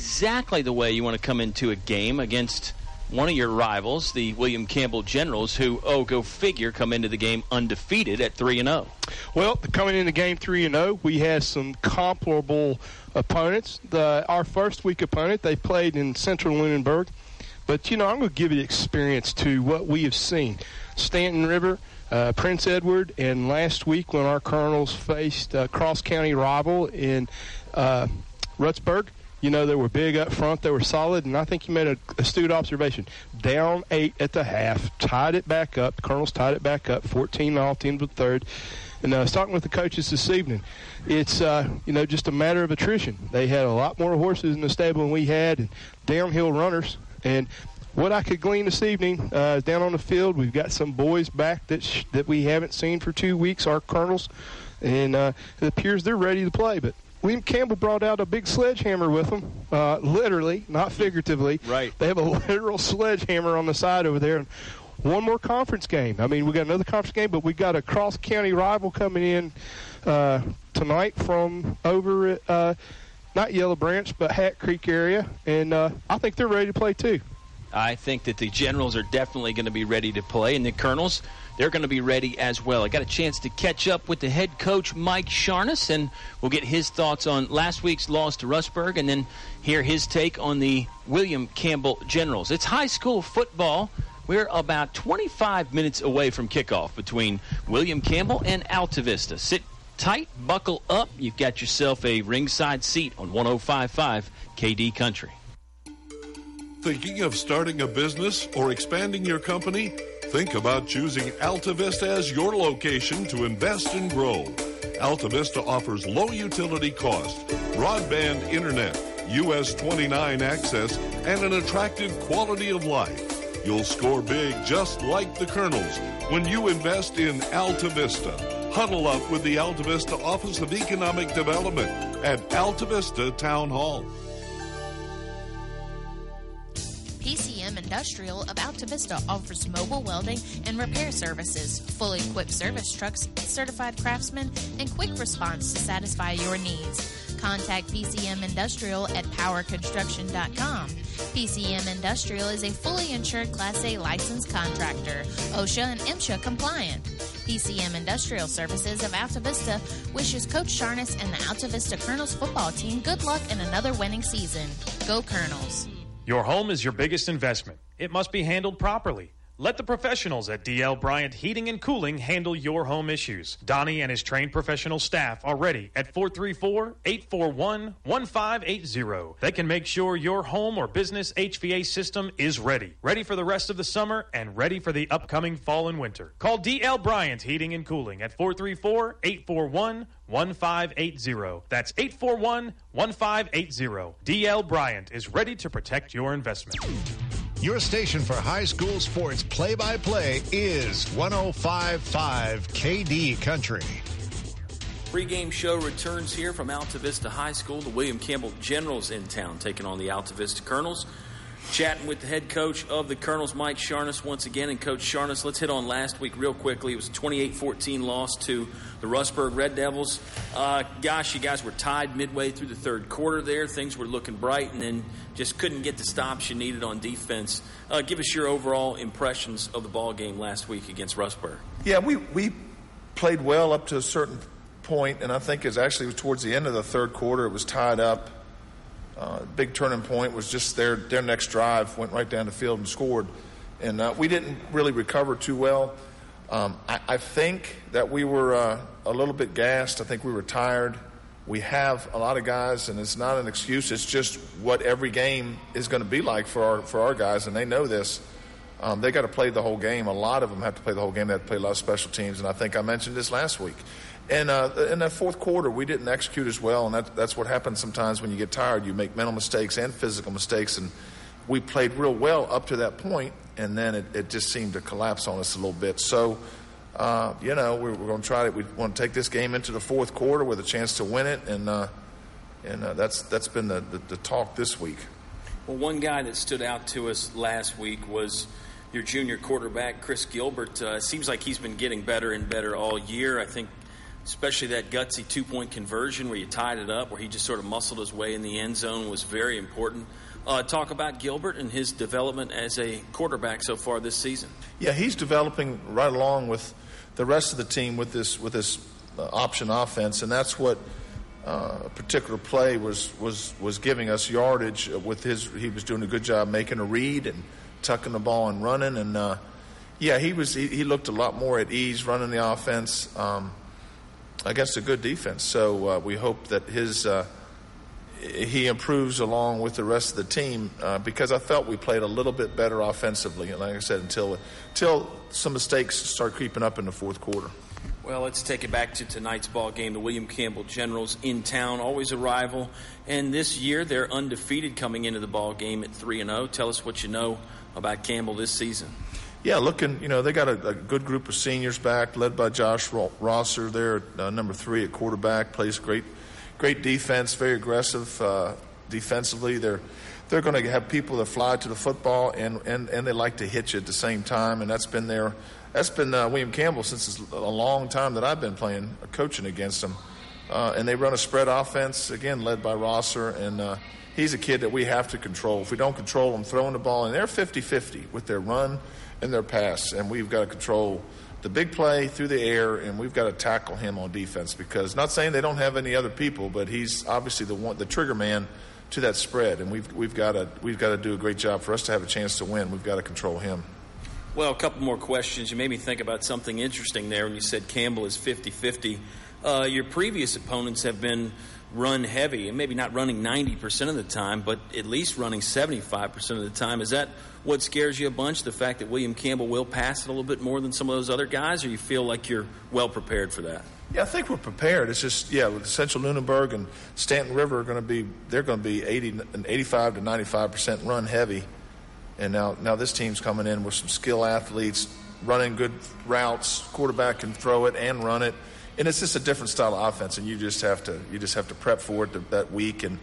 exactly the way you want to come into a game against one of your rivals, the William Campbell Generals, who, go figure, come into the game undefeated at 3-0. Well, coming into game 3-0, we had some comparable opponents. Our first week opponent, they played in Central Lunenburg. But, I'm going to give you experience to what we have seen. Stanton River, Prince Edward, and last week when our Colonels faced a cross-county rival in Rutsburg, they were big up front. They were solid, and I think you made an astute observation. Down 8 at the half, tied it back up. The Colonels tied it back up, 14-all, teams with third. And I was talking with the coaches this evening. It's, just a matter of attrition. They had a lot more horses in the stable than we had, and downhill runners. And what I could glean this evening, down on the field, we've got some boys back that we haven't seen for 2 weeks, our Colonels. And it appears they're ready to play, but William Campbell brought out a big sledgehammer with them, literally, not figuratively. Right. They have a literal sledgehammer on the side over there. And one more conference game. I mean, we got another conference game, but we got a cross-county rival coming in tonight from over at, not Yellow Branch, but Hat Creek area. And I think they're ready to play, too. I think that the Generals are definitely going to be ready to play, and the Colonels, they're going to be ready as well. I got a chance to catch up with the head coach, Mike Sharness, and we'll get his thoughts on last week's loss to Russburg and then hear his take on the William Campbell Generals. It's high school football. We're about 25 minutes away from kickoff between William Campbell and Altavista. Sit tight, buckle up. You've got yourself a ringside seat on 105.5 KD Country. Thinking of starting a business or expanding your company? Think about choosing Altavista as your location to invest and grow. Altavista offers low utility cost, broadband internet, US 29 access, and an attractive quality of life. You'll score big just like the Colonels when you invest in Altavista. Huddle up with the Altavista Office of Economic Development at Altavista Town Hall. PCM Industrial of Altavista offers mobile welding and repair services, fully equipped service trucks, certified craftsmen, and quick response to satisfy your needs. Contact PCM Industrial at powerconstruction.com. PCM Industrial is a fully insured Class A licensed contractor, OSHA and MSHA compliant. PCM Industrial Services of Altavista wishes Coach Sharness and the Altavista Colonels football team good luck in another winning season. Go Colonels. Your home is your biggest investment. It must be handled properly. Let the professionals at D.L. Bryant Heating and Cooling handle your home issues. Donnie and his trained professional staff are ready at 434-841-1580. They can make sure your home or business HVAC system is ready. Ready for the rest of the summer and ready for the upcoming fall and winter. Call D.L. Bryant Heating and Cooling at 434-841-1580. That's 841-1580. D.L. Bryant is ready to protect your investment. Your station for high school sports play-by-play is 105.5 KD Country. Pre-game show returns here from Altavista High School. The William Campbell Generals in town taking on the Altavista Colonels. Chatting with the head coach of the Colonels, Mike Sharness, once again. And Coach Sharness, let's hit on last week real quickly. It was a 28-14 loss to the Russburg Red Devils. Gosh, you guys were tied midway through the third quarter there. Things were looking bright, and then just couldn't get the stops you needed on defense. Give us your overall impressions of the ball game last week against Russburg. Yeah, we played well up to a certain point, and I think it was towards the end of the third quarter. It was tied up. Big turning point was just their next drive, went right down the field and scored. And we didn't really recover too well. I think that we were a little bit gassed. I think we were tired. We have a lot of guys, and it's not an excuse. It's just what every game is going to be like for our guys, and they know this. They got to play the whole game. A lot of them have to play the whole game. They have to play a lot of special teams, and I think I mentioned this last week. And in that fourth quarter, we didn't execute as well, and that's what happens sometimes when you get tired. You make mental mistakes and physical mistakes, and we played real well up to that point, and then it just seemed to collapse on us a little bit. So, we're going to try it. We want to take this game into the fourth quarter with a chance to win it, and that's been the talk this week. Well, one guy that stood out to us last week was your junior quarterback, Chris Gilbert. Seems like he's been getting better and better all year. I think especially that gutsy 2-point conversion where you tied it up, where he just sort of muscled his way in the end zone, was very important. Talk about Gilbert and his development as a quarterback so far this season. Yeah, he's developing right along with the rest of the team with this option offense, and that's what a particular play was giving us yardage with his. He was doing a good job making a read and tucking the ball and running, and he looked a lot more at ease running the offense against a good defense. So we hope that he improves along with the rest of the team because I felt we played a little bit better offensively, and like I said, until some mistakes start creeping up in the fourth quarter. Well, let's take it back to tonight's ball game. The William Campbell Generals in town, always a rival, and this year they're undefeated coming into the ball game at 3-0. Tell us what you know about Campbell this season. Yeah, they got a good group of seniors back, led by Josh Rosser there, number 3 at quarterback, plays great defense, very aggressive defensively. They're going to have people that fly to the football and they like to hit you at the same time, and that's been William Campbell since a long time that I've been coaching against them. And they run a spread offense, again, led by Rosser, and he's a kid that we have to control. If we don't control him throwing the ball, and they're 50-50 with their run and their pass, and we've got to control the big play through the air, and we've got to tackle him on defense because, not saying they don't have any other people, but he's obviously the trigger man to that spread, and we've got to do a great job for us to have a chance to win. We've got to control him. Well, a couple more questions. You made me think about something interesting there when you said Campbell is 50-50. Your previous opponents have been run heavy, and maybe not running 90% of the time, but at least running 75% of the time. Is that what scares you a bunch, the fact that William Campbell will pass it a little bit more than some of those other guys, or you feel like you're well prepared for that? Yeah, I think we're prepared. It's just, with Central Lunenburg and Stanton River they're going to be 85 to 95% run heavy. And now this team's coming in with some skill athletes, running good routes. Quarterback can throw it and run it, and it's just a different style of offense. And you just have to prep for it that week and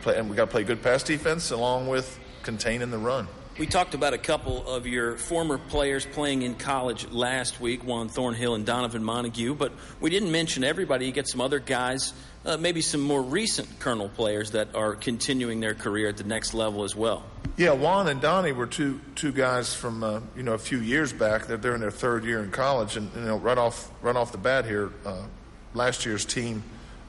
play. And we got to play good pass defense along with containing the run. We talked about a couple of your former players playing in college last week, Juan Thornhill and Donovan Montague, but we didn't mention everybody. You get some other guys, maybe some more recent Colonel players that are continuing their career at the next level as well. Yeah, Juan and Donnie were two guys from a few years back. They're in their third year in college, and right off the bat here, last year's team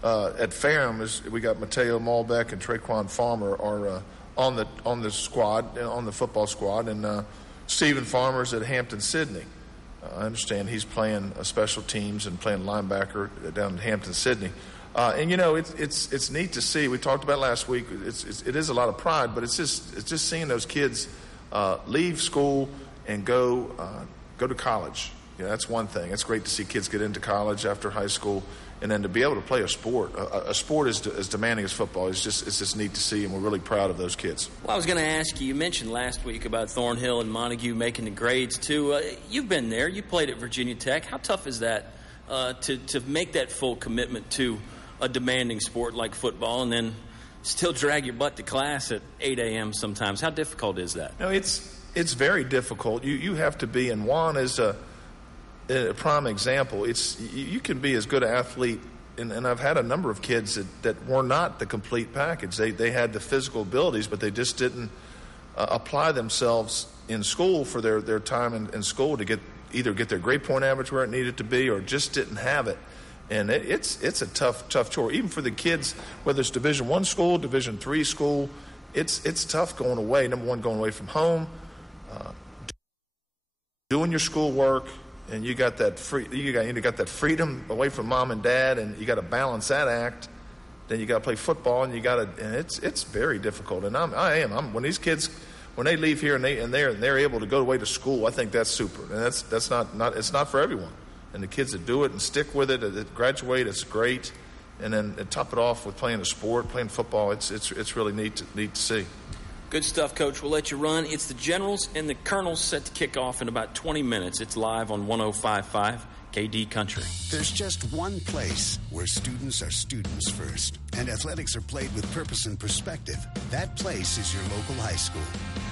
at Ferrum we got Mateo Malbeck and Traquan Farmer are on the squad, on the football squad, and Stephen Farmer's at Hampton-Sydney. I understand he's playing special teams and playing linebacker down in Hampton-Sydney. And it's neat to see. We talked about last week. It is a lot of pride, but it's just seeing those kids leave school and go to college. That's one thing. It's great to see kids get into college after high school, and then to be able to play a sport. A sport as demanding as football. It's just neat to see, and we're really proud of those kids. Well, I was going to ask you. You mentioned last week about Thornhill and Montague making the grades too. You've been there. You played at Virginia Tech. How tough is that to make that full commitment to a demanding sport like football, and then still drag your butt to class at 8 a.m. sometimes? How difficult is that? No, it's very difficult. You have to be, and Juan is a prime example. You can be as good an athlete, and I've had a number of kids that were not the complete package. They had the physical abilities, but they just didn't apply themselves in school for their time in school to either get their grade point average where it needed to be, or just didn't have it. And it's a tough chore, even for the kids, whether it's Division I school, Division III school. It's tough going away. Number one, going away from home, doing your schoolwork, and you got that that freedom away from mom and dad, and you got to balance that act. Then you got to play football, and it's very difficult. And I'm when these kids, when they leave here and they're able to go away to school, I think that's super. And that's not it's not for everyone. And the kids that do it and stick with it, that graduate, it's great. And then top it off with playing a sport, playing football. It's really neat to see. Good stuff, Coach. We'll let you run. It's the Generals and the Colonels set to kick off in about 20 minutes. It's live on 105.5 KD Country. There's just one place where students are students first, and athletics are played with purpose and perspective. That place is your local high school.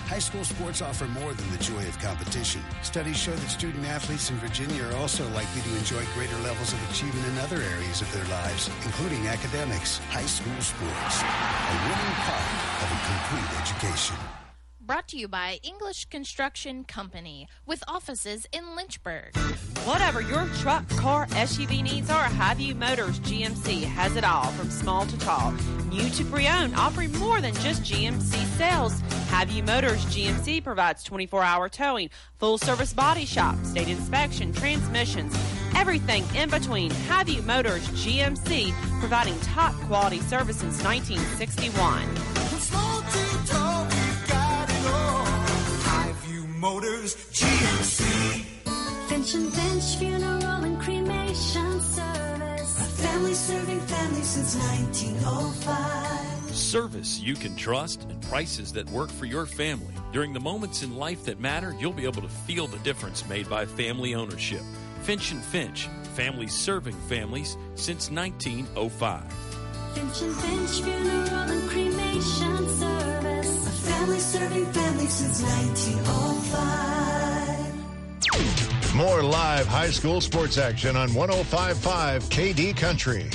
High school sports offer more than the joy of competition. Studies show that student athletes in Virginia are also likely to enjoy greater levels of achievement in other areas of their lives, including academics. High school sports, a winning part of a complete education. Brought to you by English Construction Company, with offices in Lynchburg. Whatever your truck, car, SUV needs are, Highview Motors GMC has it all, from small to tall. New to pre-owned, offering more than just GMC sales. Highview Motors GMC provides 24-hour towing, full-service body shop, state inspection, transmissions, everything in between. Highview Motors GMC, providing top-quality service since 1961. From small to tall, we've got it all. Highview Motors GMC. Finch and Finch Funeral and Cremation Service. A family serving families since 1905. Service you can trust and prices that work for your family. During the moments in life that matter, you'll be able to feel the difference made by family ownership. Finch and Finch, families serving families since 1905. Finch and Finch Funeral and Cremation Service. A family serving families since 1905. More live high school sports action on 105.5 KD Country.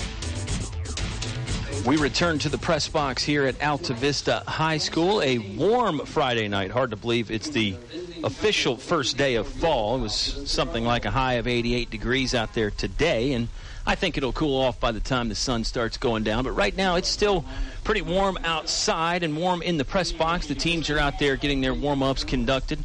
We return to the press box here at Altavista High School. A warm Friday night. Hard to believe it's the official first day of fall. It was something like a high of 88 degrees out there today, and I think it'll cool off by the time the sun starts going down. But right now it's still pretty warm outside and warm in the press box. The teams are out there getting their warm-ups conducted.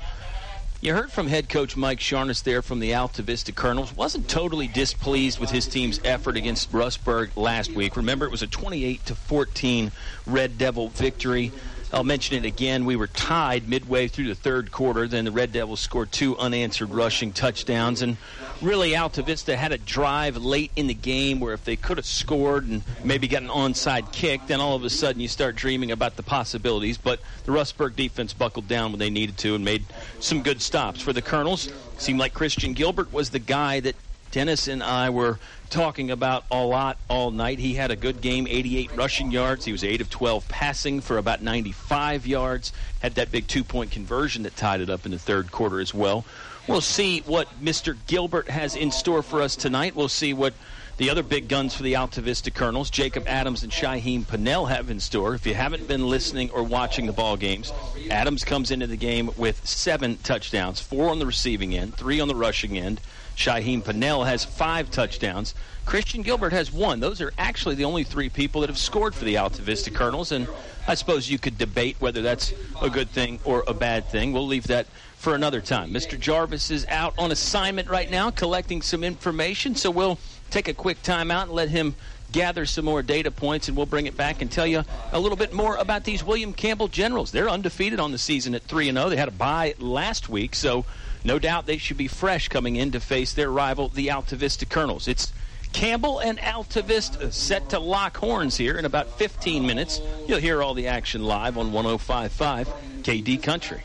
You heard from head coach Mike Sharness there from the Altavista Colonels. Wasn't totally displeased with his team's effort against Rustburg last week. Remember, it was a 28-14 Red Devil victory. I'll mention it again. We were tied midway through the third quarter. Then the Red Devils scored 2 unanswered rushing touchdowns. And really, Altavista had a drive late in the game where if they could have scored and maybe got an onside kick, then all of a sudden you start dreaming about the possibilities. But the Rustburg defense buckled down when they needed to and made some good stops. For the Colonels, it seemed like Christian Gilbert was the guy that Dennis and I were talking about a lot all night. He had a good game, 88 rushing yards. He was 8 of 12 passing for about 95 yards. Had that big 2-point conversion that tied it up in the third quarter as well. We'll see what Mr. Gilbert has in store for us tonight. We'll see what the other big guns for the Altavista Colonels, Jacob Adams and Shaheem Pennell, have in store. If you haven't been listening or watching the ball games, Adams comes into the game with 7 touchdowns, 4 on the receiving end, 3 on the rushing end. Shaheem Pennell has 5 touchdowns. Christian Gilbert has 1. Those are actually the only 3 people that have scored for the Altavista Colonels, and I suppose you could debate whether that's a good thing or a bad thing. We'll leave that for another time. Mr. Jarvis is out on assignment right now collecting some information, so we'll take a quick time out and let him gather some more data points, and we'll bring it back and tell you a little bit more about these William Campbell Generals. They're undefeated on the season at 3-0. They had a bye last week, so no doubt they should be fresh coming in to face their rival, the Altavista Colonels. It's Campbell and Altavista set to lock horns here in about 15 minutes. You'll hear all the action live on 105.5 KD Country.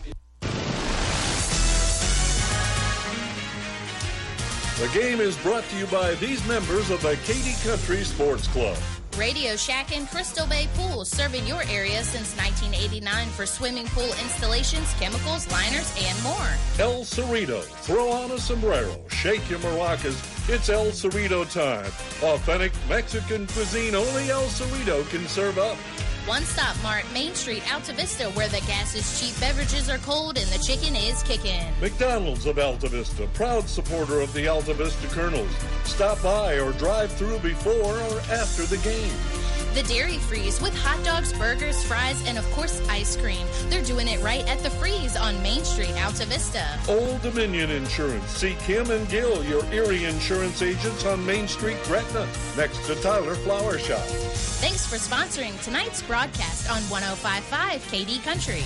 The game is brought to you by these members of the KD Country Sports Club. Radio Shack and Crystal Bay Pools, serving your area since 1989 for swimming pool installations, chemicals, liners, and more. El Cerrito. Throw on a sombrero. Shake your maracas. It's El Cerrito time. Authentic Mexican cuisine only El Cerrito can serve up. One Stop Mart, Main Street, Altavista, where the gas is cheap, beverages are cold, and the chicken is kicking. McDonald's of Altavista, proud supporter of the Altavista Colonels. Stop by or drive through before or after the game. The Dairy Freeze with hot dogs, burgers, fries, and of course ice cream. They're doing it right at the Freeze on Main Street, Altavista. Old Dominion Insurance. See Kim and Gil, your Erie insurance agents on Main Street, Gretna, next to Tyler Flower Shop. Thanks for sponsoring tonight's broadcast on 105.5 KD Country.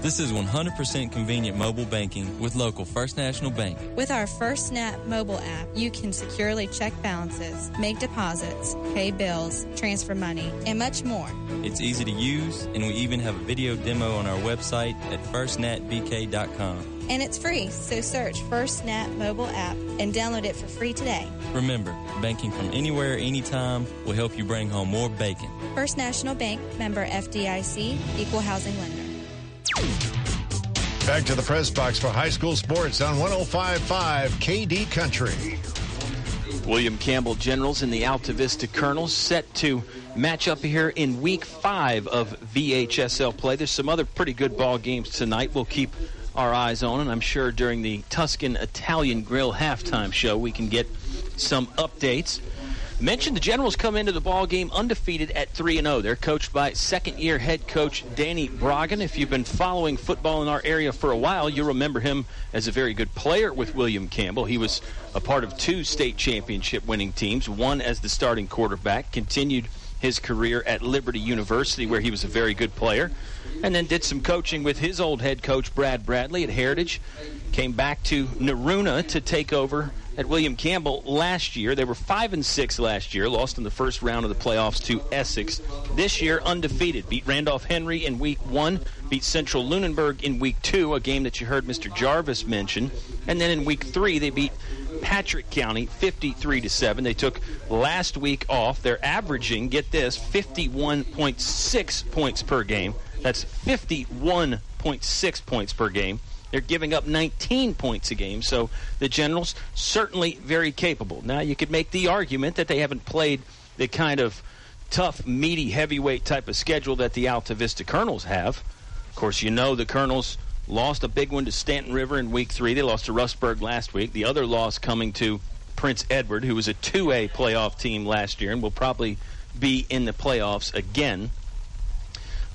This is 100% convenient mobile banking with local First National Bank. With our First Snap mobile app, you can securely check balances, make deposits, pay bills, transfer money, and much more. It's easy to use, and we even have a video demo on our website at firstnatbk.com. And it's free, so search First Snap mobile app and download it for free today. Remember, banking from anywhere, anytime will help you bring home more bacon. First National Bank, member FDIC, equal housing lender. Back to the press box for high school sports on 105.5 KD Country. William Campbell Generals and the Altavista Colonels set to match up here in Week 5 of VHSL play. There's some other pretty good ball games tonight we'll keep our eyes on, and I'm sure during the Tuscan Italian Grill halftime show we can get some updates. Mentioned the Generals come into the ball game undefeated at 3-0. They're coached by second-year head coach Danny Bragan. If you've been following football in our area for a while, you'll remember him as a very good player with William Campbell. He was a part of 2 state championship winning teams, one as the starting quarterback, continued his career at Liberty University where he was a very good player, and then did some coaching with his old head coach Brad Bradley at Heritage. Came back to Naruna to take over at William Campbell last year. They were 5-6 last year, lost in the first round of the playoffs to Essex. This year, undefeated. Beat Randolph Henry in Week 1, beat Central Lunenburg in Week 2, a game that you heard Mr. Jarvis mention. And then in Week 3, they beat Patrick County 53-7. They took last week off. They're averaging, get this, 51.6 points per game. That's 51.6 points per game. They're giving up 19 points a game, so the Generals certainly very capable. Now, you could make the argument that they haven't played the kind of tough, meaty, heavyweight type of schedule that the Altavista Colonels have. Of course, you know the Colonels lost a big one to Stanton River in Week 3. They lost to Rustburg last week. The other loss coming to Prince Edward, who was a 2A playoff team last year and will probably be in the playoffs again.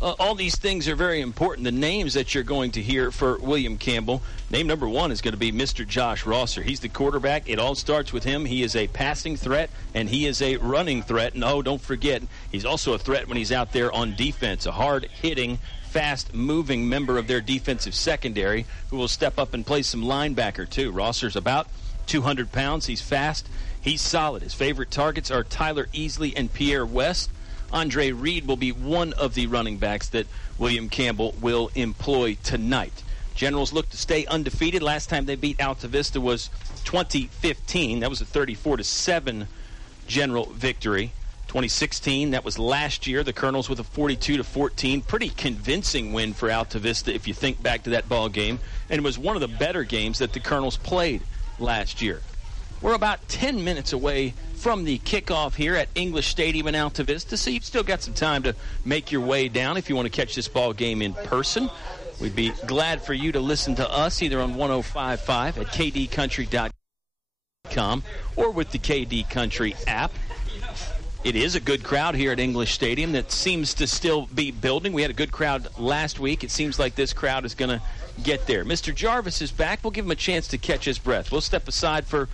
All these things are very important. The names that you're going to hear for William Campbell, name number 1 is going to be Mr. Josh Rosser. He's the quarterback. It all starts with him. He is a passing threat, and he is a running threat. And, oh, don't forget, he's also a threat when he's out there on defense, a hard-hitting, fast-moving member of their defensive secondary who will step up and play some linebacker, too. Rosser's about 200 pounds. He's fast. He's solid. His favorite targets are Tyler Easley and Pierre West. Andre Reed will be one of the running backs that William Campbell will employ tonight. Generals look to stay undefeated. Last time they beat Altavista was 2015. That was a 34-7 General victory. 2016, that was last year. The Colonels with a 42-14. Pretty convincing win for Altavista if you think back to that ball game. And it was one of the better games that the Colonels played last year. We're about 10 minutes away from the kickoff here at English Stadium in Altavista, so you've still got some time to make your way down if you want to catch this ball game in person. We'd be glad for you to listen to us either on 105.5 at kdcountry.com or with the KD Country app. It is a good crowd here at English Stadium that seems to still be building. We had a good crowd last week. It seems like this crowd is going to get there. Mr. Jarvis is back. We'll give him a chance to catch his breath. We'll step aside for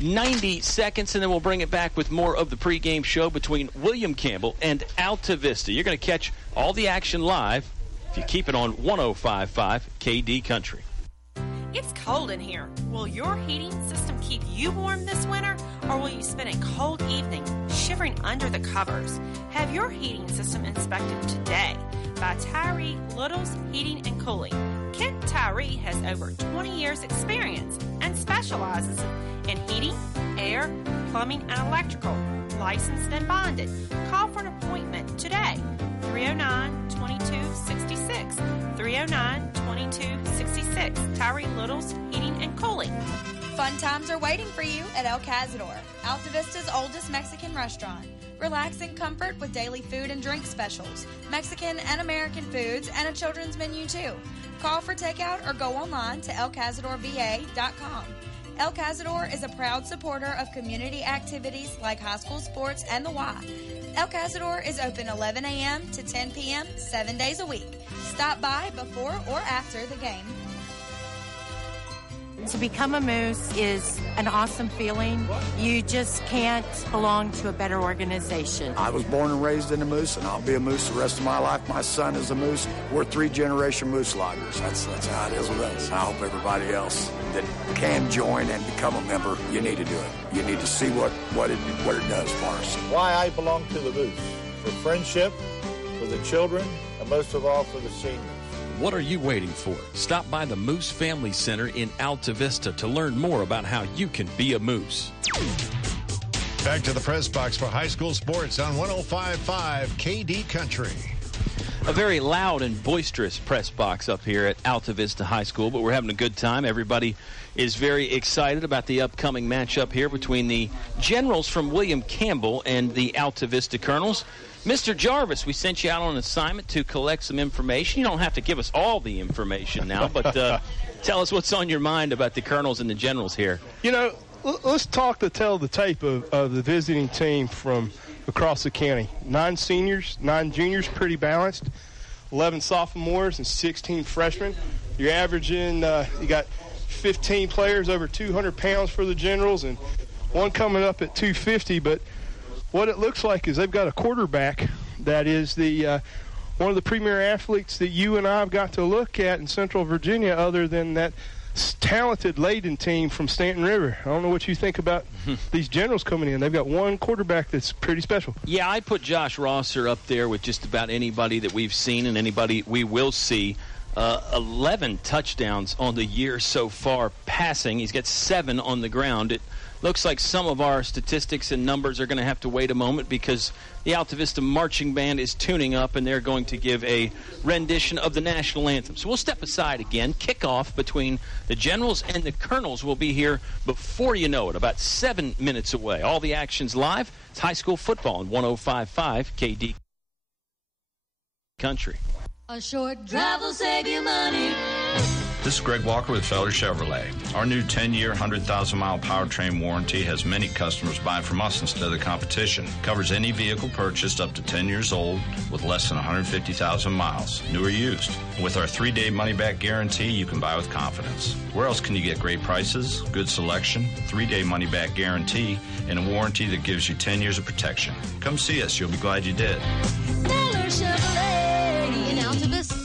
90 seconds, and then we'll bring it back with more of the pregame show between William Campbell and Altavista. You're going to catch all the action live if you keep it on 105.5 KD Country. It's cold in here. Will your heating system keep you warm this winter, or will you spend a cold evening shivering under the covers? Have your heating system inspected today by Tyree Littles Heating and Cooling. Kent Tyree has over 20 years experience and specializes in heating, air, plumbing, and electrical. Licensed and bonded. Call for an appointment today. 309-2266. 309-2266. Tyree Littles Heating and Cooling. Fun times are waiting for you at El Cazador, Altavista's oldest Mexican restaurant. Relax in comfort with daily food and drink specials, Mexican and American foods, and a children's menu too. Call for takeout or go online to elcazadorva.com. El Cazador is a proud supporter of community activities like high school sports and the Y. El Cazador is open 11 a.m. to 10 p.m. 7 days a week. Stop by before or after the game. To become a Moose is an awesome feeling. You just can't belong to a better organization. I was born and raised in a Moose, and I'll be a Moose the rest of my life. My son is a Moose. We're 3-generation Moose loggers. That's how it is with us. I hope everybody else that can join and become a member, you need to do it. You need to see what it does for us. Why I belong to the Moose. For friendship, for the children, and most of all for the seniors. What are you waiting for? Stop by the Moose Family Center in Altavista to learn more about how you can be a Moose. Back to the press box for high school sports on 105.5 KD Country. a very loud and boisterous press box up here at Altavista High School, but we're having a good time. Everybody is very excited about the upcoming matchup here between the Generals from William Campbell and the Altavista Colonels. Mr. Jarvis, we sent you out on an assignment to collect some information. You don't have to give us all the information now, but tell us what's on your mind about the Colonels and the Generals here. You know, let's tell the tape of the visiting team from across the county. 9 seniors, 9 juniors, pretty balanced. 11 sophomores and 16 freshmen. You're averaging, you got 15 players over 200 pounds for the Generals and one coming up at 250. But what it looks like is they've got a quarterback that is the one of the premier athletes that you and I have got to look at in Central Virginia, other than that talented Layden team from Stanton River. I don't know what you think about these Generals coming in. They've got one quarterback that's pretty special. Yeah, I put Josh Rosser up there with just about anybody that we've seen and anybody we will see. 11 touchdowns on the year so far passing. He's got 7 on the ground. It looks like some of our statistics and numbers are going to have to wait a moment because the Altavista Marching Band is tuning up and they're going to give a rendition of the national anthem. So we'll step aside again. Kickoff between the Generals and the Colonels will be here before you know it, about 7 minutes away. All the action's live. It's high school football on 105.5 KD Country. A short drive will save you money. This is Greg Walker with Feller Chevrolet. Our new 10-year, 100,000-mile powertrain warranty has many customers buying from us instead of the competition. Covers any vehicle purchased up to 10 years old with less than 150,000 miles, new or used. With our 3-day money-back guarantee, you can buy with confidence. Where else can you get great prices, good selection, 3-day money-back guarantee, and a warranty that gives you 10 years of protection? Come see us. You'll be glad you did. Feller Chevrolet in Altavista.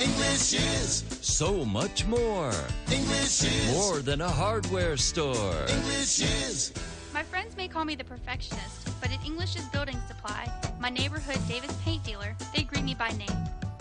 English is so much more. English is more than a hardware store. English is. My friends may call me the perfectionist, but at English's Building Supply, my neighborhood Davis paint dealer, they greet me by name.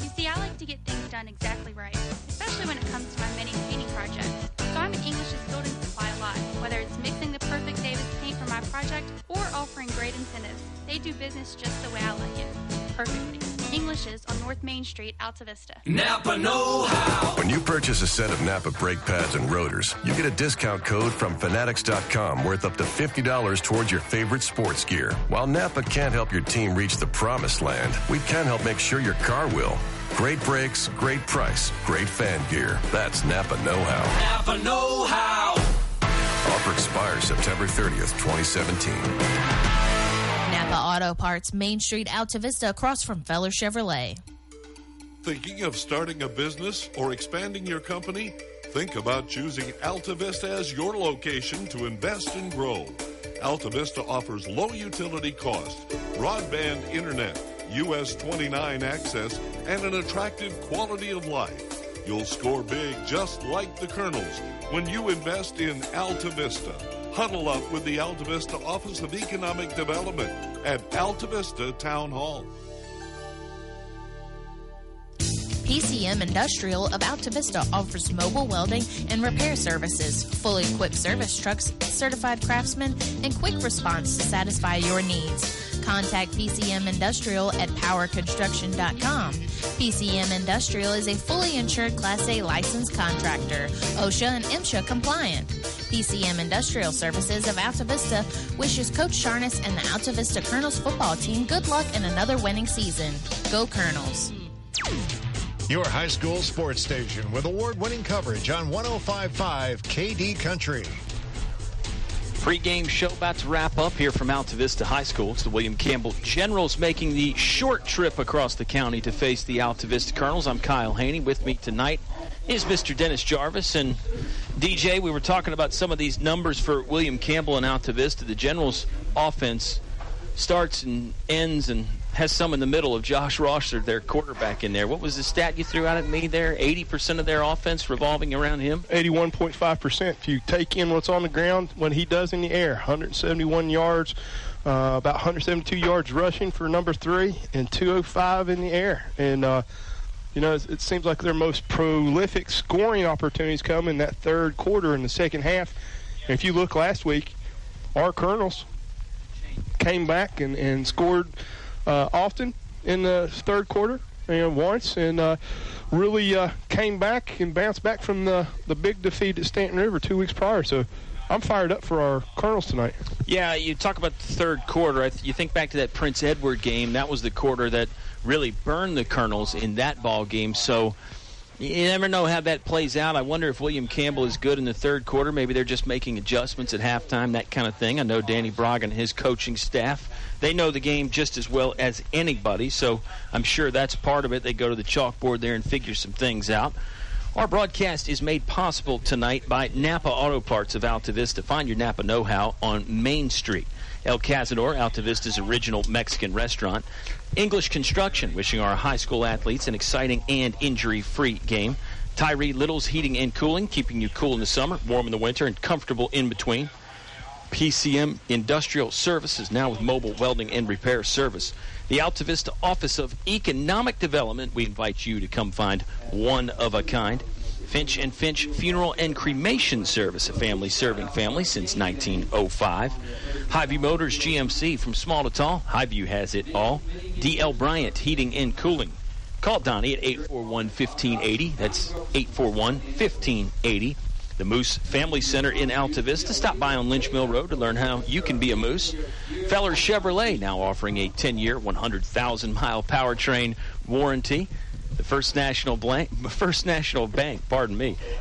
You see, I like to get things done exactly right, especially when it comes to my many painting projects. So I'm at English's Building Supply a lot, whether it's mixing the perfect Davis paint for my project or offering great incentives. They do business just the way I like it, perfectly. English's on North Main Street, Altavista. Napa know-how. When you purchase a set of Napa brake pads and rotors, you get a discount code from Fanatics.com worth up to $50 towards your favorite sports gear. While Napa can't help your team reach the promised land, we can help make sure your car will. Great brakes, great price, great fan gear. That's Napa know-how. Napa know-how. Offer expires September 30th, 2017. Napa Auto Parts, Main Street, Altavista, across from Feller Chevrolet. Thinking of starting a business or expanding your company? Think about choosing Altavista as your location to invest and grow. Altavista offers low utility cost, broadband internet, US 29 access, and an attractive quality of life. You'll score big just like the Colonels when you invest in Altavista. Huddle up with the Altavista Office of Economic Development at Altavista Town Hall. PCM Industrial of Altavista offers mobile welding and repair services, fully equipped service trucks, certified craftsmen, and quick response to satisfy your needs. Contact PCM Industrial at powerconstruction.com. PCM Industrial is a fully insured Class A licensed contractor, OSHA and MSHA compliant. PCM Industrial Services of Altavista wishes Coach Sharness and the Altavista Colonels football team good luck in another winning season. Go Colonels. Your high school sports station with award-winning coverage on 105.5 KD Country. Pre-game show about to wrap up here from Altavista High School. It's the William Campbell Generals making the short trip across the county to face the Altavista Colonels. I'm Kyle Haney. With me tonight is Mr. Dennis Jarvis. And DJ, we were talking about some of these numbers for William Campbell and Altavista. The Generals offense starts and ends and has some in the middle of Josh Rosser, their quarterback, in there. What was the stat you threw out at me there? 80% of their offense revolving around him? 81.5%. If you take in what's on the ground, what he does in the air, 171 yards, about 172 yards rushing for number 3, and 205 in the air. And, it seems like their most prolific scoring opportunities come in that third quarter in the second half. And if you look last week, our Colonels came back and scored often in the third quarter, once and really came back and bounced back from the big defeat at Stanton River 2 weeks prior. So I'm fired up for our Colonels tonight. Yeah, you talk about the third quarter. You think back to that Prince Edward game. That was the quarter that really burned the Colonels in that ball game. So you never know how that plays out. I wonder if William Campbell is good in the third quarter. Maybe they're just making adjustments at halftime, that kind of thing. I know Danny Braga and his coaching staff, they know the game just as well as anybody, so I'm sure that's part of it. They go to the chalkboard there and figure some things out. Our broadcast is made possible tonight by Napa Auto Parts of Altavista. Find your Napa know-how on Main Street. El Cazador, Altavista's original Mexican restaurant. English Construction, wishing our high school athletes an exciting and injury-free game. Tyree Little's Heating and Cooling, keeping you cool in the summer, warm in the winter, and comfortable in between. PCM Industrial Services, now with mobile welding and repair service. The Altavista Office of Economic Development, we invite you to come find one of a kind. Finch & Finch Funeral and Cremation Service, a family serving families since 1905. Highview Motors GMC, from small to tall, Highview has it all. D.L. Bryant Heating and Cooling. Call Donnie at 841-1580. That's 841-1580. The Moose Family Center in Altavista. Stop by on Lynch Mill Road to learn how you can be a Moose. Feller Chevrolet now offering a 10-year, 100,000-mile powertrain warranty. The First National Bank,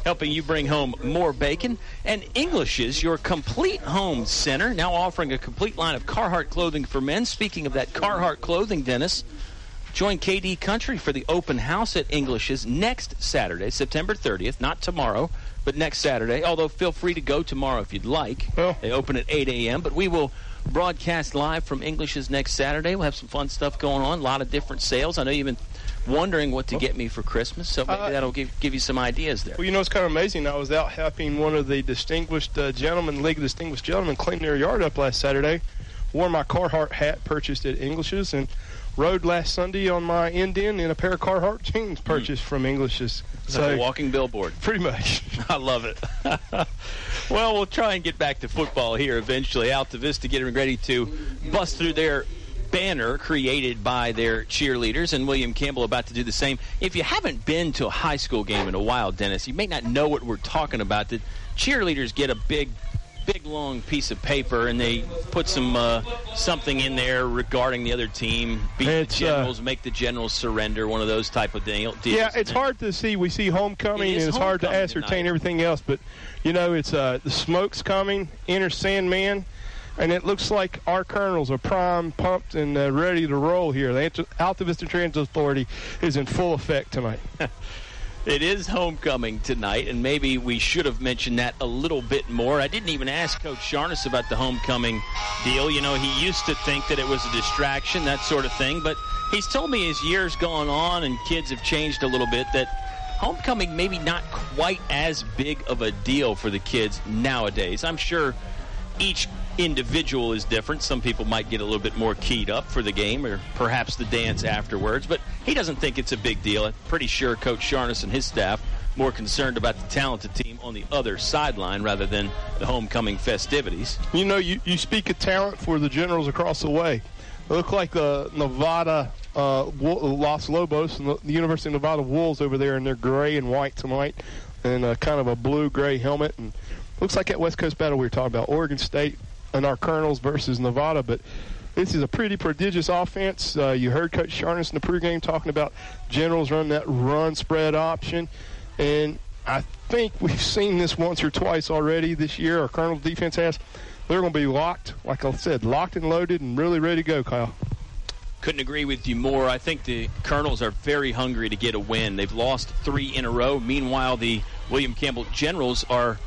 helping you bring home more bacon. And English's, your complete home center, now offering a complete line of Carhartt clothing for men. Speaking of that Carhartt clothing, Dennis, join KD Country for the open house at English's next Saturday, September 30th, not tomorrow, but next Saturday. Although feel free to go tomorrow if you'd like. Well, they open at 8 a.m., but we will broadcast live from English's next Saturday. We'll have some fun stuff going on, a lot of different sales. I know you've been wondering what to get me for Christmas, so maybe that'll give you some ideas there. Well, it's kind of amazing. I was out helping one of the distinguished gentlemen, League of Distinguished Gentlemen, clean their yard up last Saturday. Wore my Carhartt hat purchased at English's, and rode last Sunday on my Indian in a pair of Carhartt jeans purchased from English's. It's like a walking billboard. Pretty much. I love it. Well, we'll try and get back to football here eventually. Altavista getting ready to bust through their banner created by their cheerleaders, and William Campbell about to do the same. If you haven't been to a high school game in a while, Dennis, you may not know what we're talking about. The cheerleaders get a big long piece of paper, and they put some something in there regarding the other team, beat the Generals, make the Generals surrender, one of those type of deals. Yeah, it's hard to see. We see homecoming, and it's hard to ascertain everything else, but, it's the smoke's coming, Enter Sandman, and it looks like our Colonels are primed, pumped, and ready to roll here. The Altavista Transit Authority is in full effect tonight. It is homecoming tonight, and maybe we should have mentioned that a little bit more. I didn't even ask Coach Sharness about the homecoming deal. He used to think that it was a distraction, that sort of thing, but he's told me as years gone on and kids have changed a little bit that homecoming maybe not quite as big of a deal for the kids nowadays. I'm sure each individual is different. Some people might get a little bit more keyed up for the game or perhaps the dance afterwards, but he doesn't think it's a big deal. I'm pretty sure Coach Sharness and his staff more concerned about the talented team on the other sideline rather than the homecoming festivities. You speak of talent for the Generals across the way. They look like the Nevada Los Lobos and the University of Nevada Wolves over there in their gray and white tonight and kind of a blue-gray helmet. And looks like that West Coast battle we were talking about, Oregon State and our Colonels versus Nevada, but this is a pretty prodigious offense. You heard Coach Sharness in the pregame talking about Generals run that run spread option, and I think we've seen this once or twice already this year. Our Colonels defense has. They're going to be locked, like I said, locked and loaded and really ready to go, Kyle. Couldn't agree with you more. I think the Colonels are very hungry to get a win. They've lost 3 in a row. Meanwhile, the William Campbell Generals are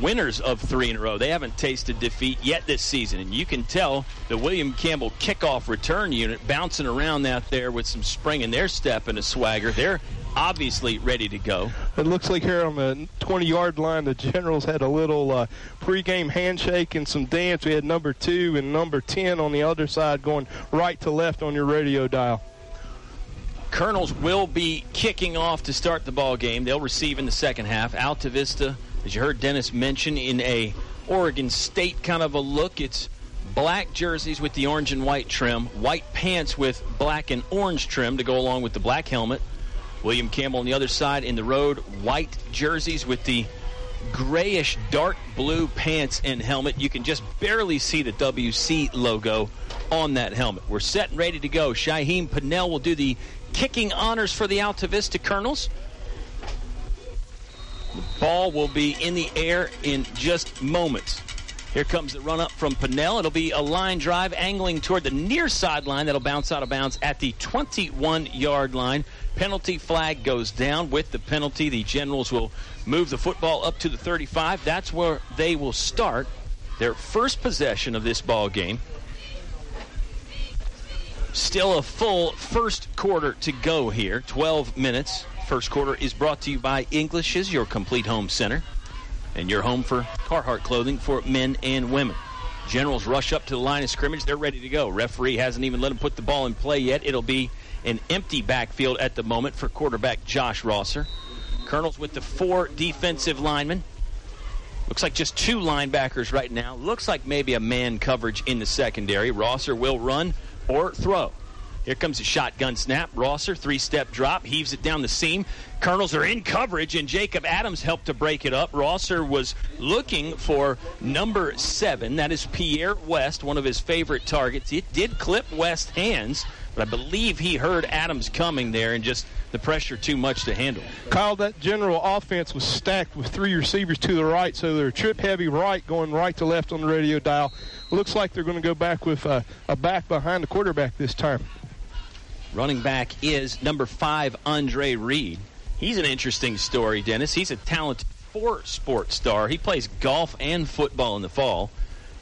winners of 3 in a row. They haven't tasted defeat yet this season, and you can tell the William Campbell kickoff return unit bouncing around out there with some spring in their step and a swagger. They're obviously ready to go. It looks like here on the 20-yard line, the Generals had a little pregame handshake and some dance. We had number 2 and number 10 on the other side going right to left on your radio dial. Colonels will be kicking off to start the ball game. They'll receive in the second half. Altavista, as you heard Dennis mention, in a Oregon State kind of a look. It's black jerseys with the orange and white trim, white pants with black and orange trim to go along with the black helmet. William Campbell on the other side in the road, white jerseys with the grayish dark blue pants and helmet. You can just barely see the WC logo on that helmet. We're set and ready to go. Shaheem Pennell will do the kicking honors for the Altavista Colonels. The ball will be in the air in just moments. Here comes the run-up from Pennell. It'll be a line drive angling toward the near sideline. That'll bounce out of bounds at the 21-yard line. Penalty flag goes down. With the penalty, the Generals will move the football up to the 35. That's where they will start their first possession of this ball game. Still a full first quarter to go here. 12 minutes. First quarter is brought to you by English's, your complete home center, and your home for Carhartt clothing for men and women. Generals rush up to the line of scrimmage. They're ready to go. Referee hasn't even let them put the ball in play yet. It'll be an empty backfield at the moment for quarterback Josh Rosser. Colonels with the 4 defensive linemen. Looks like just 2 linebackers right now. Looks like maybe a man coverage in the secondary. Rosser will run or throw. Here comes a shotgun snap. Rosser, 3-step drop, heaves it down the seam. Colonels are in coverage, and Jacob Adams helped to break it up. Rosser was looking for number 7. That is Pierre West, one of his favorite targets. It did clip West's hands, but I believe he heard Adams coming there and just the pressure too much to handle. Kyle, that general offense was stacked with 3 receivers to the right, so they're trip-heavy right, going right to left on the radio dial. Looks like they're going to go back with a back behind the quarterback this time. Running back is number 5, Andre Reed. He's an interesting story, Dennis. He's a talented 4-sport star. He plays golf and football in the fall,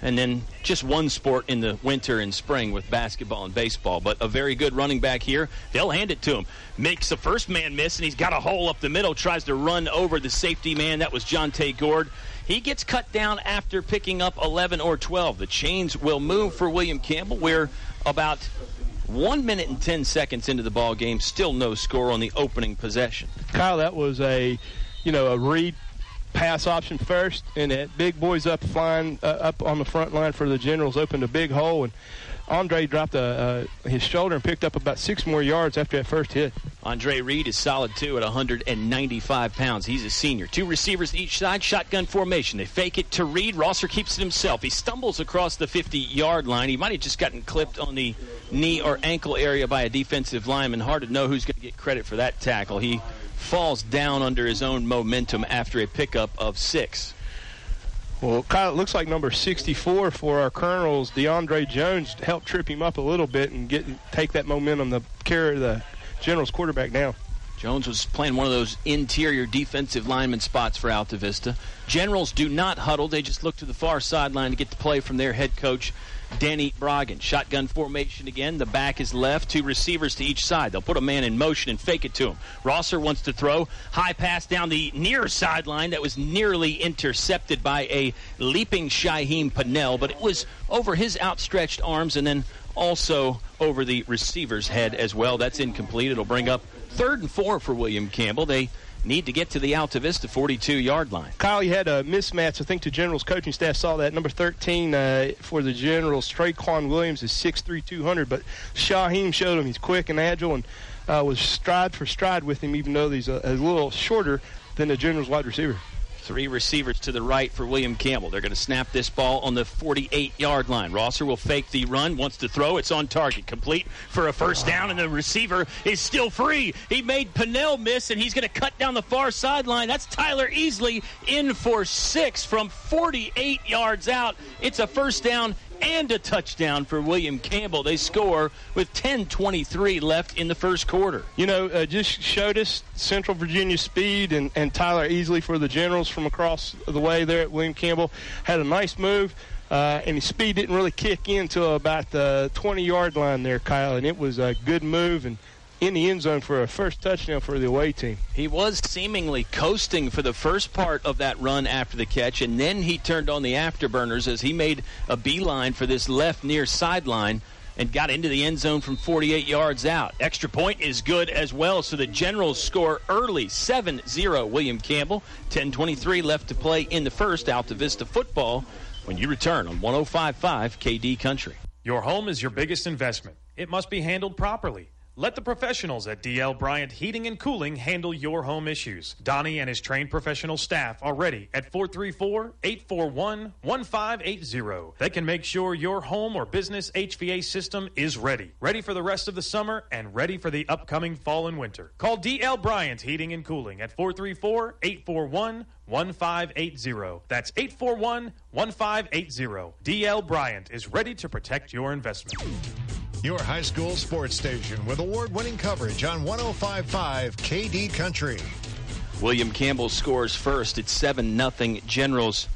and then just one sport in the winter and spring with basketball and baseball. But a very good running back here. They'll hand it to him. Makes the first man miss, and he's got a hole up the middle. Tries to run over the safety man. That was Jonte Gord. He gets cut down after picking up 11 or 12. The chains will move for William Campbell. We're about 1 minute and 10 seconds into the ball game. Still no score on the opening possession. Kyle, that was a Reed pass option first, and that big boys up flying up on the front line for the Generals opened a big hole, and Andre dropped his shoulder and picked up about 6 more yards after that first hit. Andre Reed is solid, too, at 195 pounds. He's a senior. 2 receivers each side, shotgun formation. They fake it to Reed. Rosser keeps it himself. He stumbles across the 50-yard line. He might have just gotten clipped on the knee or ankle area by a defensive lineman. Hard to know who's going to get credit for that tackle. He falls down under his own momentum after a pickup of 6. Well, Kyle, it looks like number 64 for our Colonels, DeAndre Jones, helped trip him up a little bit and take that momentum to carry the Generals quarterback down. Jones was playing one of those interior defensive lineman spots for Altavista. Generals do not huddle. They just look to the far sideline to get the play from their head coach, Danny Broggan. Shotgun formation again. The back is left. 2 receivers to each side. They'll put a man in motion and fake it to him. Rosser wants to throw. High pass down the near sideline that was nearly intercepted by a leaping Shaheem Pennell, but it was over his outstretched arms and then also over the receiver's head as well. That's incomplete. It'll bring up 3rd and 4 for William Campbell. They need to get to the Altavista 42-yard line. Kyle, you had a mismatch. I think the Generals coaching staff saw that. Number 13 for the Generals, Traquan Williams, is 6'3", 200, but Shaheem showed him he's quick and agile and was stride for stride with him, even though he's a little shorter than the Generals wide receiver. 3 receivers to the right for William Campbell. They're going to snap this ball on the 48-yard line. Rosser will fake the run, wants to throw. It's on target, complete for a first down, and the receiver is still free. He made Pennell miss, and he's going to cut down the far sideline. That's Tyler Easley in for 6 from 48 yards out. It's a first down and a touchdown for William Campbell. They score with 10:23 left in the first quarter. Just showed us Central Virginia speed and Tyler Easley for the Generals from across the way there at William Campbell. Had a nice move, and his speed didn't really kick in until about the 20-yard line there, Kyle, and it was a good move and in the end zone for a first touchdown for the away team. He was seemingly coasting for the first part of that run after the catch, and then he turned on the afterburners as he made a beeline for this left near sideline and got into the end zone from 48 yards out. Extra point is good as well, so the Generals score early, 7-0 William Campbell. 10:23 left to play in the first. Altavista football when you return on 105.5 KD Country. Your home is your biggest investment. It must be handled properly. Let the professionals at D.L. Bryant Heating and Cooling handle your home issues. Donnie and his trained professional staff are ready at 434-841-1580. They can make sure your home or business HVAC system is ready. Ready for the rest of the summer and ready for the upcoming fall and winter. Call D.L. Bryant Heating and Cooling at 434-841-1580. That's 841-1580. D.L. Bryant is ready to protect your investment. Your high school sports station with award-winning coverage on 105.5 KD Country. William Campbell scores first. It's 7-0 Generals.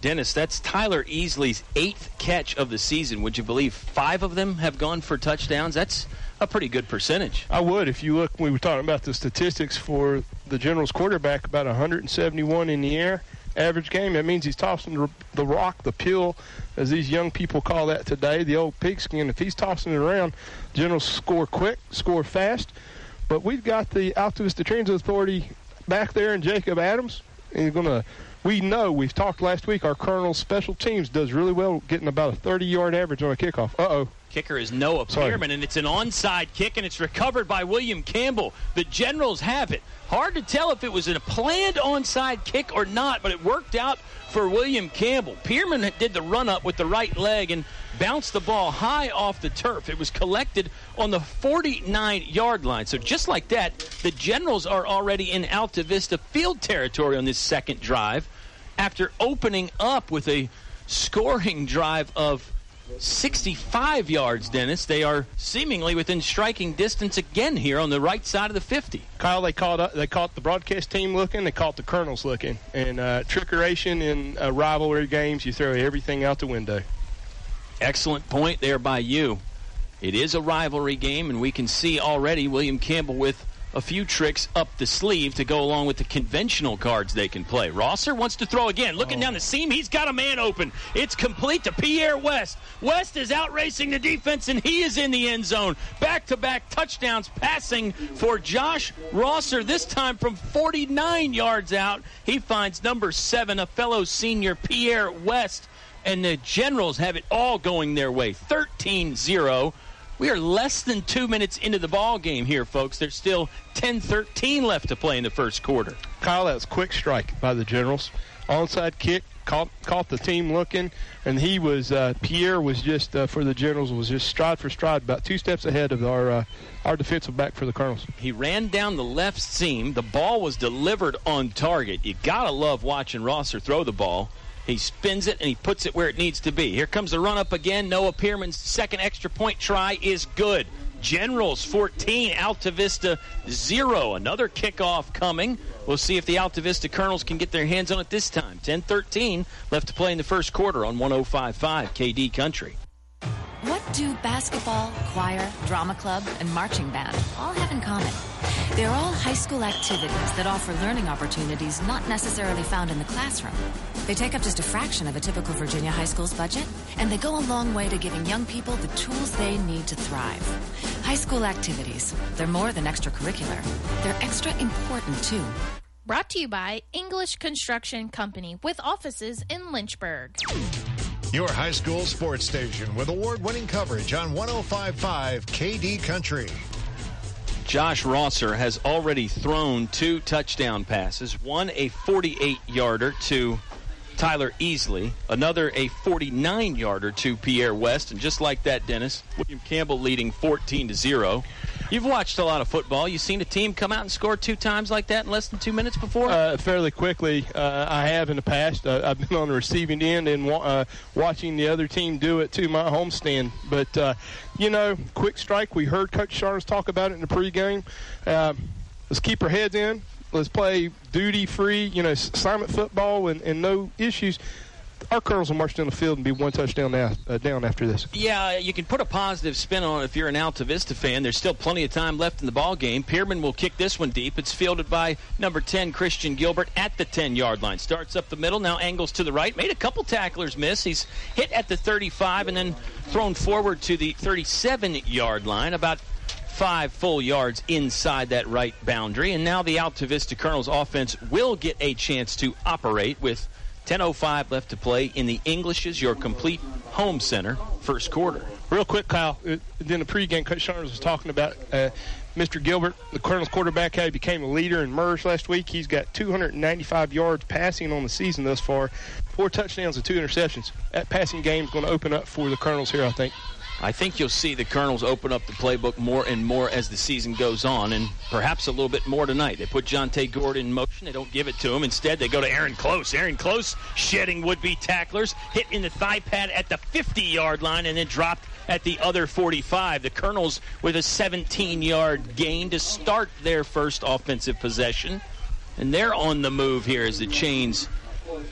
Dennis, that's Tyler Easley's 8th catch of the season. Would you believe 5 of them have gone for touchdowns? That's a pretty good percentage. I would. If you look, we were talking about the statistics for the Generals quarterback, about 171 in the air. Average game. That means he's tossing the rock, the pill, as these young people call that today, the old pigskin. If he's tossing it around, Generals score quick, score fast. But we've got the Altavista Transit Authority back there in Jacob Adams. And we know, we've talked last week, our Colonel's special teams does really well getting about a 30-yard average on a kickoff. Uh-oh. Kicker is Noah Pearman, and it's an onside kick, and it's recovered by William Campbell. The Generals have it. Hard to tell if it was a planned onside kick or not, but it worked out for William Campbell. Pearman did the run-up with the right leg and bounced the ball high off the turf. It was collected on the 49-yard line. So just like that, the Generals are already in Altavista field territory on this second drive after opening up with a scoring drive of 65 yards, Dennis. They are seemingly within striking distance again here on the right side of the 50. Kyle, they caught the broadcast team looking. They caught the Colonels looking. And trickeration in rivalry games, you throw everything out the window. Excellent point there by you. It is a rivalry game, and we can see already William Campbell with a few tricks up the sleeve to go along with the conventional cards they can play. Rosser wants to throw again. Looking down the seam, he's got a man open. It's complete to Pierre West. West is out racing the defense, and he is in the end zone. Back-to-back touchdowns passing for Josh Rosser, this time from 49 yards out. He finds number 7, a fellow senior, Pierre West, and the Generals have it all going their way, 13-0. We are less than 2 minutes into the ball game here, folks. There's still 10-13 left to play in the first quarter. Kyle, that was a quick strike by the Generals. Onside kick, caught the team looking, and he was Pierre was just for the Generals was just stride for stride, about 2 steps ahead of our defensive back for the Colonels. He ran down the left seam. The ball was delivered on target. You gotta love watching Rosser throw the ball. He spins it, and he puts it where it needs to be. Here comes the run-up again. Noah Pearman's second extra point try is good. Generals 14, Altavista 0. Another kickoff coming. We'll see if the Altavista Colonels can get their hands on it this time. 10-13 left to play in the first quarter on 105.5 KD Country. What do basketball, choir, drama club, and marching band all have in common? They're all high school activities that offer learning opportunities not necessarily found in the classroom. They take up just a fraction of a typical Virginia high school's budget, and they go a long way to giving young people the tools they need to thrive. High school activities, they're more than extracurricular. They're extra important, too. Brought to you by English Construction Company with offices in Lynchburg. Your high school sports station with award-winning coverage on 105.5 KD Country. Josh Rosser has already thrown 2 touchdown passes, one a 48-yarder to Tyler Easley, another a 49-yarder to Pierre West, and just like that, Dennis, William Campbell leading 14-0. You've watched a lot of football. You've seen a team come out and score 2 times like that in less than 2 minutes before? Fairly quickly. I have in the past. I've been on the receiving end and watching the other team do it to my homestand. But, quick strike. We heard Coach Sharns talk about it in the pregame. Let's keep our heads in. Let's play duty-free, assignment football and no issues. Our Colonels will march down the field and be 1 touchdown down after this. Yeah, you can put a positive spin on it if you're an Altavista fan. There's still plenty of time left in the ball game. Pearman will kick this one deep. It's fielded by number 10, Christian Gilbert, at the 10-yard line. Starts up the middle, now angles to the right. Made a couple tacklers miss. He's hit at the 35 and then thrown forward to the 37-yard line, about 5 full yards inside that right boundary. And now the Altavista Colonels offense will get a chance to operate with 10:05 left to play in the English's Your Complete Home Center first quarter. Real quick, Kyle, in the pregame, Coach Chalmers was talking about Mr. Gilbert, the Colonel's quarterback, how he became a leader in MERS last week. He's got 295 yards passing on the season thus far, 4 touchdowns and 2 interceptions. That passing game is going to open up for the Colonels here, I think. I think you'll see the Colonels open up the playbook more and more as the season goes on, and perhaps a little bit more tonight. They put Jonte Gordon in motion. They don't give it to him. Instead, they go to Aaron Close. Aaron Close shedding would-be tacklers, hit in the thigh pad at the 50-yard line, and then dropped at the other 45. The Colonels with a 17-yard gain to start their first offensive possession. And they're on the move here as the Chains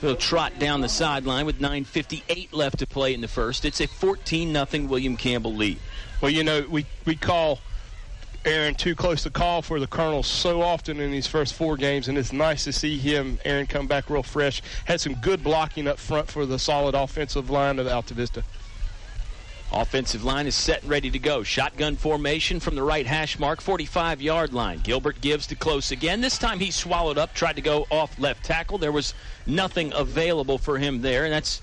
will trot down the sideline with 9:58 left to play in the first. It's a 14-0 William Campbell lead. Well, you know, we call Aaron too close to call for the Colonels so often in these first 4 games, and it's nice to see Aaron, come back real fresh. Had some good blocking up front for the solid offensive line of Altavista. Offensive line is set and ready to go. Shotgun formation from the right hash mark, 45-yard line. Gilbert gives to Close again. This time he swallowed up, tried to go off left tackle. There was nothing available for him there, and that's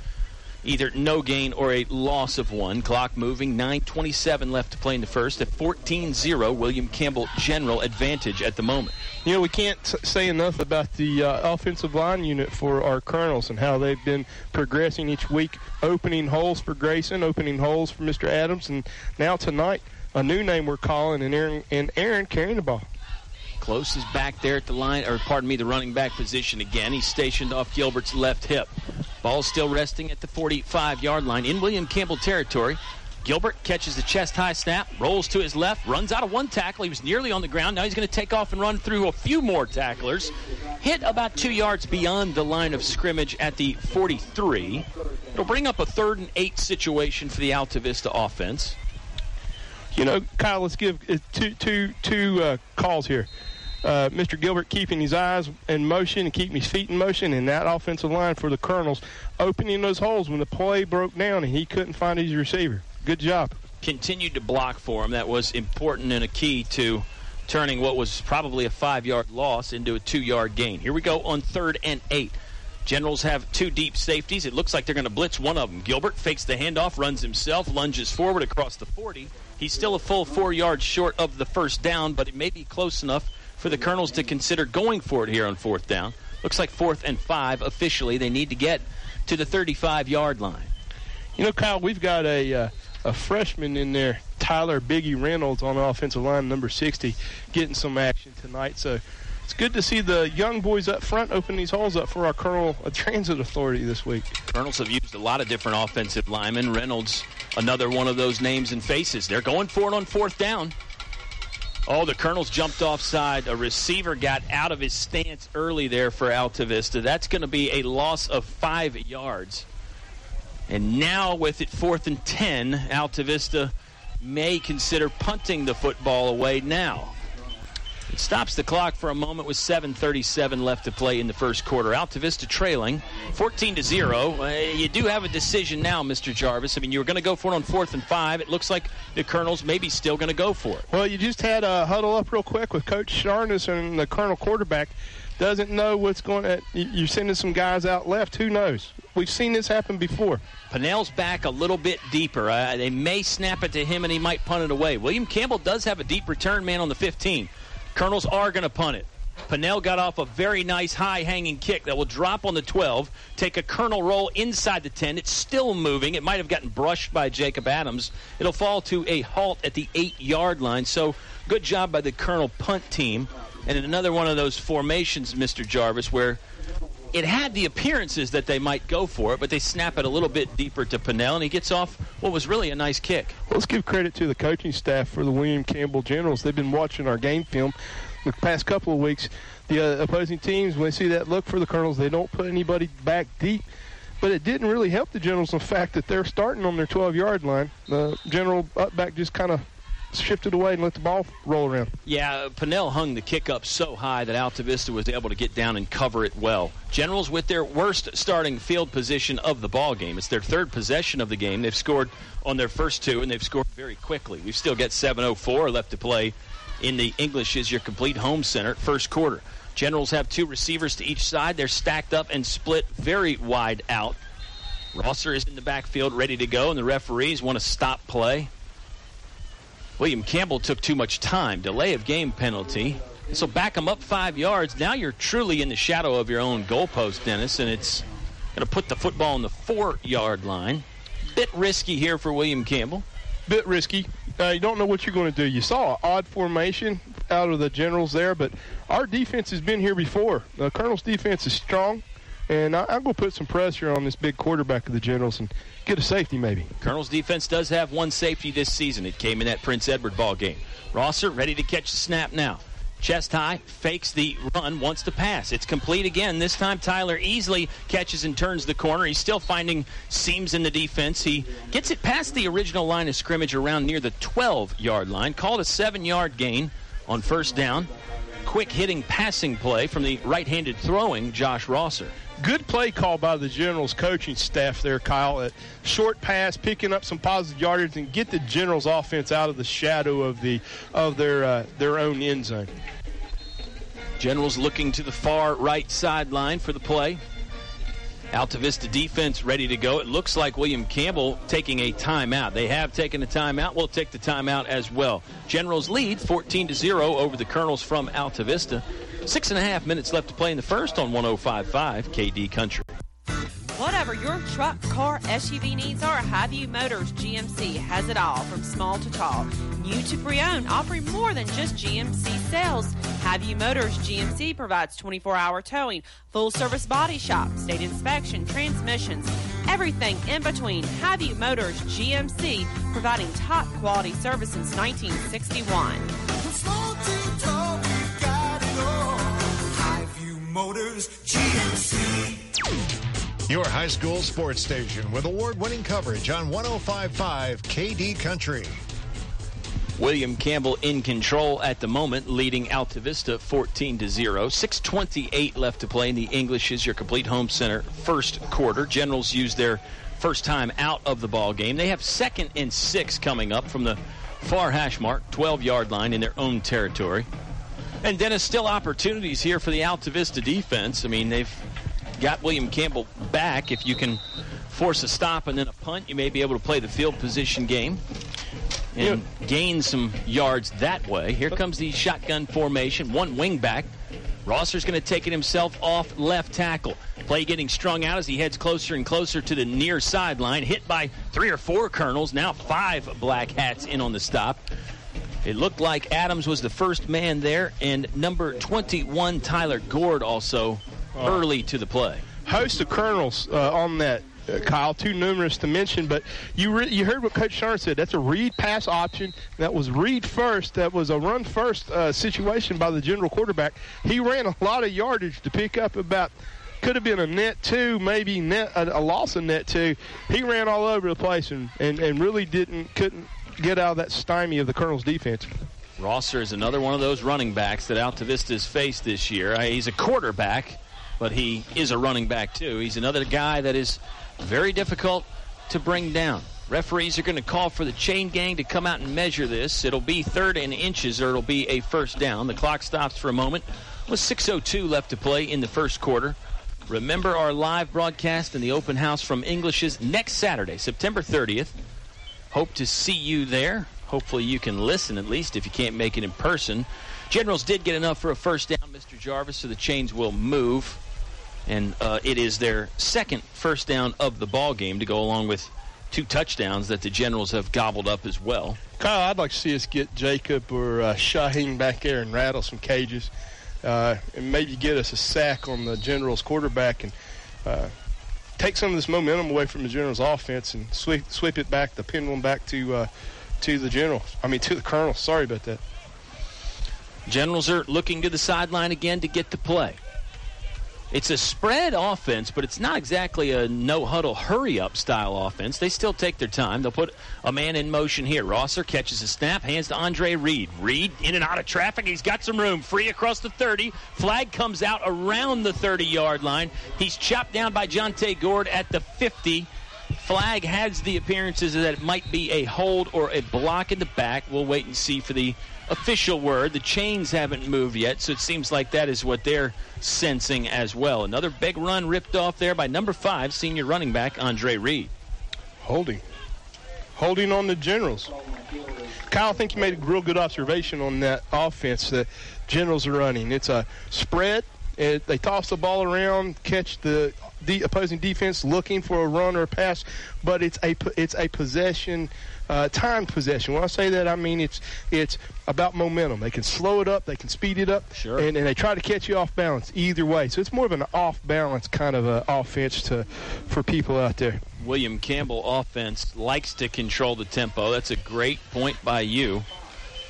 either no gain or a loss of 1. Clock moving, 9:27 left to play in the first. At 14-0, William Campbell General advantage at the moment. You know, we can't say enough about the offensive line unit for our Colonels and how they've been progressing each week, opening holes for Grayson, opening holes for Mr. Adams, and now tonight a new name we're calling, and Aaron carrying the ball. Close is back there at the line, or pardon me, the running back position again. He's stationed off Gilbert's left hip. Ball still resting at the 45-yard line in William Campbell territory. Gilbert catches the chest-high snap, rolls to his left, runs out of 1 tackle. He was nearly on the ground. Now he's going to take off and run through a few more tacklers. Hit about 2 yards beyond the line of scrimmage at the 43. It'll bring up a 3rd and 8 situation for the Altavista offense. You know, Kyle, let's give two calls here. Mr. Gilbert keeping his eyes in motion and keeping his feet in motion, and that offensive line for the Colonels opening those holes when the play broke down and he couldn't find his receiver. Good job. Continued to block for him. That was important and a key to turning what was probably a 5-yard loss into a 2-yard gain. Here we go on 3rd and 8. Generals have 2 deep safeties. It looks like they're going to blitz one of them. Gilbert fakes the handoff, runs himself, lunges forward across the 40. He's still a full 4 yards short of the first down, but it may be close enough for the Colonels to consider going for it here on 4th down. Looks like 4th and 5 officially. They need to get to the 35-yard line. You know, Kyle, we've got a freshman in there, Tyler Biggie Reynolds, on the offensive line, number 60, getting some action tonight. So it's good to see the young boys up front open these holes up for our Colonel Transit Authority this week. Colonels have used a lot of different offensive linemen. Reynolds, another one of those names and faces. They're going for it on 4th down. Oh, the Colonels jumped offside. A receiver got out of his stance early there for Altavista. That's going to be a loss of 5 yards. And now with it 4th and 10, Altavista may consider punting the football away now. It stops the clock for a moment with 7:37 left to play in the first quarter. Altavista trailing 14-0. You do have a decision now, Mr. Jarvis. I mean, you were going to go for it on 4th and 5. It looks like the Colonels maybe still going to go for it. Well, you just had a huddle up real quick with Coach Sharness, and the Colonel quarterback doesn't know what's going to – you're sending some guys out left. Who knows? We've seen this happen before. Pennell's back a little bit deeper. They may snap it to him, and he might punt it away. William Campbell does have a deep return man on the 15. Colonels are going to punt it. Pennell got off a very nice high-hanging kick that will drop on the 12, take a Colonel roll inside the 10. It's still moving. It might have gotten brushed by Jacob Adams. It'll fall to a halt at the 8-yard line. So good job by the Colonel punt team. And in another one of those formations, Mr. Jarvis, where it had the appearances that they might go for it, but they snap it a little bit deeper to Pennell, and he gets off what was really a nice kick. Well, let's give credit to the coaching staff for the William Campbell Generals. They've been watching our game film the past couple of weeks. The opposing teams, when they see that look for the Colonels, they don't put anybody back deep. But it didn't really help the Generals in the fact that they're starting on their 12-yard line. The General up back just kind of shifted away and let the ball roll around. Yeah, Pennell hung the kick up so high that Altavista was able to get down and cover it well. Generals with their worst starting field position of the ball game. It's their 3rd possession of the game. They've scored on their first 2, and they've scored very quickly. We've still got 7:04 left to play in the English is your complete home center first quarter. Generals have 2 receivers to each side. They're stacked up and split very wide out. Rosser is in the backfield ready to go, and the referees want to stop play. William Campbell took too much time. Delay of game penalty. This will back them up 5 yards. Now you're truly in the shadow of your own goalpost, Dennis, and it's going to put the football on the 4-yard line. Bit risky here for William Campbell. Bit risky. You don't know what you're going to do. You saw an odd formation out of the Generals there, but our defense has been here before. The Colonel's defense is strong, and I'm going to put some pressure on this big quarterback of the Generals and get a safety maybe. Colonel's defense does have 1 safety this season. It came in that Prince Edward ball game. Rosser ready to catch the snap now. Chest high, fakes the run, wants to pass. It's complete again. This time Tyler easily catches and turns the corner. He's still finding seams in the defense. He gets it past the original line of scrimmage around near the 12-yard line. Called a 7-yard gain on first down. Quick hitting passing play from the right-handed throwing Josh Rosser. Good play call by the Generals coaching staff there, Kyle. A short pass, picking up some positive yardage, and get the Generals offense out of the shadow of their own end zone. Generals looking to the far right sideline for the play. Altavista defense ready to go. It looks like William Campbell taking a timeout. They have taken a timeout. We'll take the timeout as well. Generals lead 14-0 over the Colonels from Altavista. 6.5 minutes left to play in the first on 105.5 KD Country. Whatever your truck, car, SUV needs are, Highview Motors GMC has it all, from small to tall. New to pre-owned, offering more than just GMC sales. Highview Motors GMC provides 24-hour towing, full-service body shop, state inspection, transmissions, everything in between. Highview Motors GMC, providing top-quality service since 1961. From small to tall, we've got it all. Highview Motors GMC. Your high school sports station with award-winning coverage on 105.5 KD Country. William Campbell in control at the moment, leading Altavista 14-0. 6:28 left to play in the English is your complete home center first quarter. Generals use their first time out of the ball game. They have 2nd and 6 coming up from the far hash mark, 12-yard line in their own territory. And Dennis, still opportunities here for the Altavista defense. I mean, they've got William Campbell back. If you can force a stop and then a punt, you may be able to play the field position game and gain some yards that way. Here comes the shotgun formation. 1 wing back. Rosser's going to take it himself off left tackle. Play getting strung out as he heads closer and closer to the near sideline. Hit by 3 or 4 Colonels. Now 5 Black Hats in on the stop. It looked like Adams was the first man there, and number 21, Tyler Gord, also early to the play. Host of Colonels on that, Kyle, too numerous to mention, but you heard what Coach Sharn said. That's a read pass option. That was read first. That was a run first situation by the General quarterback. He ran a lot of yardage to pick up about, could have been a net 2, maybe a loss of net 2. He ran all over the place and really couldn't get out of that stymie of the Colonel's defense. Rosser is another one of those running backs that Altavista's faced this year. He's a quarterback, but he is a running back too. He's another guy that is very difficult to bring down. Referees are going to call for the chain gang to come out and measure this. It'll be 3rd and inches, or it'll be a first down. The clock stops for a moment with 6:02 left to play in the first quarter. Remember our live broadcast in the open house from English's next Saturday, September 30th. Hope to see you there. Hopefully you can listen, at least, if you can't make it in person. Generals did get enough for a first down, Mr. Jarvis, so the chains will move. And it is their 2nd first down of the ball game, to go along with 2 touchdowns that the Generals have gobbled up as well. Kyle, I'd like to see us get Jacob or Shaheen back there and rattle some cages and maybe get us a sack on the Generals quarterback and take some of this momentum away from the Generals offense and sweep it back, the pendulum back to the Generals. To the Colonels. Sorry about that. Generals are looking to the sideline again to get the play. It's a spread offense, but it's not exactly a no-huddle, hurry-up style offense. They still take their time. They'll put a man in motion here. Rosser catches a snap, hands to Andre Reed. Reed in and out of traffic. He's got some room. Free across the 30. Flag comes out around the 30-yard line. He's chopped down by Jonte Gord at the 50. Flag has the appearances that it might be a hold or a block in the back. We'll wait and see for the official word. The chains haven't moved yet, so it seems like that is what they're sensing as well. Another big run ripped off there by number 5, senior running back Andre Reed. Holding on the Generals. Kyle, I think you made a real good observation on that offense that Generals are running. It's a spread. They toss the ball around, catch the opposing defense looking for a run or a pass, but it's a possession, timed possession. When I say that, I mean it's about momentum. They can slow it up, they can speed it up, sure, and they try to catch you off balance either way. So it's more of an off-balance kind of offense for people out there. William Campbell offense likes to control the tempo. That's a great point by you.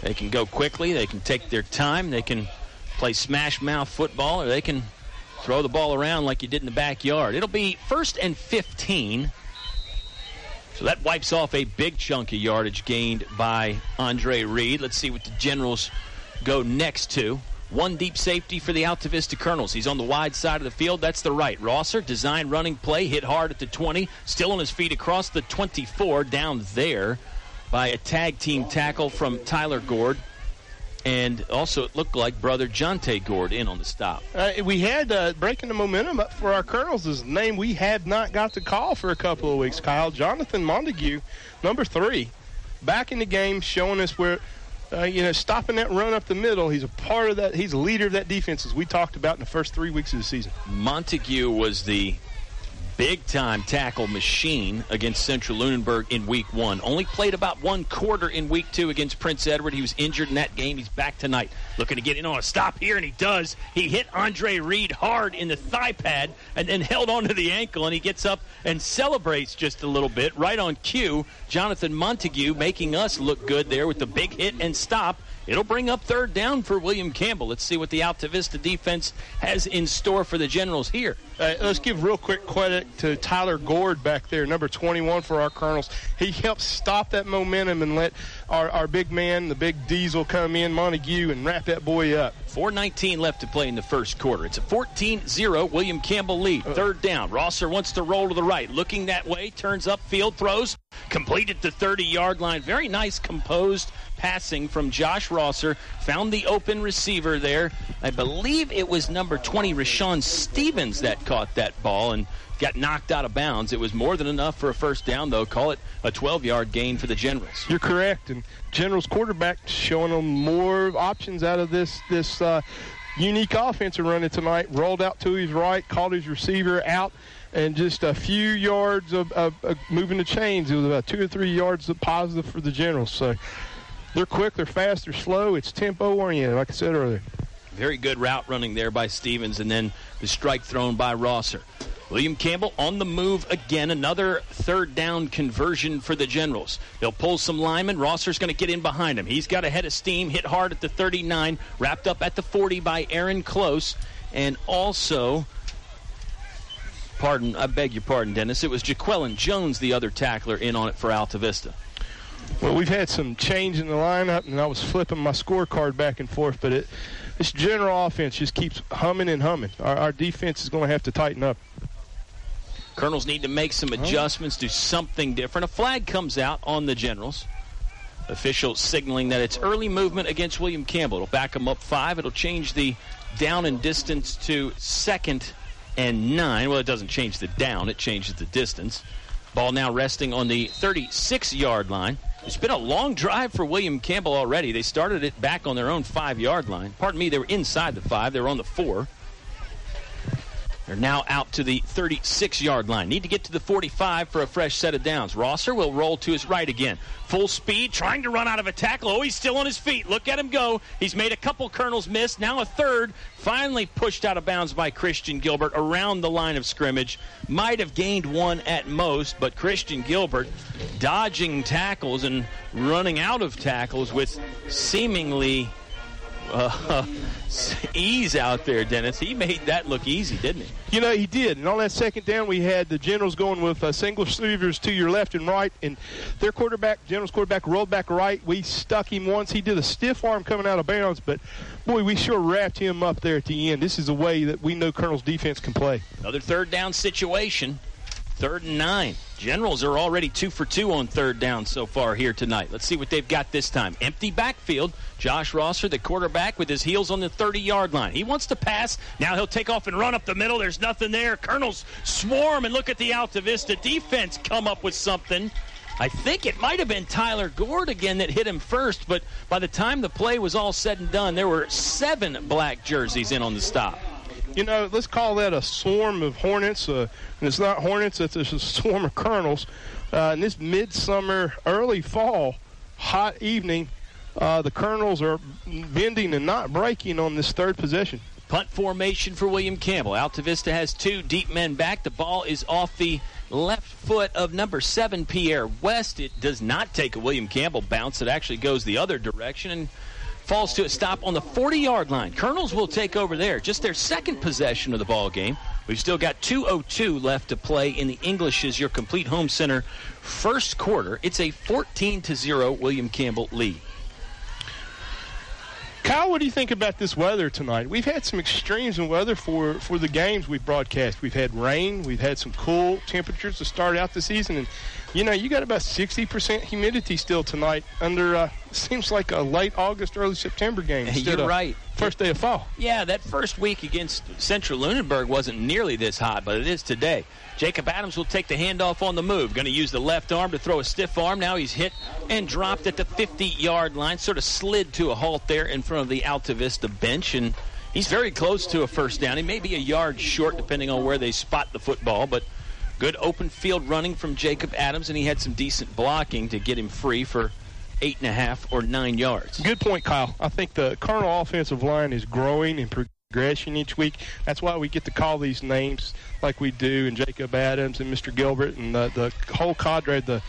They can go quickly, they can take their time, they can play smash mouth football, or they can throw the ball around like you did in the backyard. It'll be 1st and 15. So that wipes off a big chunk of yardage gained by Andre Reed. Let's see what the Generals go next to. One deep safety for the Altavista Colonels. He's on the wide side of the field. That's the right. Rosser, design running play, hit hard at the 20. Still on his feet across the 24, down there by a tag team tackle from Tyler Gord. And also it looked like brother Jonte Gord in on the stop. We had breaking the momentum up for our Colonels is a name we had not got to call for a couple of weeks, Kyle. Jonathan Montague, number 3, back in the game, showing us where, stopping that run up the middle. He's a part of that. He's a leader of that defense, as we talked about in the first 3 weeks of the season. Montague was the big-time tackle machine against Central Lunenburg in Week 1. Only played about 1 quarter in Week 2 against Prince Edward. He was injured in that game. He's back tonight. Looking to get in on a stop here, and he does. He hit Andre Reed hard in the thigh pad and then held onto the ankle, and he gets up and celebrates just a little bit. Right on cue, Jonathan Montague making us look good there with the big hit and stop. It'll bring up 3rd down for William Campbell. Let's see what the Altavista defense has in store for the Generals here. Let's give real quick credit to Tyler Gord back there, number 21 for our Colonels. He helped stop that momentum and let our big man, the big diesel, come in, Montague, and wrap that boy up. 4:19 left to play in the first quarter. It's a 14-0 William Campbell lead. 3rd down. Rosser wants to roll to the right. Looking that way, turns upfield, throws, completed the 30-yard line. Very nice composed passing from Josh Rosser. Found the open receiver there. I believe it was number 20, Rashawn Stevens, that caught that ball and got knocked out of bounds. It was more than enough for a 1st down, though. Call it a 12-yard gain for the Generals. You're correct, and Generals quarterback showing them more options out of this unique offense they're running tonight. Rolled out to his right, called his receiver out, and just a few yards of moving the chains. It was about 2 or 3 yards of positive for the Generals. So they're quick, they're fast, they're slow. It's tempo-oriented, like I said earlier. Very good route running there by Stevens, and then the strike thrown by Rosser. William Campbell on the move again. Another 3rd down conversion for the Generals. They'll pull some linemen. Rosser's going to get in behind him. He's got a head of steam, hit hard at the 39, wrapped up at the 40 by Aaron Close. And also, I beg your pardon, Dennis, it was Jaquelin Jones, the other tackler, in on it for Altavista. Well, we've had some change in the lineup, and I was flipping my scorecard back and forth, but this general offense just keeps humming and humming. Our defense is going to have to tighten up. Colonels need to make some adjustments, do something different. A flag comes out on the Generals. Official signaling that it's early movement against William Campbell. It'll back them up 5. It'll change the down and distance to 2nd and 9. Well, it doesn't change the down. It changes the distance. Ball now resting on the 36-yard line. It's been a long drive for William Campbell already. They started it back on their own 5-yard line. Pardon me, they were inside the 5. They were on the 4. They're now out to the 36-yard line. Need to get to the 45 for a fresh set of downs. Rosser will roll to his right again. Full speed, trying to run out of a tackle. Oh, he's still on his feet. Look at him go. He's made a couple Colonels miss. Now a 3rd. Finally pushed out of bounds by Christian Gilbert around the line of scrimmage. Might have gained 1 at most, but Christian Gilbert dodging tackles and running out of tackles with seemingly ease out there, Dennis. He made that look easy, didn't he? You know, he did. And on that 2nd down, we had the Generals going with single receivers to your left and right. And their Generals quarterback, rolled back right. We stuck him once. He did a stiff arm coming out of bounds. But, boy, we sure wrapped him up there at the end. This is a way that we know Colonel's defense can play. Another 3rd down situation. 3rd and 9. Generals are already 2 for 2 on third down so far here tonight. Let's see what they've got this time. Empty backfield. Josh Rosser, the quarterback, with his heels on the 30-yard line. He wants to pass. Now he'll take off and run up the middle. There's nothing there. Colonels swarm, and look at the Altavista defense come up with something. I think it might have been Tyler Gord again that hit him first, but by the time the play was all said and done, there were 7 black jerseys in on the stop. You know, let's call that a swarm of hornets. And it's not hornets, it's a swarm of colonels. In this midsummer, early fall, hot evening, the colonels are bending and not breaking on this third possession. Punt formation for William Campbell. Altavista has 2 deep men back. The ball is off the left foot of number 7, Pierre West. It does not take a William Campbell bounce. It actually goes the other direction and falls to a stop on the 40-yard line. Colonels will take over there. Just their second possession of the ball game. We've still got 2:02 left to play in the English is your complete home center first quarter. It's a 14-0 William Campbell lead. Kyle, what do you think about this weather tonight? We've had some extremes in weather for the games we've broadcast. We've had rain. We've had some cool temperatures to start out the season. And, you know, you got about 60% humidity still tonight under, seems like a late August, early September game. You're right. First day of fall. Yeah, that first week against Central Lunenburg wasn't nearly this hot, but it is today. Jacob Adams will take the handoff on the move. Going to use the left arm to throw a stiff arm. Now he's hit and dropped at the 50-yard line. Sort of slid to a halt there in front of the Altavista bench, and he's very close to a first down. He may be a yard short depending on where they spot the football, but good open field running from Jacob Adams, and he had some decent blocking to get him free for 8.5 or 9 yards. Good point, Kyle. I think the Colonel offensive line is growing in progression each week. That's why we get to call these names like we do, and Jacob Adams and Mr. Gilbert and the whole cadre, the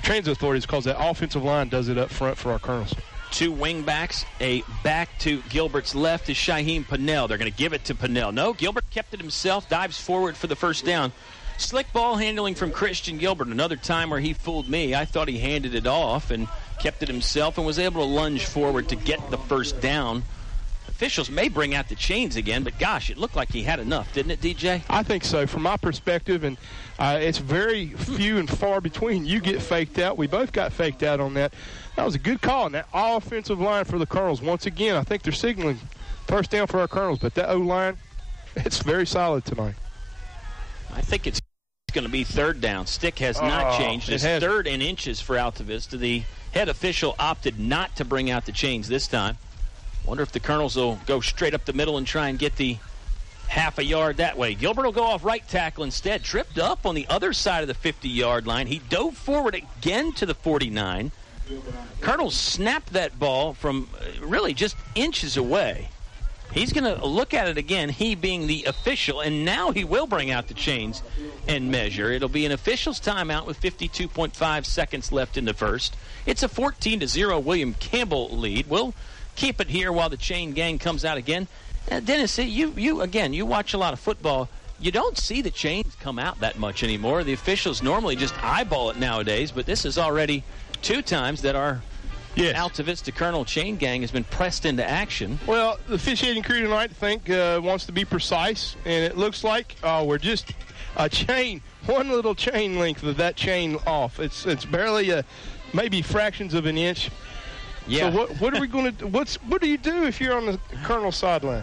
transit authorities, because that offensive line does it up front for our Colonels. 2 wing backs, a back to Gilbert's left is Shaheem Pennell. They're going to give it to Pennell. No, Gilbert kept it himself, dives forward for the first down. Slick ball handling from Christian Gilbert. Another time where he fooled me. I thought he handed it off and kept it himself and was able to lunge forward to get the first down. Officials may bring out the chains again, but gosh, it looked like he had enough, didn't it, DJ? I think so. From my perspective, and it's very few and far between. You get faked out. We both got faked out on that. That was a good call. And that offensive line for the Colonels, once again, I think they're signaling first down for our Colonels, but that O-line, it's very solid tonight. I think it's going to be third down. Stick has not changed. It's third and inches for Altavista. The head official opted not to bring out the chains this time. Wonder if the Colonels will go straight up the middle and try and get the half a yard that way. Gilbert will go off right tackle instead. Tripped up on the other side of the 50-yard line. He dove forward again to the 49. Colonels snapped that ball from really just inches away. He's going to look at it again, he being the official, and now he will bring out the chains and measure. It'll be an official's timeout with 52.5 seconds left in the first. It's a 14-0 William Campbell lead. We'll keep it here while the chain gang comes out again. Dennis, you watch a lot of football. You don't see the chains come out that much anymore. The officials normally just eyeball it nowadays, but this is already 2 times that our Altavista Colonel chain gang has been pressed into action. Well, the officiating crew tonight, I think, wants to be precise, and it looks like we're just a chain, one little chain length of that chain off. It's barely maybe fractions of an inch. Yeah. So what are we going to do? What do you do if you're on the Colonel sideline?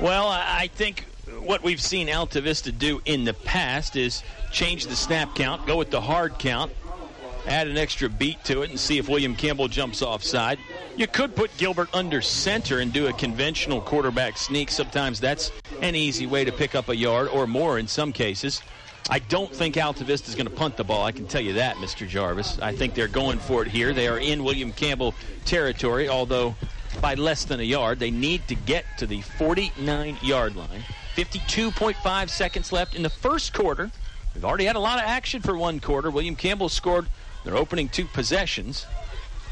Well, I think what we've seen Altavista do in the past is change the snap count, go with the hard count, add an extra beat to it and see if William Campbell jumps offside. You could put Gilbert under center and do a conventional quarterback sneak. Sometimes that's an easy way to pick up a yard or more in some cases. I don't think Altavista is going to punt the ball. I can tell you that, Mr. Jarvis. I think they're going for it here. They are in William Campbell territory, although by less than a yard. They need to get to the 49-yard line. 52.5 seconds left in the first quarter. We've already had a lot of action for one quarter. William Campbell scored their opening 2 possessions.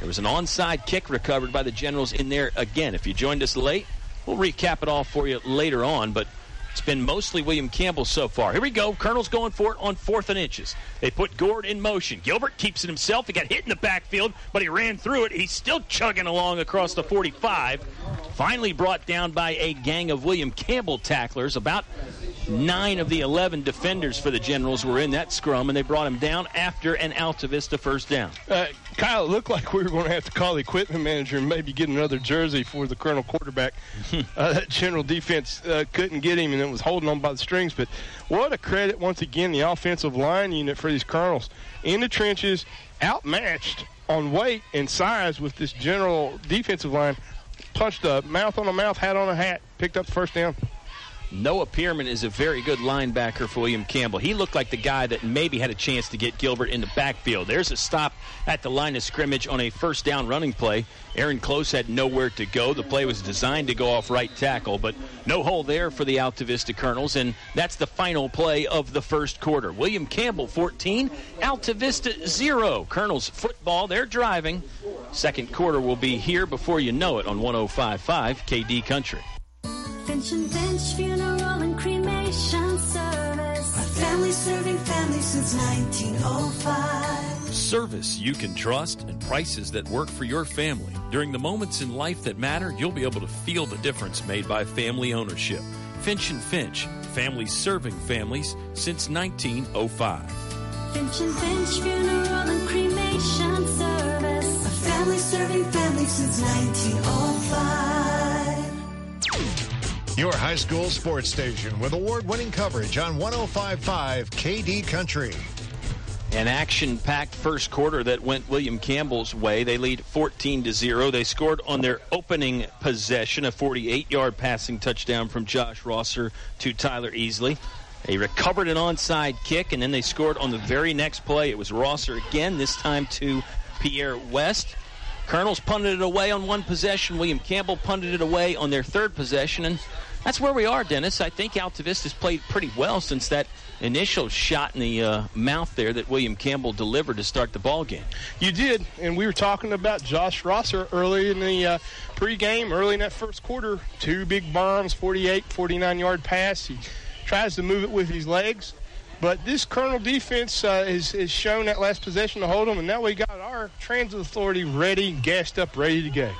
There was an onside kick recovered by the Generals in there again. If you joined us late, we'll recap it all for you later on. But It's been mostly William Campbell so far. Here we go. Colonel's going for it on 4th and inches. They put Gord in motion. Gilbert keeps it himself. He got hit in the backfield, but he ran through it. He's still chugging along across the 45. Finally brought down by a gang of William Campbell tacklers. About 9 of the 11 defenders for the Generals were in that scrum, and they brought him down after an Altavista first down. Kyle, it looked like we were going to have to call the equipment manager and maybe get another jersey for the Colonel quarterback. That General defense couldn't get him, and it was holding on by the strings. But what a credit, once again, the offensive line unit for these Colonels. In the trenches, outmatched on weight and size with this General defensive line. Punched a mouth on a mouth, hat on a hat, picked up the first down. Noah Pearman is a very good linebacker for William Campbell. He looked like the guy that maybe had a chance to get Gilbert in the backfield. There's a stop at the line of scrimmage on a first down running play. Aaron Close had nowhere to go. The play was designed to go off right tackle, but no hole there for the Altavista Colonels, and that's the final play of the first quarter. William Campbell 14, Altavista 0. Colonels football, they're driving. Second quarter will be here before you know it on 105.5 KD Country. Finch and Finch Funeral and Cremation Service. A family serving family since 1905. Service you can trust and prices that work for your family. During the moments in life that matter, you'll be able to feel the difference made by family ownership. Finch and Finch, families serving families since 1905. Finch and Finch Funeral and Cremation Service. A family serving family since 1905. Your high school sports station with award-winning coverage on 105.5 KD Country. An action-packed first quarter that went William Campbell's way. They lead 14-0. They scored on their opening possession, a 48-yard passing touchdown from Josh Rosser to Tyler Easley. They recovered an onside kick, and then they scored on the very next play. It was Rosser again, this time to Pierre West. Colonels punted it away on one possession. William Campbell punted it away on their third possession, and that's where we are, Dennis. I think Altavista's played pretty well since that initial shot in the mouth there that William Campbell delivered to start the ball game. You did, and we were talking about Josh Rosser early in the pregame, early in that first quarter. 2 big bombs, 48, 49-yard pass. He tries to move it with his legs. But this Colonel defense is shown that last possession to hold them, and now we got our transit authority ready, gassed up, ready to go.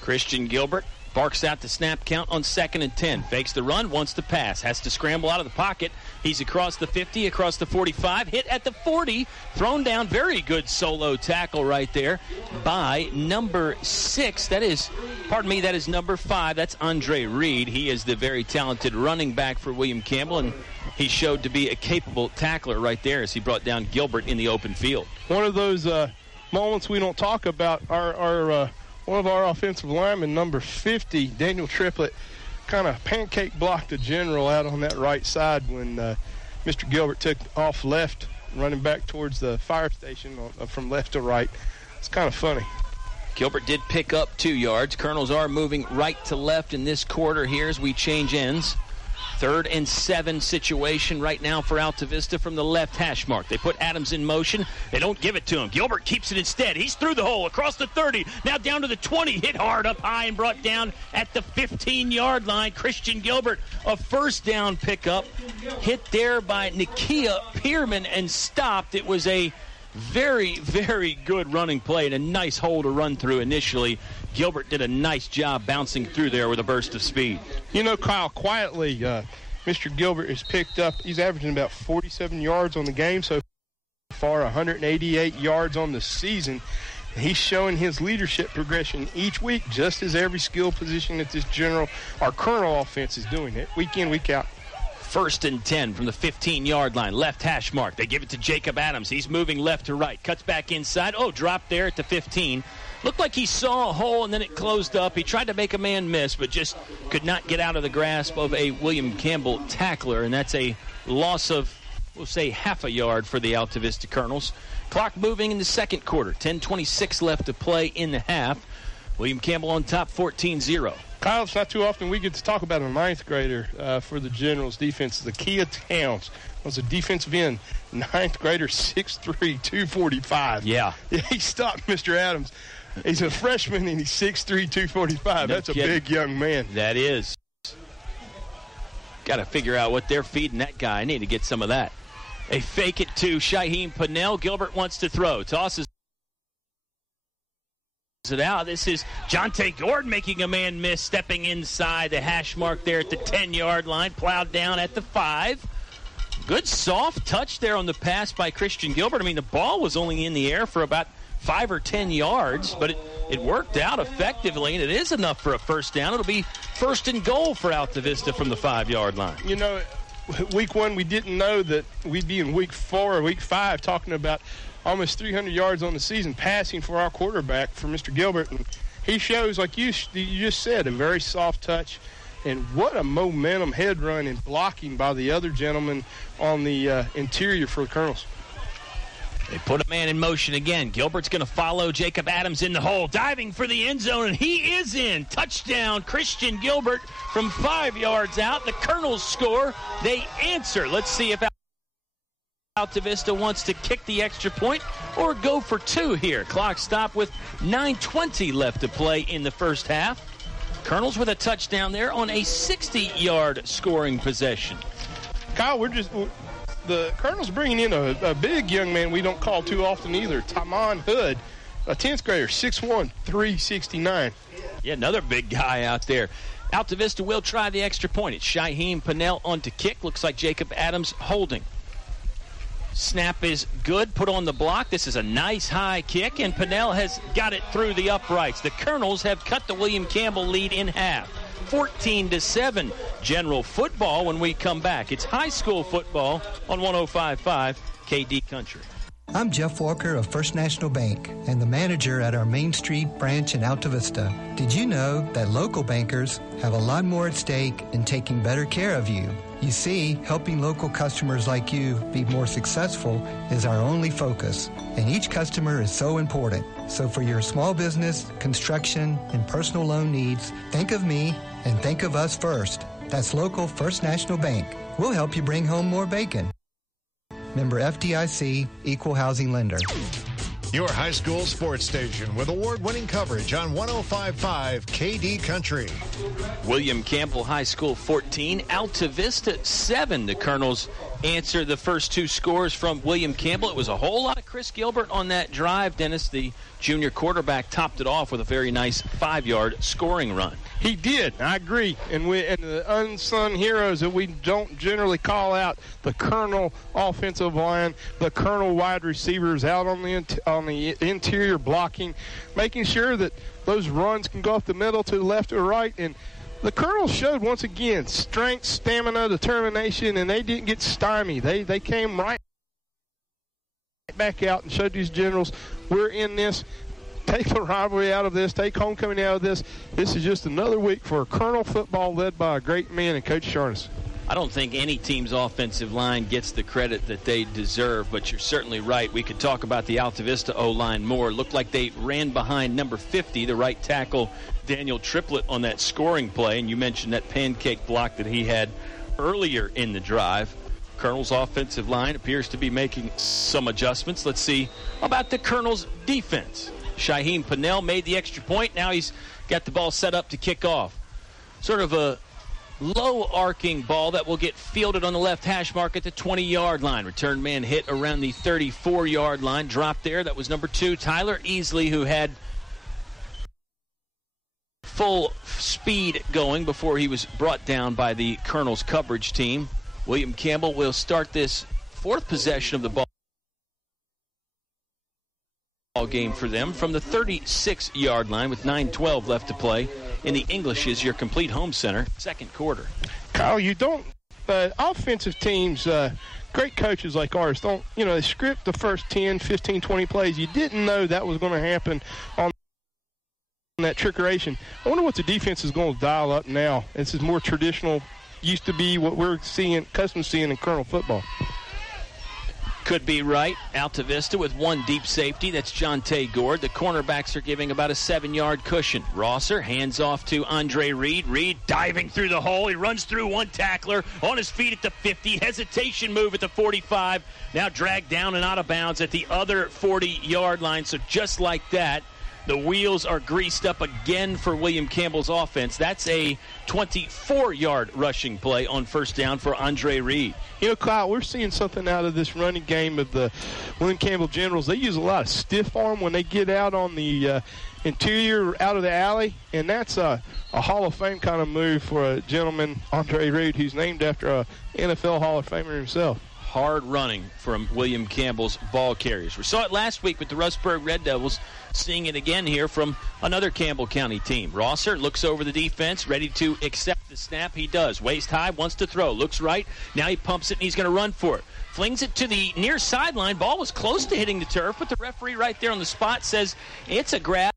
Christian Gilbert barks out the snap count on 2nd and 10. Fakes the run, wants to pass. Has to scramble out of the pocket. He's across the 50, across the 45. Hit at the 40. Thrown down. Very good solo tackle right there by number 6. That is number 5. That's Andre Reed. He is the very talented running back for William Campbell, and he showed to be a capable tackler right there as he brought down Gilbert in the open field. One of those moments we don't talk about, one of our offensive linemen, number 50, Daniel Triplett, kind of pancake blocked the General out on that right side when Mr. Gilbert took off left, running back towards the fire station from left to right. It's kind of funny. Gilbert did pick up 2 yards. Colonels are moving right to left in this quarter here as we change ends. 3rd and 7 situation right now for Altavista from the left hash mark. They put Adams in motion. They don't give it to him. Gilbert keeps it instead. He's through the hole, across the 30, now down to the 20, hit hard up high and brought down at the 15-yard line. Christian Gilbert, a first down pickup, hit there by Nakia Pearman and stopped. It was a very, very good running play and a nice hole to run through initially. Gilbert did a nice job bouncing through there with a burst of speed. You know, Kyle, quietly, Mr. Gilbert has picked up, he's averaging about 47 yards on the game so far, 188 yards on the season. He's showing his leadership progression each week, just as every skill position that this our Colonel offense is doing it, week in, week out. 1st and 10 from the 15-yard line, left hash mark. They give it to Jacob Adams. He's moving left to right, cuts back inside. Oh, dropped there at the 15. Looked like he saw a hole and then it closed up. He tried to make a man miss, but just could not get out of the grasp of a William Campbell tackler, and that's a loss of, we'll say, half a yard for the Altavista Colonels. Clock moving in the second quarter. 10:26 left to play in the half. William Campbell on top, 14-0. Kyle, it's not too often we get to talk about a 9th grader for the Generals defense. Zakiya Towns was a defensive end, 9th grader, 6'3", 245. Yeah, he stopped Mr. Adams. He's a freshman, and he's 6'3", 245. That's a big young man. That is. Got to figure out what they're feeding that guy. I need to get some of that. They fake it to Shaheem Pennell. Gilbert wants to throw. Tosses it out. This is Jonte Gordon making a man miss, stepping inside the hash mark there at the 10-yard line. Plowed down at the 5. Good soft touch there on the pass by Christian Gilbert. I mean, the ball was only in the air for about 5 or 10 yards, but it worked out effectively, and it is enough for a first down. It'll be 1st and goal for Altavista from the 5-yard line. You know, week 1, we didn't know that we'd be in week 4 or week 5 talking about almost 300 yards on the season passing for our quarterback, for Mr. Gilbert. And he shows, like you just said, a very soft touch. And what a momentum head run and blocking by the other gentleman on the interior for the Colonels. They put a man in motion again. Gilbert's going to follow Jacob Adams in the hole, diving for the end zone, and he is in. Touchdown, Christian Gilbert from 5 yards out. The Colonels score. They answer. Let's see if Altavista wants to kick the extra point or go for 2 here. Clock stop with 9:20 left to play in the first half. Colonels with a touchdown there on a 60-yard scoring possession. Kyle, the Colonels bringing in a big young man we don't call too often either, Tamon Hood, a 10th grader, 6'1", 369. Yeah, another big guy out there. Altavista will try the extra point. It's Shaheem Pennell on to kick. Looks like Jacob Adams holding. Snap is good. Put on the block. This is a nice high kick, and Pennell has got it through the uprights. The Colonels have cut the William Campbell lead in half. 14-7 General Football when we come back. It's high school football on 105.5 KD Country. I'm Jeff Walker of First National Bank and the manager at our Main Street branch in Altavista. Did you know that local bankers have a lot more at stake in taking better care of you? You see, helping local customers like you be more successful is our only focus, and each customer is so important. So for your small business, construction, and personal loan needs, think of me and think of us first. That's local First National Bank. We'll help you bring home more bacon. Member FDIC, Equal Housing Lender. Your high school sports station with award-winning coverage on 105.5 KD Country. William Campbell High School 14, Altavista 7. The Colonels answer the first 2 scores from William Campbell. It was a whole lot of Chris Gilbert on that drive. Dennis, the junior quarterback, topped it off with a very nice 5-yard scoring run. He did. I agree. And the unsung heroes that we don't generally call out, the Colonel offensive line, the Colonel wide receivers out on the interior blocking, making sure that those runs can go up the middle to the left or right. And the Colonels showed once again strength, stamina, determination, and they didn't get stymied. They came right back out and showed these Generals, we're in this. Take the rivalry out of this. Take homecoming out of this. This is just another week for Colonel football led by a great man in Coach Sharnas. I don't think any team's offensive line gets the credit that they deserve, but you're certainly right. We could talk about the Altavista O-line more. It looked like they ran behind number 50, the right tackle, Daniel Triplett, on that scoring play, and you mentioned that pancake block that he had earlier in the drive. Colonel's offensive line appears to be making some adjustments. Let's see about the Colonel's defense. Shaheem Pennell made the extra point. Now he's got the ball set up to kick off. Sort of a low-arcing ball that will get fielded on the left hash mark at the 20-yard line. Return man hit around the 34-yard line. Dropped there. That was number 2, Tyler Easley, who had full speed going before he was brought down by the Colonel's coverage team. William Campbell will start this 4th possession of the ball game for them from the 36-yard line with 9:12 left to play in the English's Your Complete Home Center second quarter. Kyle, offensive teams, great coaches like ours, they script the first 10, 15, 20 plays. You didn't know that was going to happen on that trickeration. I wonder what the defense is going to dial up now. This is more traditional, used to be what we're accustomed to seeing in Colonel football. Could be right. Altavista with 1 deep safety. That's Jonte Gord. The cornerbacks are giving about a 7-yard cushion. Rosser hands off to Andre Reed. Reed diving through the hole. He runs through 1 tackler on his feet at the 50. Hesitation move at the 45. Now dragged down and out of bounds at the other 40-yard line. So just like that, The wheels are greased up again for William Campbell's offense. That's a 24-yard rushing play on first down for Andre Reed. You know, Kyle, we're seeing something out of this running game of the William Campbell Generals. They use a lot of stiff arm when they get out on the interior, out of the alley, and that's a Hall of Fame kind of move for a gentleman, Andre Reed, who's named after a NFL Hall of Famer himself. Hard running from William Campbell's ball carriers. We saw it last week with the Rustburg Red Devils, seeing it again here from another Campbell County team. Rosser looks over the defense, ready to accept the snap. He does. Waist high, wants to throw. Looks right. Now he pumps it, and he's going to run for it. Flings it to the near sideline. Ball was close to hitting the turf, but the referee right there on the spot says it's a grab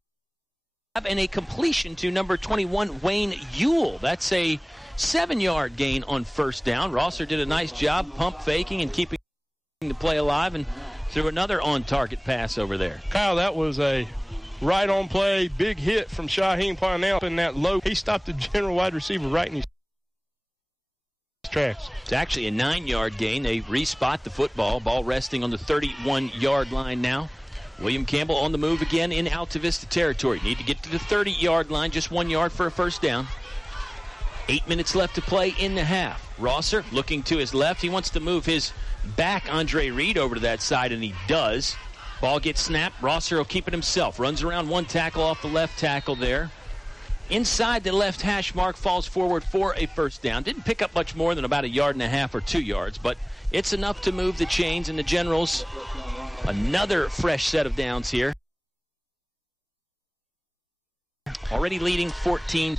and a completion to number 21, Wayne Ewell. That's a 7-yard gain on first down. Rosser did a nice job pump faking and keeping the play alive and threw another on-target pass over there. Kyle, that was a right-on play, big hit from Shaheem Parnell in that low. He stopped the general wide receiver right in his tracks. It's actually a 9-yard gain. They respot the football. Ball resting on the 31-yard line now. William Campbell on the move again in Altavista territory. Need to get to the 30-yard line, just 1 yard for a first down. 8 minutes left to play in the half. Rosser looking to his left. He wants to move his back, Andre Reed, over to that side, and he does. Ball gets snapped. Rosser will keep it himself. Runs around one tackle off the left tackle there. Inside the left hash mark, falls forward for a first down. Didn't pick up much more than about 1.5 yards or 2 yards, but it's enough to move the chains, and the Generals, another fresh set of downs here. Already leading 14-7,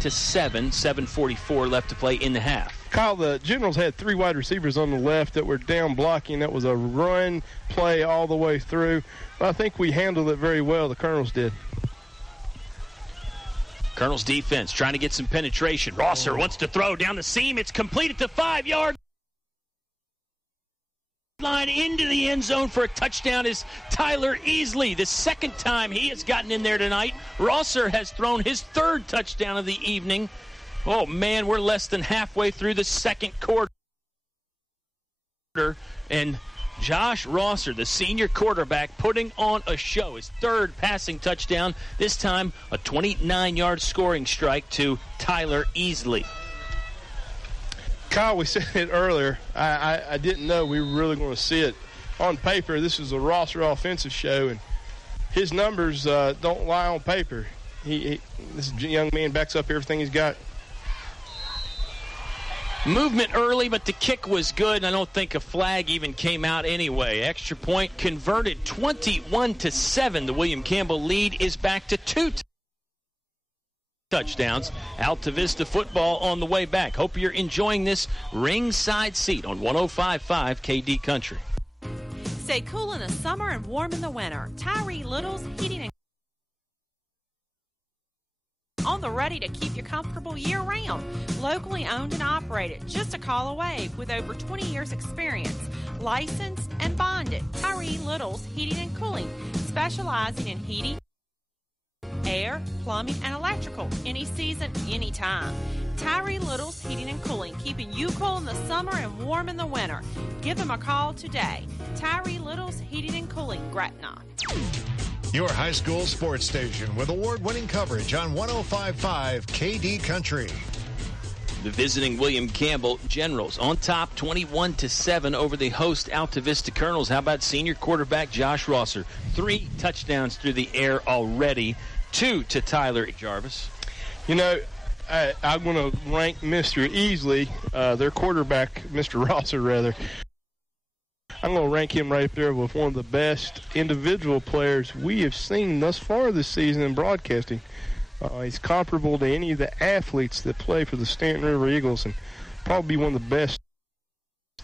7:44 left to play in the half. Kyle, the Generals had 3 wide receivers on the left that were down blocking. That was a run play all the way through. I think we handled it very well, the Colonels did. Colonels defense trying to get some penetration. Rosser wants to throw down the seam. It's completed to 5-yard line into the end zone for a touchdown is Tyler Easley. The second time he has gotten in there tonight. Rosser has thrown his 3rd touchdown of the evening. Oh, man, we're less than halfway through the second quarter. And Josh Rosser, the senior quarterback, putting on a show. His 3rd passing touchdown, this time a 29-yard scoring strike to Tyler Easley. Kyle, we said it earlier. I didn't know we were really going to see it. On paper, this is a Rosser offensive show, and his numbers don't lie on paper. This young man backs up everything he's got. Movement early, but the kick was good, and I don't think a flag even came out anyway. Extra point converted, 21-7. The William Campbell lead is back to 2 touchdowns. Altavista football on the way back. Hope you're enjoying this ringside seat on 105.5 KD Country. Stay cool in the summer and warm in the winter. Tyree Little's Heating and on the ready to keep you comfortable year-round. Locally owned and operated, just a call away with over 20 years experience. Licensed and bonded. Tyree Little's Heating and Cooling, specializing in heating, air, plumbing, and electrical. Any season, anytime. Tyree Little's Heating and Cooling, keeping you cool in the summer and warm in the winter. Give them a call today. Tyree Little's Heating and Cooling, Gretna. Your high school sports station with award-winning coverage on 105.5 KD Country. The visiting William Campbell Generals on top 21-7 over the host Altavista Colonels. How about senior quarterback Josh Rosser? 3 touchdowns through the air already. 2 to Tyler Jarvis. You know, I'm going to rank Mr. Easley, their quarterback, Mr. Rosser rather. I'm going to rank him right there with one of the best individual players we have seen thus far this season in broadcasting. He's comparable to any of the athletes that play for the Stanton River Eagles and probably one of the best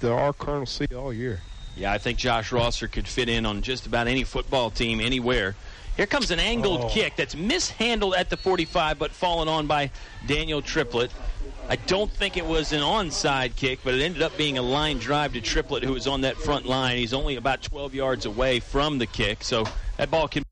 that our Colonels see all year. Yeah, I think Josh Rosser could fit in on just about any football team anywhere. Here comes an angled kick that's mishandled at the 45 but fallen on by Daniel Triplett. I don't think it was an onside kick, but it ended up being a line drive to Triplett, who was on that front line. He's only about 12 yards away from the kick, so that ball can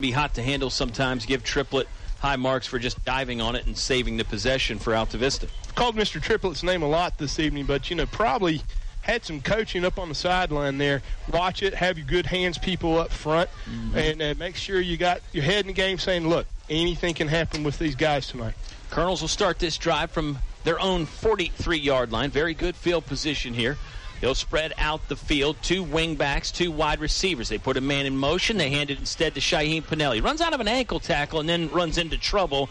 Be hot to handle sometimes, give Triplett high marks for just diving on it and saving the possession for Altavista. Called Mr. Triplett's name a lot this evening, but, probably had some coaching up on the sideline there. Watch it, have your good hands people up front, and make sure you got your head in the game saying, look, anything can happen with these guys tonight. Colonels will start this drive from their own 43-yard line. Very good field position here. They'll spread out the field, 2 wing backs, 2 wide receivers. They put a man in motion. They hand it instead to Shaheem Pinelli. Runs out of an ankle tackle and then runs into trouble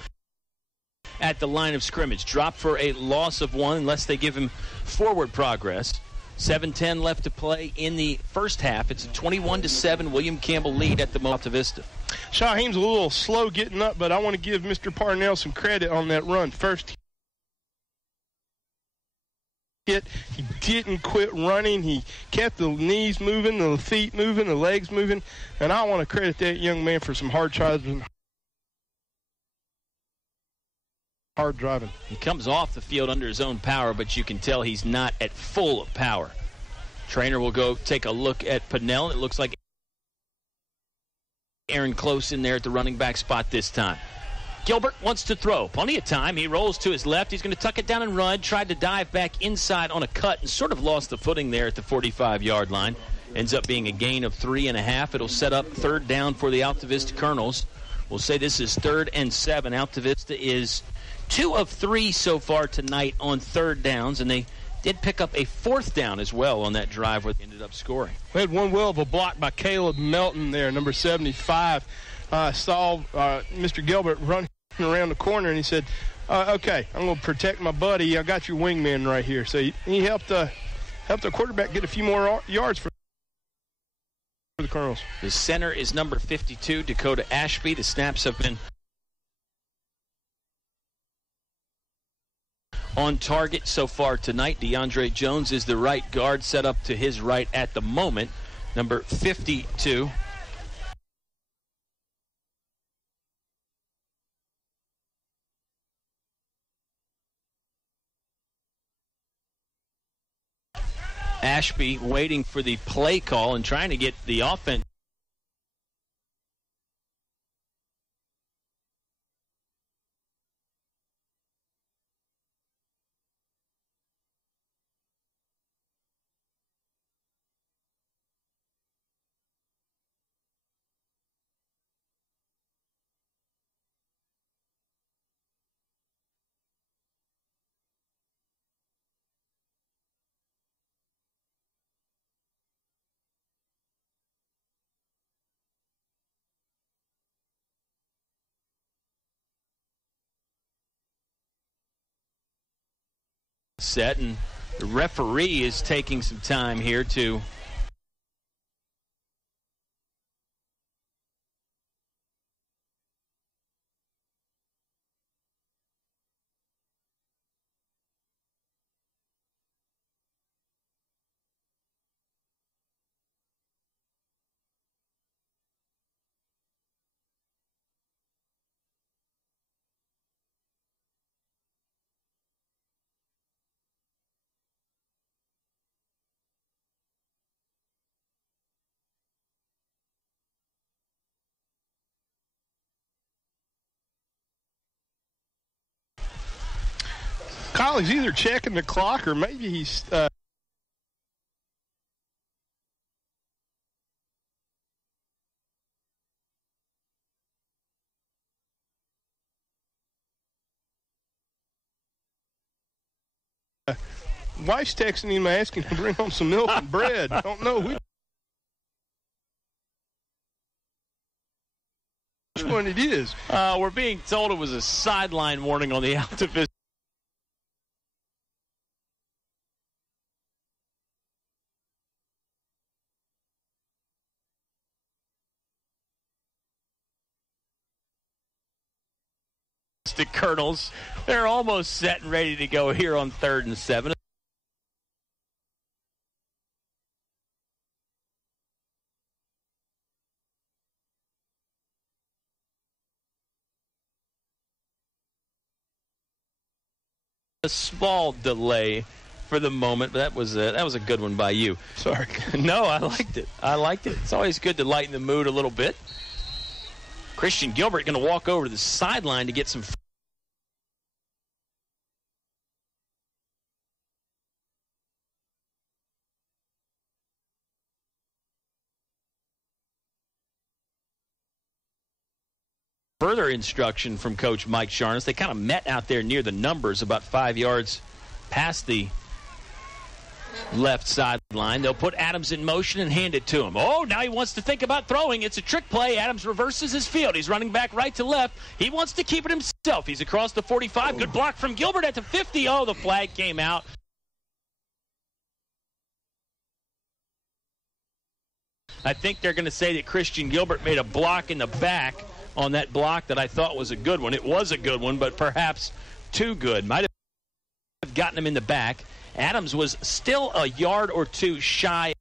at the line of scrimmage. Drop for a loss of 1 unless they give him forward progress. 7:10 left to play in the first half. It's a 21-7 William Campbell lead at the Altavista. Shaheem's a little slow getting up, but I want to give Mr. Parnell some credit on that run. First hit, he didn't quit running. He kept the knees moving, the feet moving, the legs moving, and I want to credit that young man for some hard driving. He comes off the field under his own power, but you can tell he's not at full power. Trainer will go take a look at Pinnell. It looks like Aaron Close in there at the running back spot this time. Gilbert wants to throw. Plenty of time. He rolls to his left. He's going to tuck it down and run. Tried to dive back inside on a cut and sort of lost the footing there at the 45-yard line. Ends up being a gain of 3.5. It'll set up third down for the Altavista Colonels. We'll say this is 3rd and 7. Altavista is 2 of 3 so far tonight on third downs, and they did pick up a 4th down as well on that drive where they ended up scoring. We had one well of a block by Caleb Melton there, number 75. Saw Mr. Gilbert running around the corner, and he said, okay, I'm going to protect my buddy. I got your wingman right here. So he helped the quarterback get a few more yards for the Colonels. The center is number 52, Dakota Ashby. The snaps have been on target so far tonight. DeAndre Jones is the right guard, set up to his right at the moment, number 52. Ashby waiting for the play call and trying to get the offense. Set, and the referee is taking some time here to Kyle, he's either checking the clock or maybe he's wife's texting him asking to bring home some milk and bread. I don't know which one it is. We're being told it was a sideline warning on the Altavista. The Colonels, they're almost set and ready to go here on 3rd and 7. A small delay for the moment, but that was a good one by you. Sorry. No, I liked it. It's always good to lighten the mood a little bit. Christian Gilbert going to walk over to the sideline to get some further instruction from Coach Mike Sharnas. They kind of met out there near the numbers, about 5 yards past the left sideline. They'll put Adams in motion and hand it to him. Oh, now he wants to think about throwing. It's a trick play. Adams reverses his field. He's running back right to left. He wants to keep it himself. He's across the 45. Good block from Gilbert at the 50. Oh, the flag came out. I think they're going to say that Christian Gilbert made a block in the back on that block that I thought was a good one. It was a good one, but perhaps too good. Might have gotten him in the back. Adams was still a yard or two shy.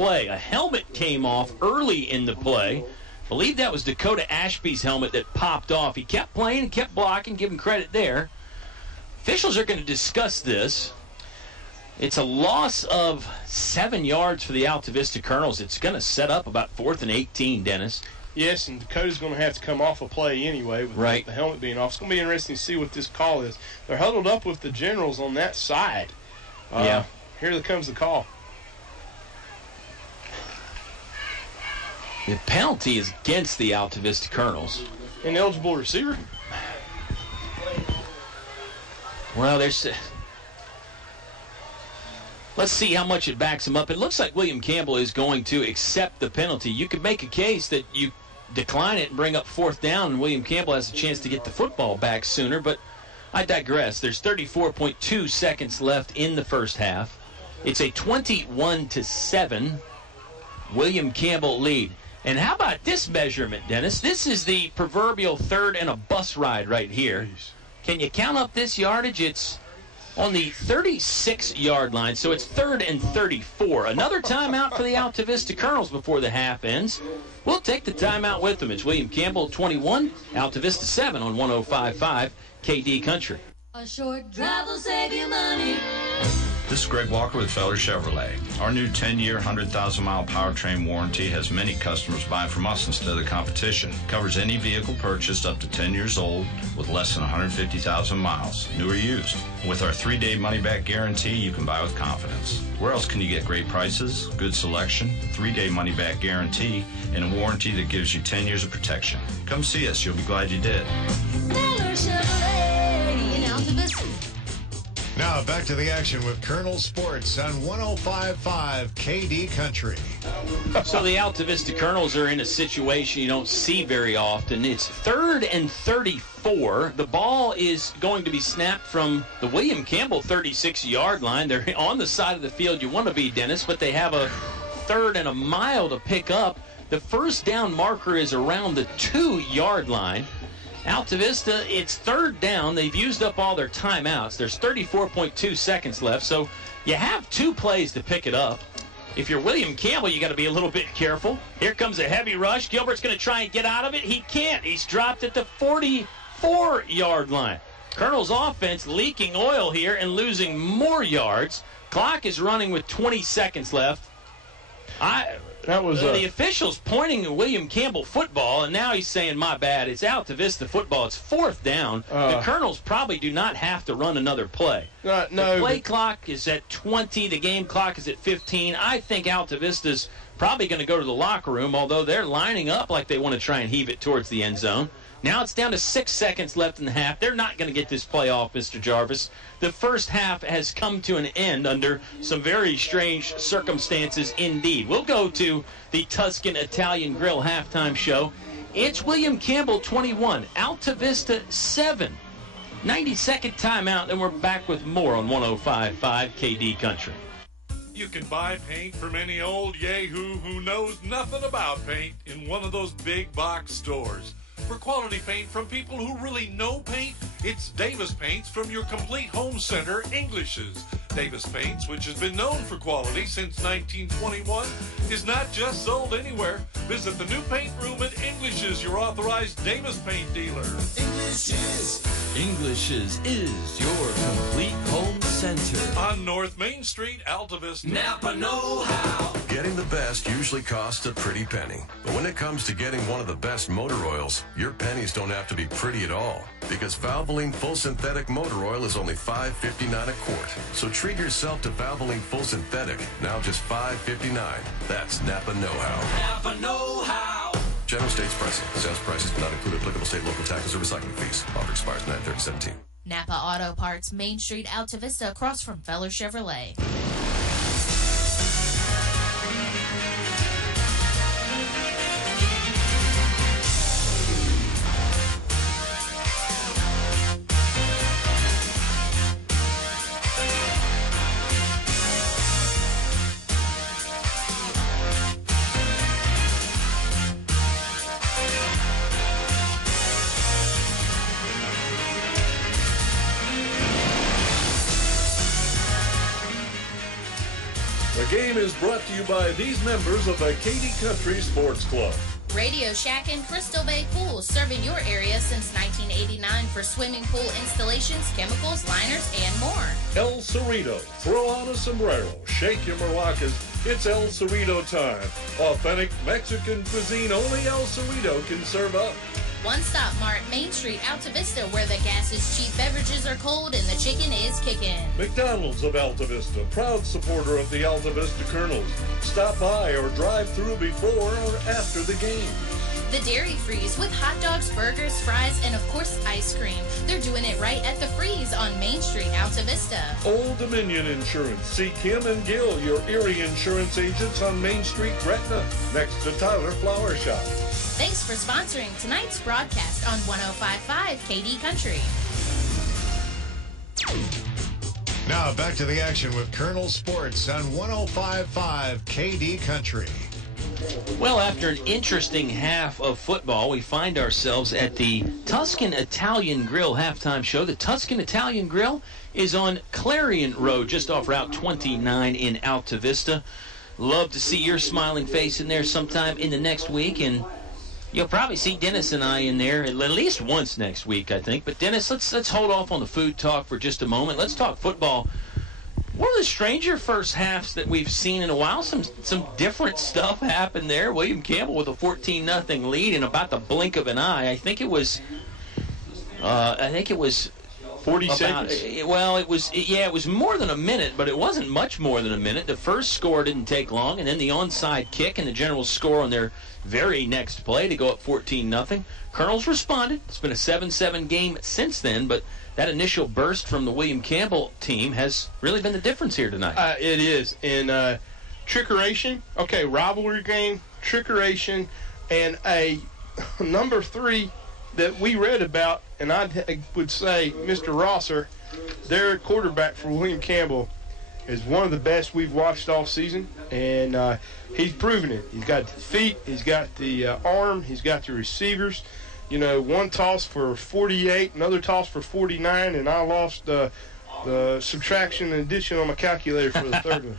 play. A helmet came off early in the play. I believe that was Dakota Ashby's helmet that popped off. He kept playing, kept blocking, give him credit there. Officials are going to discuss this. It's a loss of 7 yards for the Altavista Colonels. It's going to set up about 4th and 18, Dennis. Yes, and Dakota's going to have to come off a play anyway with the helmet being off. It's going to be interesting to see what this call is. They're huddled up with the Generals on that side. Here comes the call. The penalty is against the Altavista Colonels. Ineligible receiver? Well, let's see how much it backs him up. It looks like William Campbell is going to accept the penalty. You could make a case that you decline it and bring up 4th down, and William Campbell has a chance to get the football back sooner, but I digress. There's 34.2 seconds left in the first half. It's a 21-7 William Campbell lead. And how about this measurement, Dennis? This is the proverbial 3rd and a bus ride right here. Can you count up this yardage? It's on the 36-yard line, so it's 3rd and 34. Another timeout for the Altavista Colonels before the half ends. We'll take the timeout with them. It's William Campbell, 21, Altavista 7 on 105.5 KD Country. A short drive will save you money. This is Greg Walker with Feller Chevrolet. Our new 10-year, 100,000-mile powertrain warranty has many customers buying from us instead of the competition. Covers any vehicle purchased up to 10 years old with less than 150,000 miles, new or used. With our 3-day money-back guarantee, you can buy with confidence. Where else can you get great prices, good selection, 3-day money-back guarantee, and a warranty that gives you 10 years of protection? Come see us. You'll be glad you did. Feller Chevrolet in Altavista. Now back to the action with Colonel Sports on 105.5 KD Country. So the Altavista Colonels are in a situation you don't see very often. It's 3rd and 34. The ball is going to be snapped from the William Campbell 36-yard line. They're on the side of the field you want to be, Dennis, but they have a 3rd and a mile to pick up. The first down marker is around the 2-yard line. Altavista, it's 3rd down. They've used up all their timeouts. There's 34.2 seconds left, so you have 2 plays to pick it up. If you're William Campbell, you got to be a little bit careful. Here comes a heavy rush. Gilbert's going to try and get out of it. He can't. He's dropped at the 44-yard line. Colonel's offense leaking oil here and losing more yards. Clock is running with 20 seconds left. The official's pointing at William Campbell football, and now he's saying, my bad, it's Altavista football. It's 4th down. The Colonels probably do not have to run another play. The play clock is at 20. The game clock is at 15. I think Altavista's probably going to go to the locker room, although they're lining up like they want to try and heave it towards the end zone. Now it's down to 6 seconds left in the half. They're not going to get this play off, Mr. Jarvis. The first half has come to an end under some very strange circumstances indeed. We'll go to the Tuscan Italian Grill halftime show. It's William Campbell 21, Altavista 7. 90-second timeout, and we're back with more on 105.5 KD Country. You can buy paint from any old yahoo who knows nothing about paint in one of those big box stores. For quality paint from people who really know paint, it's Davis Paints from your complete home center, English's. Davis Paints, which has been known for quality since 1921, is not just sold anywhere. Visit the new paint room at English's, your authorized Davis Paint dealer. English's is your complete home center. On North Main Street, Altavista. Napa know-how. Getting the best usually costs a pretty penny. But when it comes to getting one of the best motor oils, your pennies don't have to be pretty at all. Because Valvoline Full Synthetic Motor Oil is only $5.59 a quart. So treat yourself to Valvoline Full Synthetic, now just $5.59. That's Napa know-how. Napa know-how. General States pricing. Sales prices do not include applicable state, local taxes, or recycling fees. Offer expires 9/30/17. Napa Auto Parts, Main Street, Altavista, across from Feller Chevrolet. game is brought to you by these members of the Katy Country Sports Club. Radio Shack and Crystal Bay Pools, serving your area since 1989 for swimming pool installations, chemicals, liners, and more. El Cerrito. Throw on a sombrero. Shake your maracas. It's El Cerrito time. Authentic Mexican cuisine only El Cerrito can serve up. One Stop Mart, Main Street, Altavista, where the gas is cheap, beverages are cold, and the chicken is kicking. McDonald's of Altavista, proud supporter of the Altavista Colonels. Stop by or drive through before or after the game. The Dairy Freeze with hot dogs, burgers, fries, and of course ice cream. They're doing it right at the Freeze on Main Street, Altavista. Old Dominion Insurance. See Kim and Gil, your Erie insurance agents on Main Street, Gretna, next to Tyler Flower Shop. Thanks for sponsoring tonight's broadcast on 105.5 KD Country. Now back to the action with Colonel Sports on 105.5 KD Country. Well, after an interesting half of football, we find ourselves at the Tuscan Italian Grill halftime show. The Tuscan Italian Grill is on Clarion Road, just off Route 29 in Altavista. Love to see your smiling face in there sometime in the next week, and you'll probably see Dennis and I in there at least once next week, I think. But Dennis, let's hold off on the food talk for just a moment. Let's talk football. One of the stranger first halves that we've seen in a while. Some different stuff happened there. William Campbell with a 14-0 lead in about the blink of an eye. I think it was 40 seconds. It was more than a minute, but it wasn't much more than a minute. The first score didn't take long, and then the onside kick and the general score on their very next play to go up 14-0. Colonels responded. It's been a 7-7 game since then, but that initial burst from the William Campbell team has really been the difference here tonight. It is. And trickeration, rivalry game, trickeration, and a number 3 that we read about, and I would say Mr. Rosser, their quarterback for William Campbell, is one of the best we've watched all season, and he's proven it. He's got the feet, he's got the arm, he's got the receivers. You know, one toss for 48, another toss for 49, and I lost the subtraction and addition on my calculator for the third one.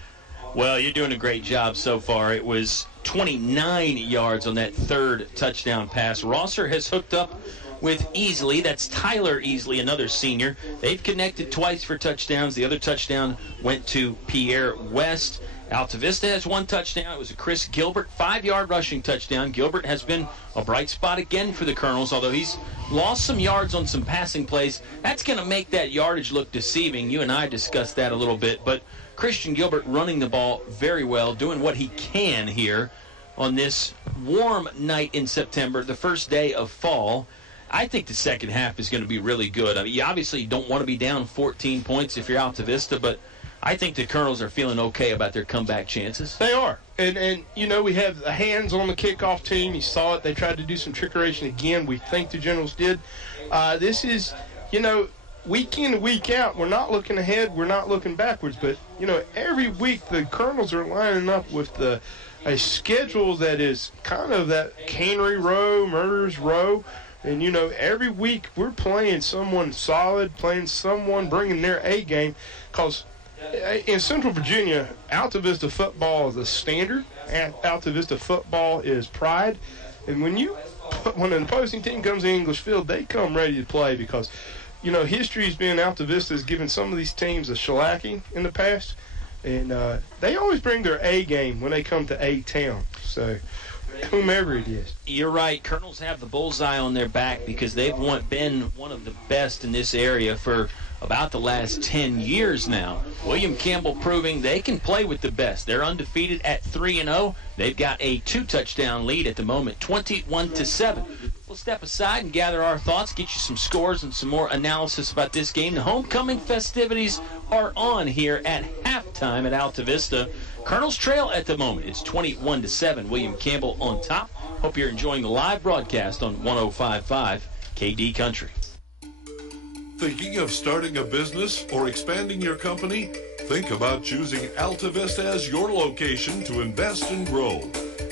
Well, you're doing a great job so far. It was 29 yards on that third touchdown pass. Rosser has hooked up with Easley. That's Tyler Easley, another senior. They've connected twice for touchdowns. The other touchdown went to Pierre West. Altavista has one touchdown. It was a Chris Gilbert 5-yard rushing touchdown. Gilbert has been a bright spot again for the Colonels, although he's lost some yards on some passing plays. That's going to make that yardage look deceiving. You and I discussed that a little bit, but Christian Gilbert running the ball very well, doing what he can here on this warm night in September, the first day of fall. I think the second half is going to be really good. I mean, you obviously don't want to be down 14 points if you're Altavista, but I think the Colonels are feeling okay about their comeback chances. They are. And you know, we have the hands on the kickoff team. You saw it. They tried to do some trickeration again. We think the Generals did. This is, week in and week out, we're not looking ahead. We're not looking backwards. But, every week the Colonels are lining up with a schedule that is kind of that Cannery Row, Murderers Row. And, every week we're playing someone solid, playing someone bringing their A game. Because in Central Virginia, Altavista football is a standard. Altavista football is pride. And when an opposing team comes in English Field, they come ready to play because, history's been Altavista has given some of these teams a shellacking in the past. And they always bring their A game when they come to A-Town. So whomever it is. You're right. Colonels have the bullseye on their back because they've been one of the best in this area for about the last 10 years now. William Campbell proving they can play with the best. They're undefeated at 3-0. They've got a 2-touchdown lead at the moment, 21-7. We'll step aside and gather our thoughts, get you some scores and some more analysis about this game. The homecoming festivities are on here at halftime at Altavista. Colonels trail at the moment. It's 21-7. William Campbell on top. Hope you're enjoying the live broadcast on 105.5 KD Country. Thinking of starting a business or expanding your company? Think about choosing Altavista as your location to invest and grow.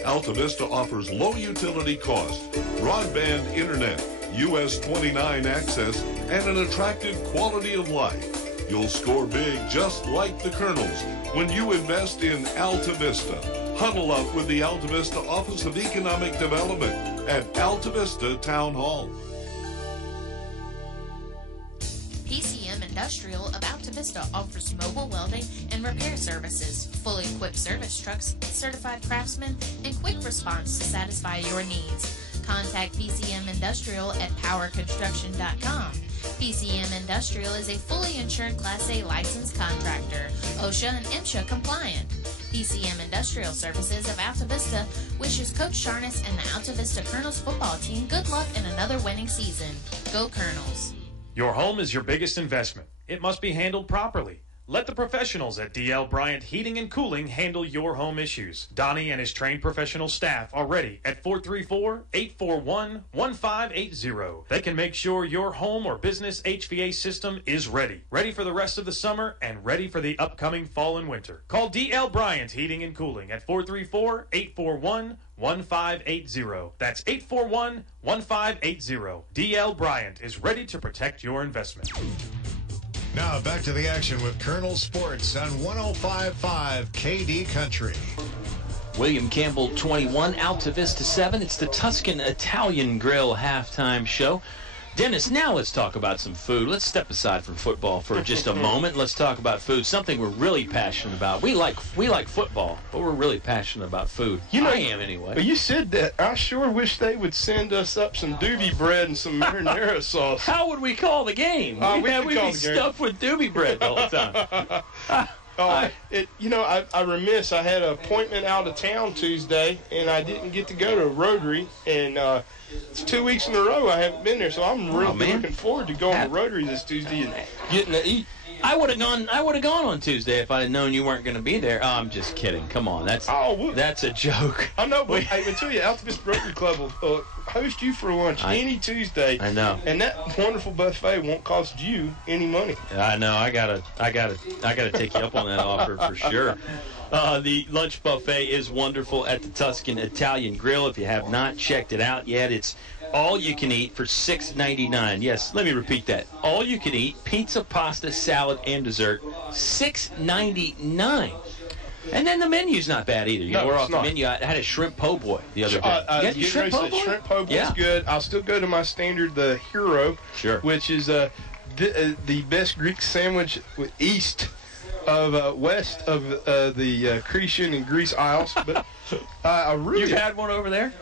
Altavista offers low utility cost, broadband internet, US 29 access, and an attractive quality of life. You'll score big just like the Colonels when you invest in Altavista. Huddle up with the Altavista Office of Economic Development at Altavista Town Hall. PCM Industrial of Altavista offers mobile welding and repair services, fully equipped service trucks, certified craftsmen, and quick response to satisfy your needs. Contact PCM Industrial at powerconstruction.com. PCM Industrial is a fully insured Class A licensed contractor, OSHA and MSHA compliant. PCM Industrial Services of Altavista wishes Coach Sharness and the Altavista Colonels football team good luck in another winning season. Go Colonels. Your home is your biggest investment. It must be handled properly. Let the professionals at D.L. Bryant Heating and Cooling handle your home issues. Donnie and his trained professional staff are ready at 434-841-1580. They can make sure your home or business HVAC system is ready. Ready for the rest of the summer and ready for the upcoming fall and winter. Call D.L. Bryant Heating and Cooling at 434-841-1580. That's 841-1580. D.L. Bryant is ready to protect your investment. Now back to the action with Colonel Sports on 105.5 KD Country. William Campbell 21, Altavista 7. It's the Tuscan Italian Grill halftime show. Dennis, now let's talk about some food. Let's step aside from football for just a moment. Let's talk about food, something we're really passionate about. We like football, but we're really passionate about food. You know, I am anyway. But you said that. I sure wish they would send us up some doobie bread and some marinara sauce. How would we call the game? We'd be stuffed with doobie bread the whole time. I remiss. I had an appointment out of town Tuesday, and I didn't get to go to Rotary, and it's 2 weeks in a row I haven't been there, so I'm really looking forward to going to Rotary this Tuesday and getting to eat. I would have gone on Tuesday if I had known you weren't going to be there. Oh, I'm just kidding. Come on, that's a joke. I know, but I tell you, Altavista Rotary Club will host you for lunch any Tuesday. I know, and that wonderful buffet won't cost you any money. I know. I gotta take you up on that offer for sure. The lunch buffet is wonderful at the Tuscan Italian Grill. If you have not checked it out yet, it's all you can eat for $6.99. Yes, let me repeat that. All you can eat, pizza, pasta, salad, and dessert, $6.99. And then the menu's not bad either. You know, we're off the menu. I had a shrimp po' boy the other day. You got shrimp po' boy? Shrimp po' boy's good. I'll still go to my standard, the Hero, which is the best Greek sandwich west of the Cretan and Greece Isles. But I really you've had one over there.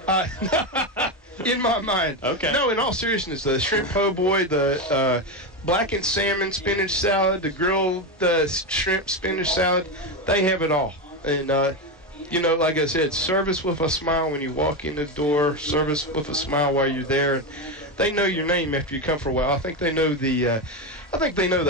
In my mind. Okay. No, in all seriousness, the shrimp po' boy, the blackened salmon spinach salad, the grilled shrimp spinach salad, they have it all. And, like I said, service with a smile when you walk in the door, service with a smile while you're there. And they know your name after you come for a while. I think they know the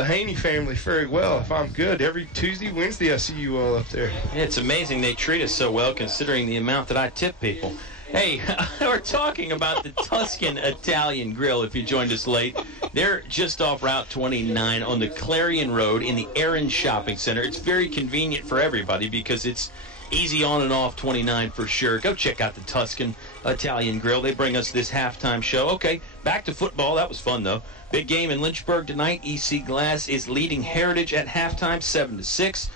Haney family very well. If I'm good, every Tuesday, Wednesday, I see you all up there. It's amazing they treat us so well considering the amount that I tip people. Hey, we're talking about the Tuscan Italian Grill. If you joined us late, they're just off Route 29 on the Clarion Road in the Aaron Shopping Center. It's very convenient for everybody because it's easy on and off 29 for sure. Go check out the Tuscan Italian Grill. They bring us this halftime show. Okay, back to football. That was fun, though. Big game in Lynchburg tonight. EC Glass is leading Heritage at halftime, 7-6.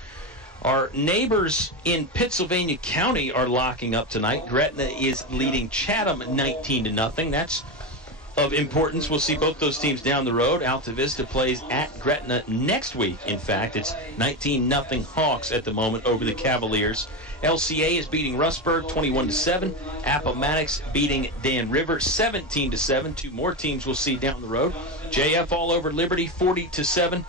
Our neighbors in Pittsylvania County are locking up tonight. Gretna is leading Chatham 19-0. That's of importance. We'll see both those teams down the road. Altavista plays at Gretna next week. In fact, it's 19-0 Hawks at the moment over the Cavaliers. LCA is beating Rustburg 21-7. Appomattox beating Dan River 17-7. Two more teams we'll see down the road. JF all over Liberty 40-7.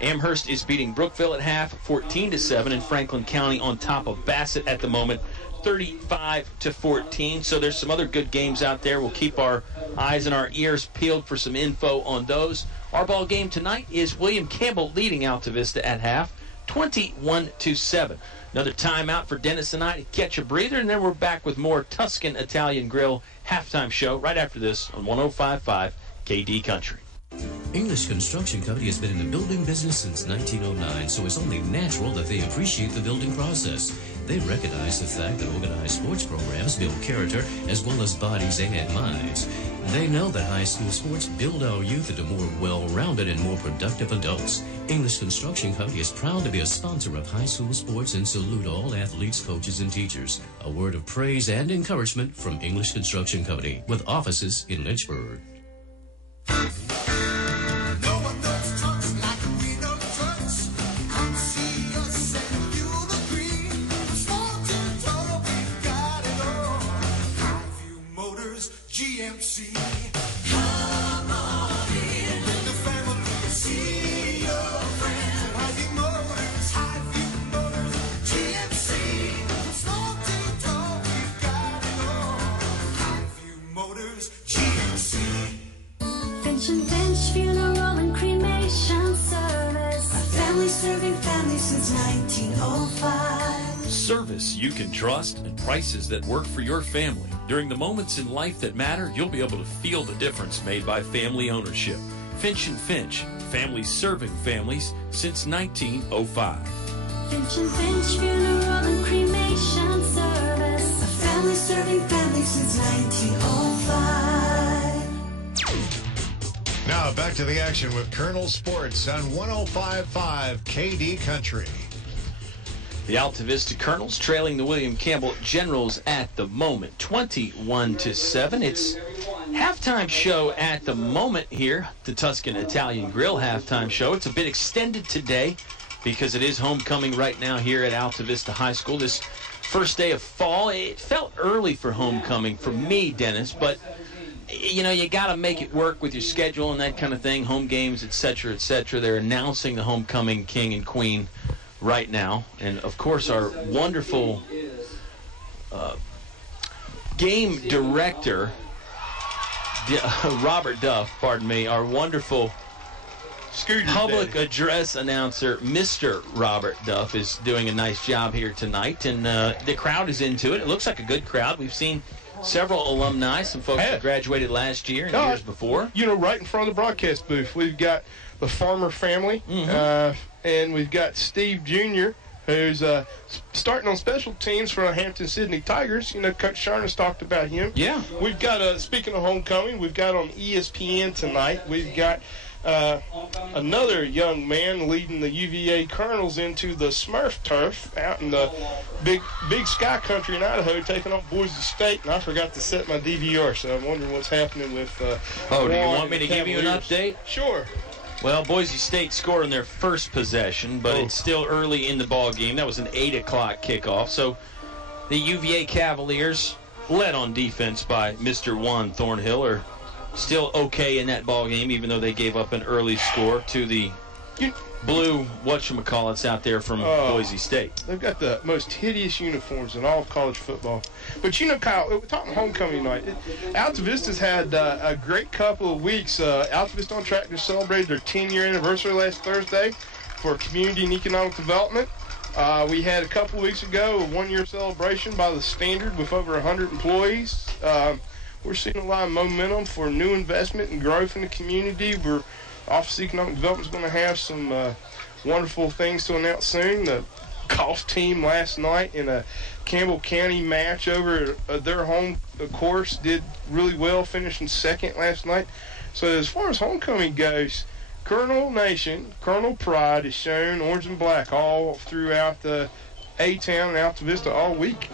Amherst is beating Brookville at half 14-7, and Franklin County on top of Bassett at the moment 35-14. So there's some other good games out there. We'll keep our eyes and our ears peeled for some info on those. Our ball game tonight is William Campbell leading Altavista at half 21-7. Another timeout for Dennis and I to catch a breather, and then we're back with more Tuscan Italian Grill halftime show right after this on 105.5 KD Country. English Construction Company has been in the building business since 1909, so it's only natural that they appreciate the building process. They recognize the fact that organized sports programs build character as well as bodies and minds. They know that high school sports build our youth into more well-rounded and more productive adults. English Construction Company is proud to be a sponsor of high school sports and salute all athletes, coaches, and teachers. A word of praise and encouragement from English Construction Company with offices in Lynchburg. GMC. Come on in with the family. See your friends. Highview Motors. Highview Motors. GMC. Small to tall, we've got it all. Highview Motors. GMC. Finch and Finch Funeral and Cremation Service. A family serving family since 1905. Service you can trust and prices that work for your family. During the moments in life that matter, you'll be able to feel the difference made by family ownership. Finch and Finch, families serving families since 1905. Finch and Finch Funeral and Cremation Service. A family serving families since 1905. Now back to the action with Colonel Sports on 105.5 KD Country. The Altavista Colonels trailing the William Campbell Generals at the moment, 21-7. It's halftime show at the moment here, the Tuscan Italian Grill halftime show. It's a bit extended today because it is homecoming right now here at Altavista High School. This first day of fall, it felt early for homecoming for me, Dennis, but you know, you got to make it work with your schedule and that kind of thing, home games, etc., etc. They're announcing the homecoming king and queen right now, and of course our wonderful game director Robert Duff, our wonderful public address announcer Mr. Robert Duff is doing a nice job here tonight, and the crowd is into it. It looks like a good crowd. We've seen several alumni, some folks that graduated last year and years before. You know, right in front of the broadcast booth, we've got the Farmer family, and we've got Steve Jr., who's starting on special teams for Hampton Sydney Tigers. You know, Coach Sharnas talked about him. Yeah. We've got, speaking of homecoming, we've got on ESPN tonight, we've got another young man leading the UVA Colonels into the Smurf turf out in the big sky country in Idaho, taking on Boise State, and I forgot to set my DVR, so I'm wondering what's happening with do you want me to give you an update? Sure. Well, Boise State scored on their first possession, but it's still early in the ball game. That was an 8 o'clock kickoff. So the UVA Cavaliers, led on defense by Mr. Juan Thornhill, are still okay in that ball game, even though they gave up an early score to the blue whatchamacallits out there from Boise State. They've got the most hideous uniforms in all of college football. But you know, Kyle, we're talking homecoming night. Altavista's had a great couple of weeks. Altavista on Track just celebrated their 10-year anniversary last Thursday for community and economic development. We had a couple of weeks ago a one-year celebration by the Standard with over 100 employees. We're seeing a lot of momentum for new investment and growth in the community. Office of Economic Development is going to have some wonderful things to announce soon. The golf team last night in a Campbell County match over their home course did really well, finishing second last night. So as far as homecoming goes, Colonel Nation, Colonel Pride is shown orange and black all throughout the A-Town and Altavista all week.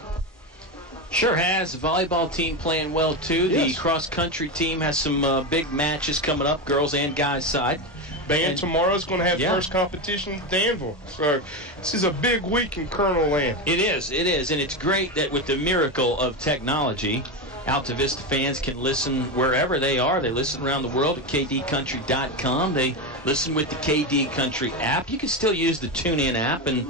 Sure has. The volleyball team playing well, too. Yes. The cross-country team has some big matches coming up, girls and guys side. Band tomorrow's going to have first competition in Danville. So this is a big week in Colonel Land. It is. And it's great that with the miracle of technology, Altavista fans can listen wherever they are. They listen around the world at kdcountry.com. They listen with the KD Country app. You can still use the TuneIn app and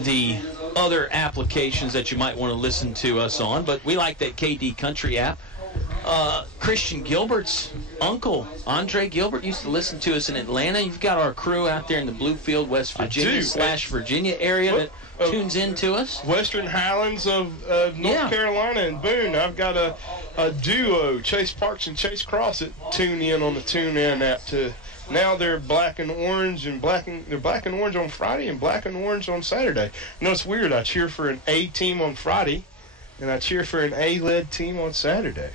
the other applications that you might want to listen to us on, but we like that KD Country app. Christian Gilbert's uncle, Andre Gilbert, used to listen to us in Atlanta. You've got our crew out there in the Bluefield, West Virginia / Virginia area that tunes in to us. Western Highlands of North Carolina and Boone. I've got a duo, Chase Parks and Chase Cross, that tune in on the TuneIn app too. Now they're black and orange, and they're black and orange on Friday and black and orange on Saturday. You know, it's weird. I cheer for an A team on Friday, and I cheer for an A-led team on Saturday.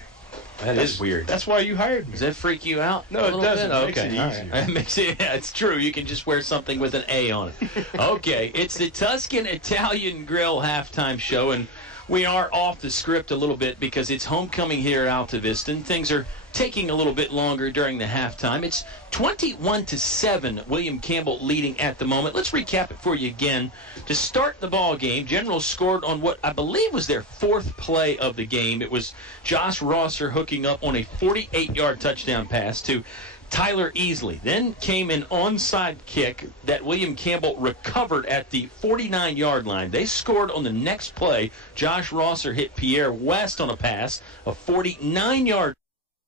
That is weird. That's why you hired me. Does that freak you out? No, it doesn't. Bit? It makes Okay. it All easier. right. It makes it, yeah, it's true. You can just wear something with an A on it. Okay. It's the Tuscan Italian Grill halftime show, and we are off the script a little bit because it's homecoming here at Altavista, and things are taking a little bit longer during the halftime. It's 21-7, William Campbell leading at the moment. Let's recap it for you again. To start the ball game, Generals scored on what I believe was their fourth play of the game. It was Josh Rosser hooking up on a 48-yard touchdown pass to Tyler Easley. Then came an onside kick that William Campbell recovered at the 49-yard line. They scored on the next play. Josh Rosser hit Pierre West on a pass, a 49-yard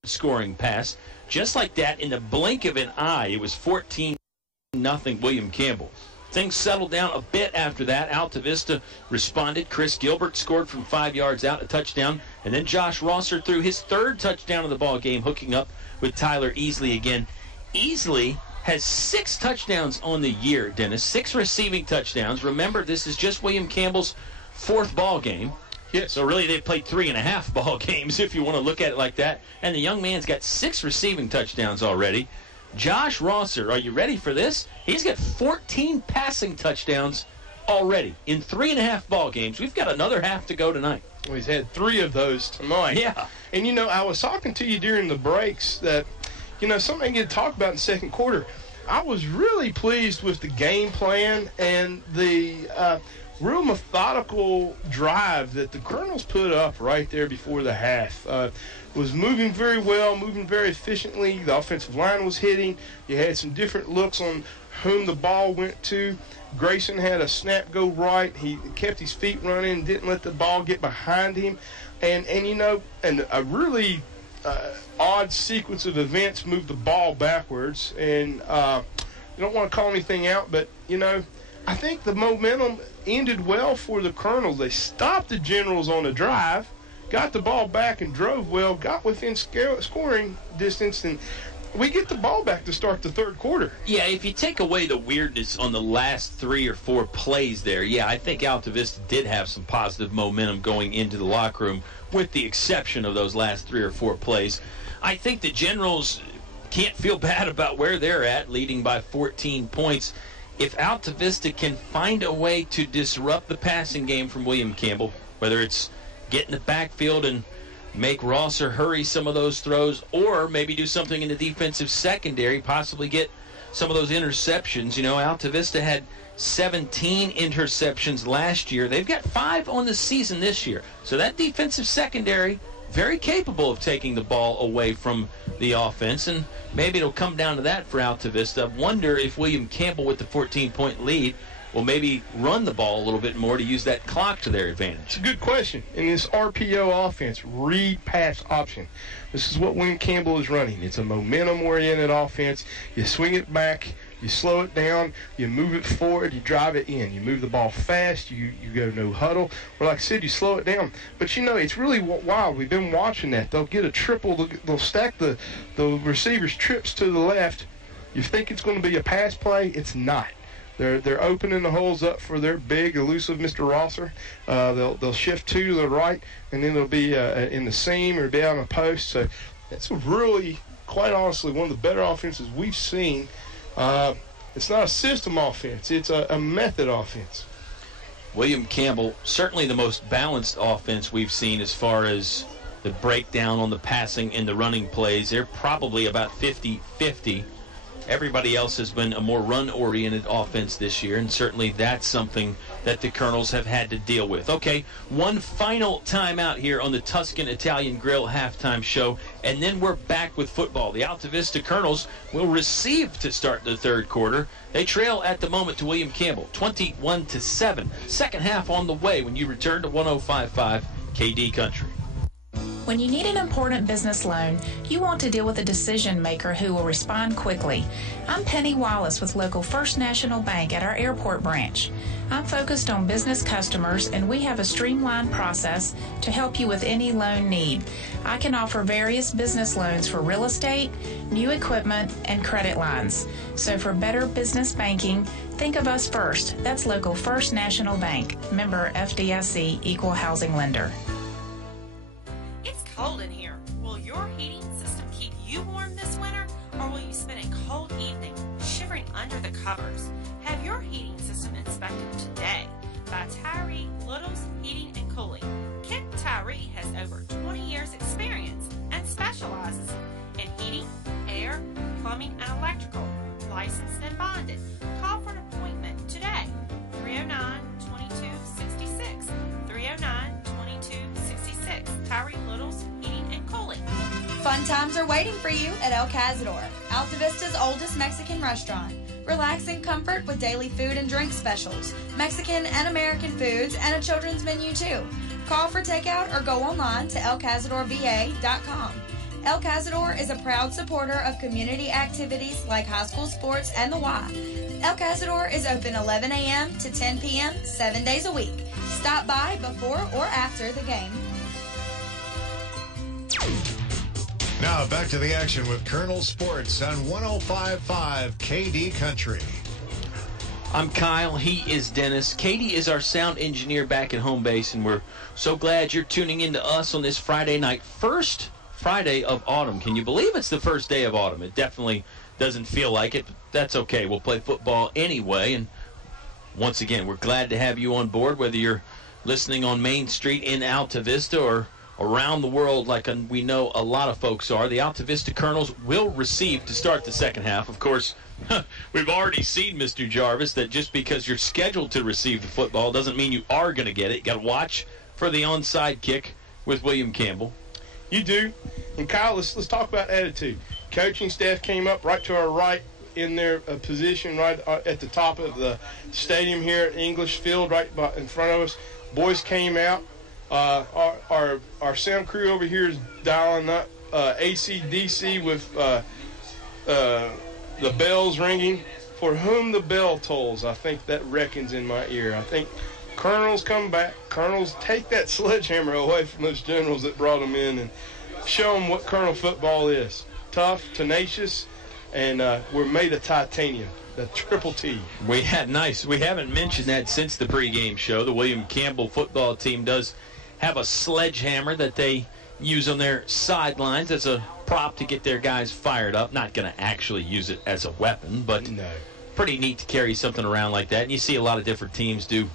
scoring pass. Just like that, in the blink of an eye, it was 14-0 William Campbell. Things settled down a bit after that. Altavista responded. Chris Gilbert scored from 5 yards out, a touchdown. And then Josh Rosser threw his third touchdown of the ball game, hooking up with Tyler Easley again. Easley has 6 touchdowns on the year, Dennis. 6 receiving touchdowns. Remember, this is just William Campbell's fourth ball game. Yes. So really they've played 3.5 ball games if you want to look at it like that. And the young man's got 6 receiving touchdowns already. Josh Rosser, are you ready for this? He's got 14 passing touchdowns already in 3.5 ball games. We've got another half to go tonight. Well, he's had 3 of those tonight. Yeah. And, you know, I was talking to you during the breaks that, you know, something I get to talk about in the second quarter. I was really pleased with the game plan and the real methodical drive that the Colonels put up right there before the half. Was moving very well, moving very efficiently. The offensive line was hitting. You had some different looks on whom the ball went to. Grayson had a snap go right. He kept his feet running, didn't let the ball get behind him. And you know, and a really odd sequence of events moved the ball backwards. And you don't want to call anything out, but, you know, I think the momentum ended well for the Colonels. They stopped the Generals on a drive, got the ball back and drove well, got within scoring distance, and we get the ball back to start the third quarter. Yeah, if you take away the weirdness on the last 3 or 4 plays there, yeah, I think Altavista did have some positive momentum going into the locker room, with the exception of those last 3 or 4 plays. I think the Generals can't feel bad about where they're at, leading by 14 points. If Altavista can find a way to disrupt the passing game from William Campbell, whether it's get in the backfield and make Rosser hurry some of those throws, or maybe do something in the defensive secondary, possibly get some of those interceptions. You know, Altavista had 17 interceptions last year. They've got 5 on the season this year. So that defensive secondary, very capable of taking the ball away from the offense, and maybe it'll come down to that for Altavista. I wonder if William Campbell, with the 14-point lead, will maybe run the ball a little bit more to use that clock to their advantage. It's a good question. In this RPO offense, read pass option, this is what William Campbell is running. It's a momentum-oriented offense. You swing it back, you slow it down, you move it forward, you drive it in. You move the ball fast, you go no huddle. Or like I said, you slow it down. But, you know, it's really wild. We've been watching that. They'll get a triple. They'll stack the receiver's trips to the left. You think it's going to be a pass play. It's not. They're opening the holes up for their big, elusive Mr. Rosser. They'll shift 2 to the right, and then they'll be in the seam or be on a post. So that's really, quite honestly, one of the better offenses we've seen. It's not a system offense. It's a method offense. William Campbell, certainly the most balanced offense we've seen as far as the breakdown on the passing and the running plays. They're probably about 50-50. Everybody else has been a more run-oriented offense this year, and certainly that's something that the Colonels have had to deal with. Okay, one final timeout here on the Tuscan Italian Grill halftime show, and then we're back with football. The Altavista Colonels will receive to start the third quarter. They trail at the moment to William Campbell, 21-7. Second half on the way when you return to 105.5 KD Country. When you need an important business loan, you want to deal with a decision maker who will respond quickly. I'm Penny Wallace with local First National Bank at our airport branch. I'm focused on business customers, and we have a streamlined process to help you with any loan need. I can offer various business loans for real estate, new equipment, and credit lines. So for better business banking, think of us first. That's local First National Bank, member FDIC, equal housing lender. It's cold in here. Well, your the covers. Have your heating system inspected today by Tyree Little's Heating and Cooling. Kit Tyree has over 20 years experience and specializes in heating, air, plumbing, and electrical. Licensed and bonded. Call for an appointment today. 309-2266. 309-2266. Tyree Little's Heating and Cooling. Fun times are waiting for you at El Cazador, Altavista's oldest Mexican restaurant. Relax in comfort with daily food and drink specials, Mexican and American foods, and a children's menu too. Call for takeout or go online to elcazadorva.com. El Cazador is a proud supporter of community activities like high school sports and the Y. El Cazador is open 11 a.m. to 10 p.m. 7 days a week. Stop by before or after the game. Now back to the action with Colonel Sports on 105.5 KD Country. I'm Kyle. He is Dennis. Katie is our sound engineer back at home base, and we're so glad you're tuning in to us on this Friday night. First Friday of autumn. Can you believe it's the first day of autumn? It definitely doesn't feel like it, but that's okay. We'll play football anyway, and once again, we're glad to have you on board, whether you're listening on Main Street in Altavista or around the world like we know a lot of folks are. The Altavista Colonels will receive to start the second half. Of course, we've already seen, Mr. Jarvis, that just because you're scheduled to receive the football doesn't mean you are going to get it. You got to watch for the onside kick with William Campbell. You do. And Kyle, let's talk about attitude. Coaching staff came up right to our right in their position right at the top of the stadium here at English Field, right in front of us. Boys came out. Our sound crew over here is dialing up AC/DC with the bells ringing. For whom the bell tolls, I think that reckons in my ear. I think Colonels come back. Colonels take that sledgehammer away from those generals that brought them in and show them what Colonel football is. Tough, tenacious, and we're made of titanium. The triple T. We haven't mentioned that since the pregame show. The William Campbell football team does have a sledgehammer that they use on their sidelines as a prop to get their guys fired up. Not going to actually use it as a weapon, but pretty neat to carry something around like that. And you see a lot of different teams do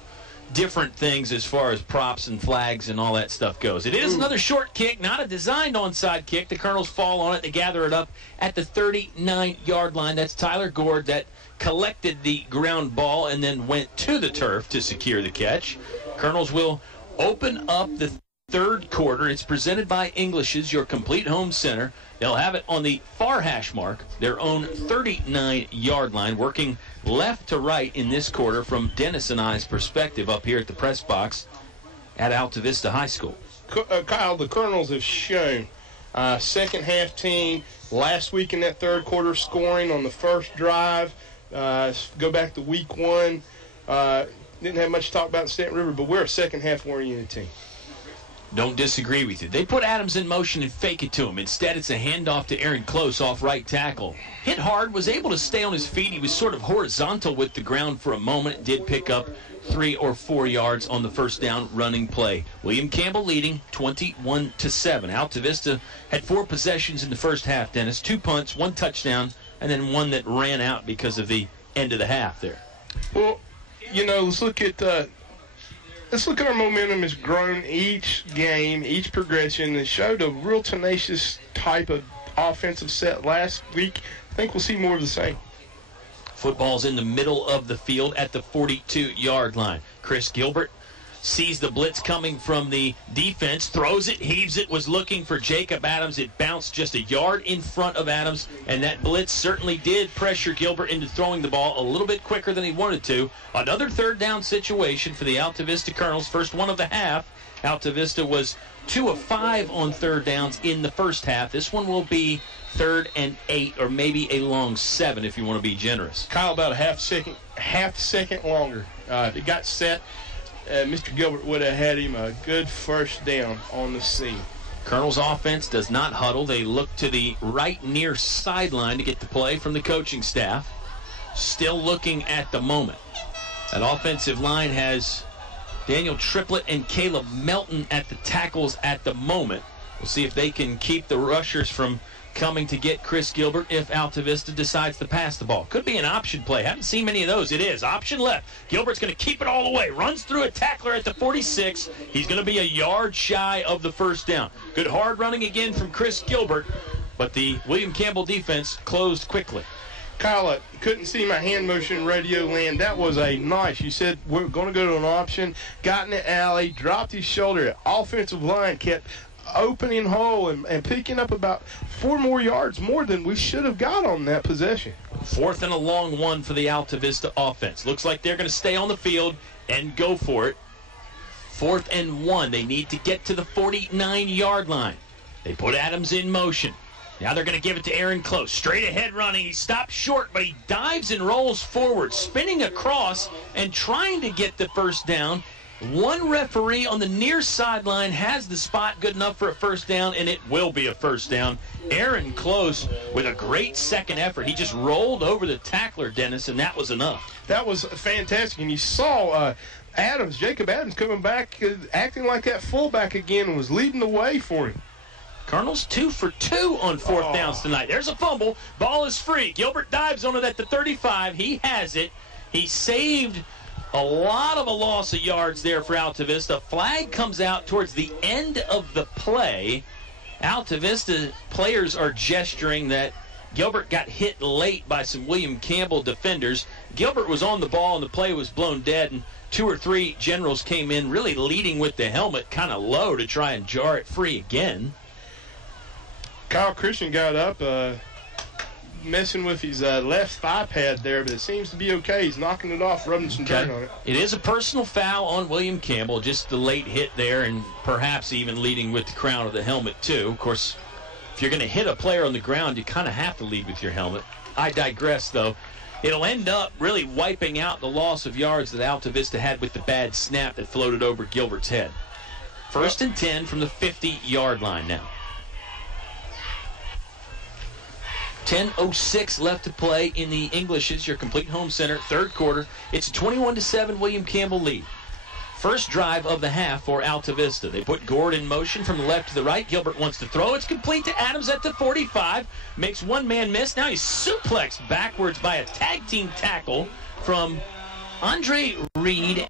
different things as far as props and flags and all that stuff goes. It is another short kick, not a designed onside kick. The Colonels fall on it. They gather it up at the 39-yard line. That's Tyler Gord that collected the ground ball and then went to the turf to secure the catch. Colonels will open up the third quarter. It's presented by English's, your complete home center. They'll have it on the far hash mark, their own 39-yard line, working left to right in this quarter from Dennis and I's perspective up here at the press box at Altavista High School. Kyle, the Colonels have shown second half team last week in that third quarter scoring on the first drive. Go back to week one. Didn't have much to talk about in Stanton River, but we're a second half oriented team. Don't disagree with you. They put Adams in motion and fake it to him. Instead, it's a handoff to Aaron Close off right tackle. Hit hard, was able to stay on his feet. He was sort of horizontal with the ground for a moment. Did pick up 3 or 4 yards on the first down running play. William Campbell leading 21-7. Altavista had 4 possessions in the first half, Dennis. 2 punts, 1 touchdown, and then 1 that ran out because of the end of the half there. Well, you know, let's look at our momentum has grown each game, each progression, and showed a real tenacious type of offensive set last week. I think we'll see more of the same. Football's in the middle of the field at the 42-yard line. Chris Gilbert sees the blitz coming from the defense, throws it, heaves it, was looking for Jacob Adams. It bounced just a yard in front of Adams, and that blitz certainly did pressure Gilbert into throwing the ball a little bit quicker than he wanted to. Another third down situation for the Altavista Colonels, first one of the half. Altavista was 2 of 5 on third downs in the first half. This one will be 3rd and 8, or maybe a long 7 if you want to be generous. Kyle, about a half second longer. If it got set, Mr. Gilbert would have had him a good first down on the scene. Colonel's offense does not huddle. They look to the right near sideline to get the play from the coaching staff. Still looking at the moment. That offensive line has Daniel Triplett and Caleb Melton at the tackles at the moment. We'll see if they can keep the rushers from coming to get Chris Gilbert if Altavista decides to pass the ball. Could be an option play. Haven't seen many of those. It is. Option left. Gilbert's going to keep it all the way. Runs through a tackler at the 46. He's going to be a yard shy of the first down. Good hard running again from Chris Gilbert, but the William Campbell defense closed quickly. Kyle, couldn't see my hand motion radio land. That was a nice. You said we're going to go to an option. Got in the alley, dropped his shoulder. Offensive line kept opening hole and picking up about 4 more yards more than we should have got on that possession. 4th and a long one for the Altavista offense. Looks like they're going to stay on the field and go for it. 4th and 1. They need to get to the 49-yard line. They put Adams in motion. Now they're going to give it to Aaron Close. Straight ahead running. He stops short, but he dives and rolls forward, spinning across and trying to get the first down. One referee on the near sideline has the spot good enough for a first down, and it will be a first down. Aaron Close with a great second effort. He just rolled over the tackler, Dennis, and that was enough. That was fantastic. And you saw Jacob Adams coming back, acting like that fullback again, and was leading the way for him. Colonel's 2 for 2 on 4th downs tonight. There's a fumble. Ball is free. Gilbert dives on it at the 35. He has it. He saved a lot of a loss of yards there for Altavista. Flag comes out towards the end of the play. Altavista players are gesturing that Gilbert got hit late by some William Campbell defenders. Gilbert was on the ball and the play was blown dead, and 2 or 3 generals came in really leading with the helmet kind of low to try and jar it free again. Kyle Christian got up, messing with his left thigh pad there, but it seems to be okay. He's knocking it off, rubbing some dirt on it. It is a personal foul on William Campbell, just the late hit there, and perhaps even leading with the crown of the helmet, too. Of course, if you're going to hit a player on the ground, you kind of have to lead with your helmet. I digress, though. It'll end up really wiping out the loss of yards that Altavista had with the bad snap that floated over Gilbert's head. 1st and 10 from the 50-yard line now. 10:06 left to play in the Englishes, your complete home center, 3rd quarter. It's a 21-7 William Campbell lead. First drive of the half for Altavista. They put Gord in motion from the left to the right. Gilbert wants to throw. It's complete to Adams at the 45. Makes one man miss. Now he's suplexed backwards by a tag team tackle from Andre Reed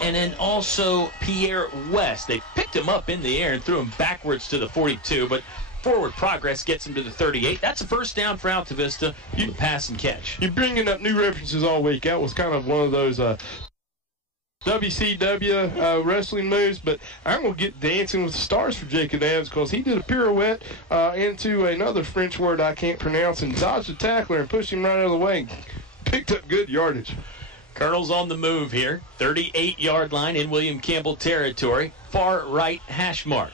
and then also Pierre West. They picked him up in the air and threw him backwards to the 42, but forward progress gets him to the 38. That's a first down for Altavista on the pass and catch. You're bringing up new references all week. That was kind of one of those WCW wrestling moves, but I'm going to get Dancing with the Stars for Jacob Adams because he did a pirouette into another French word I can't pronounce and dodged the tackler and pushed him right out of the way and picked up good yardage. Colonel's on the move here. 38-yard line in William Campbell territory. Far right hash mark.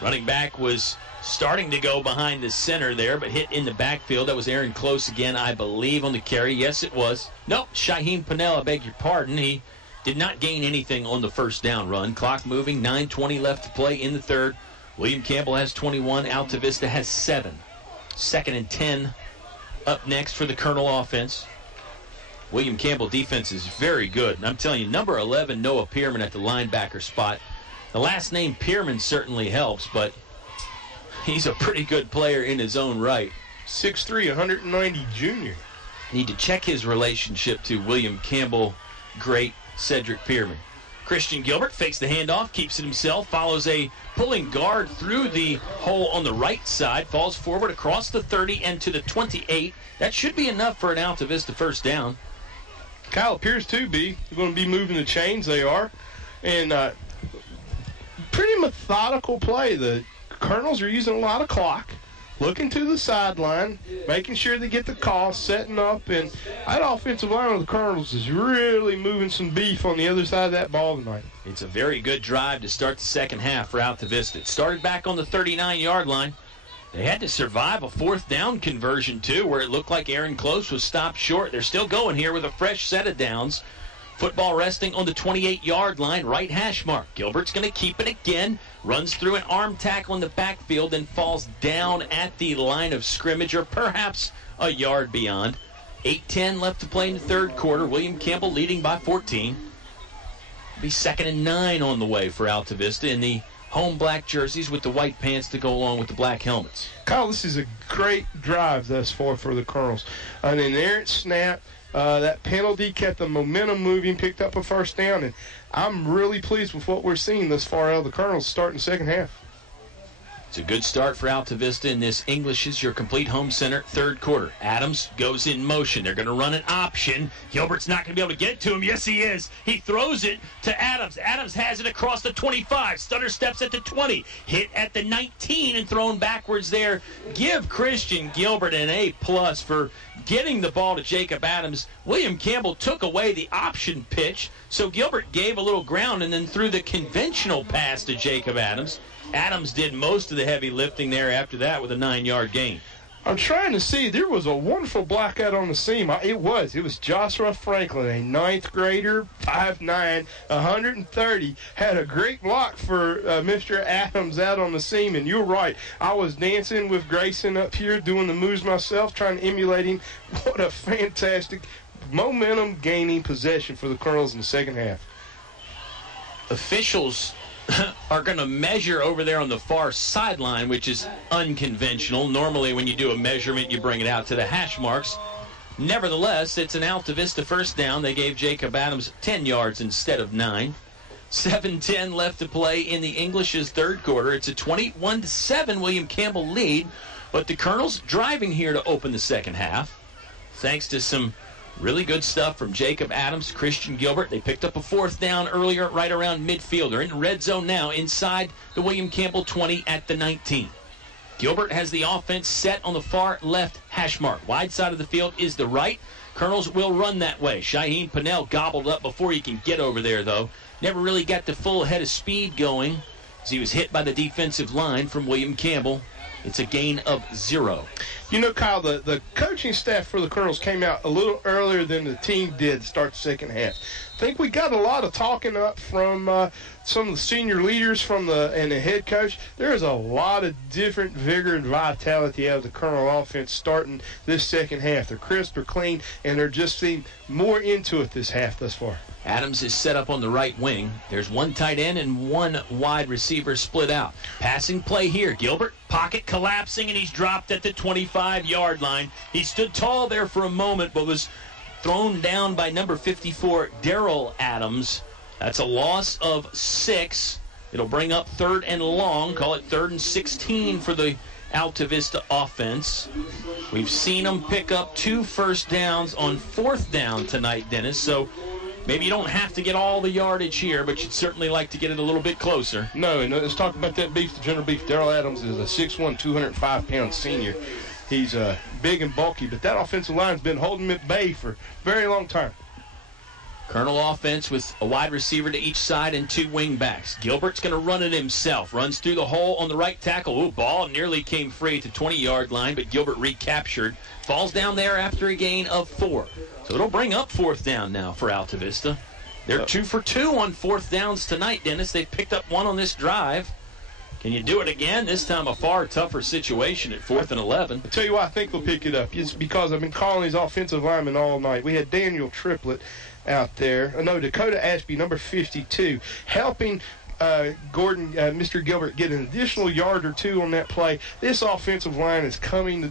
Running back was starting to go behind the center there, but hit in the backfield. That was Aaron Close again, I believe, on the carry. Yes, it was. Nope, Shaheen Pinnell, I beg your pardon. He did not gain anything on the first down run. Clock moving, 9:20 left to play in the 3rd. William Campbell has 21. Altavista has 7. 2nd and 10 up next for the Colonel offense. William Campbell defense is very good. And I'm telling you, number 11, Noah Pearman at the linebacker spot. The last name Pearman certainly helps, but he's a pretty good player in his own right. 6'3", 190 junior. Need to check his relationship to William Campbell great Cedric Pearman. Christian Gilbert fakes the handoff, keeps it himself, follows a pulling guard through the hole on the right side, falls forward across the 30 and to the 28. That should be enough for an Altavista first down. Kyle appears to be. They're going to be moving the chains, they are. And pretty methodical play. The Colonels are using a lot of clock, looking to the sideline, making sure they get the call, setting up, and that offensive line of the Colonels is really moving some beef on the other side of that ball tonight. It's a very good drive to start the second half for Altavista. It started back on the 39-yard line. They had to survive a 4th down conversion, too, where it looked like Aaron Close was stopped short. They're still going here with a fresh set of downs. Football resting on the 28-yard line, right hash mark. Gilbert's going to keep it again. Runs through an arm tackle in the backfield, then falls down at the line of scrimmage, or perhaps a yard beyond. 8:10 left to play in the 3rd quarter. William Campbell leading by 14. It'll be 2nd and 9 on the way for Altavista in the home black jerseys with the white pants to go along with the black helmets. Kyle, this is a great drive thus far for the Colonels. An inerrant snap. That penalty kept the momentum moving, picked up a first down, and I'm really pleased with what we're seeing thus far out of the Colonels starting the second half. It's a good start for Altavista in this English is your complete home center third quarter. Adams goes in motion. They're going to run an option. Gilbert's not going to be able to get to him. Yes, he is. He throws it to Adams. Adams has it across the 25. Stutter steps at the 20. Hit at the 19 and thrown backwards there. Give Christian Gilbert an A+ for getting the ball to Jacob Adams. William Campbell took away the option pitch, so Gilbert gave a little ground and then threw the conventional pass to Jacob Adams. Adams did most of the heavy lifting there after that with a 9-yard gain. I'm trying to see. There was a wonderful blackout on the seam. It was Joshua Franklin, a 9th grader, 5'9", 130, had a great block for Mr. Adams out on the seam. And you're right. I was dancing with Grayson up here, doing the moves myself, trying to emulate him. What a fantastic momentum-gaining possession for the Colonels in the second half. Officials are going to measure over there on the far sideline, which is unconventional. Normally when you do a measurement, you bring it out to the hash marks. Nevertheless, it's an Altavista first down. They gave Jacob Adams 10 yards instead of 9. 7:10 left to play in the English's third quarter. It's a 21-7 William Campbell lead, but the Colonels driving here to open the second half. Thanks to some really good stuff from Jacob Adams, Christian Gilbert. They picked up a fourth down earlier right around midfield. They're in the red zone now inside the William Campbell 20 at the 19. Gilbert has the offense set on the far left hash mark. Wide side of the field is the right. Colonels will run that way. Shaheen Pennell gobbled up before he can get over there, though. Never really got the full head of speed going as he was hit by the defensive line from William Campbell. It's a gain of 0. You know, Kyle, the coaching staff for the Colonels came out a little earlier than the team did to start the second half. I think we got a lot of talking up from some of the senior leaders and the head coach. There is a lot of different vigor and vitality out of the Colonel offense starting this second half. They're crisp, they're clean, and they're just seem more into it this half thus far. Adams is set up on the right wing. There's one tight end and one wide receiver split out. Passing play here. Gilbert, pocket collapsing, and he's dropped at the 25-yard line. He stood tall there for a moment, but was thrown down by number 54, Darrell Adams. That's a loss of 6. It'll bring up 3rd and long. Call it 3rd and 16 for the Altavista offense. We've seen them pick up 2 first downs on 4th down tonight, Dennis, so maybe you don't have to get all the yardage here, but you'd certainly like to get it a little bit closer. No, and let's talk about that beef, the General Beef. Darrell Adams is a 6'1", 205-pound senior. He's big and bulky, but that offensive line's been holding him at bay for a very long time. Colonel offense with a wide receiver to each side and 2 wing backs. Gilbert's going to run it himself. Runs through the hole on the right tackle. Ooh, ball nearly came free at the 20-yard line, but Gilbert recaptured. Falls down there after a gain of 4. So it'll bring up 4th down now for Altavista. They're 2 for 2 on 4th downs tonight, Dennis. They've picked up 1 on this drive. Can you do it again? This time a far tougher situation at 4th and 11. I'll tell you why I think they'll pick it up. It's because I've been calling these offensive linemen all night. We had Daniel Triplett out there. Dakota Ashby, number 52, helping Mr. Gilbert get an additional yard or 2 on that play. This offensive line is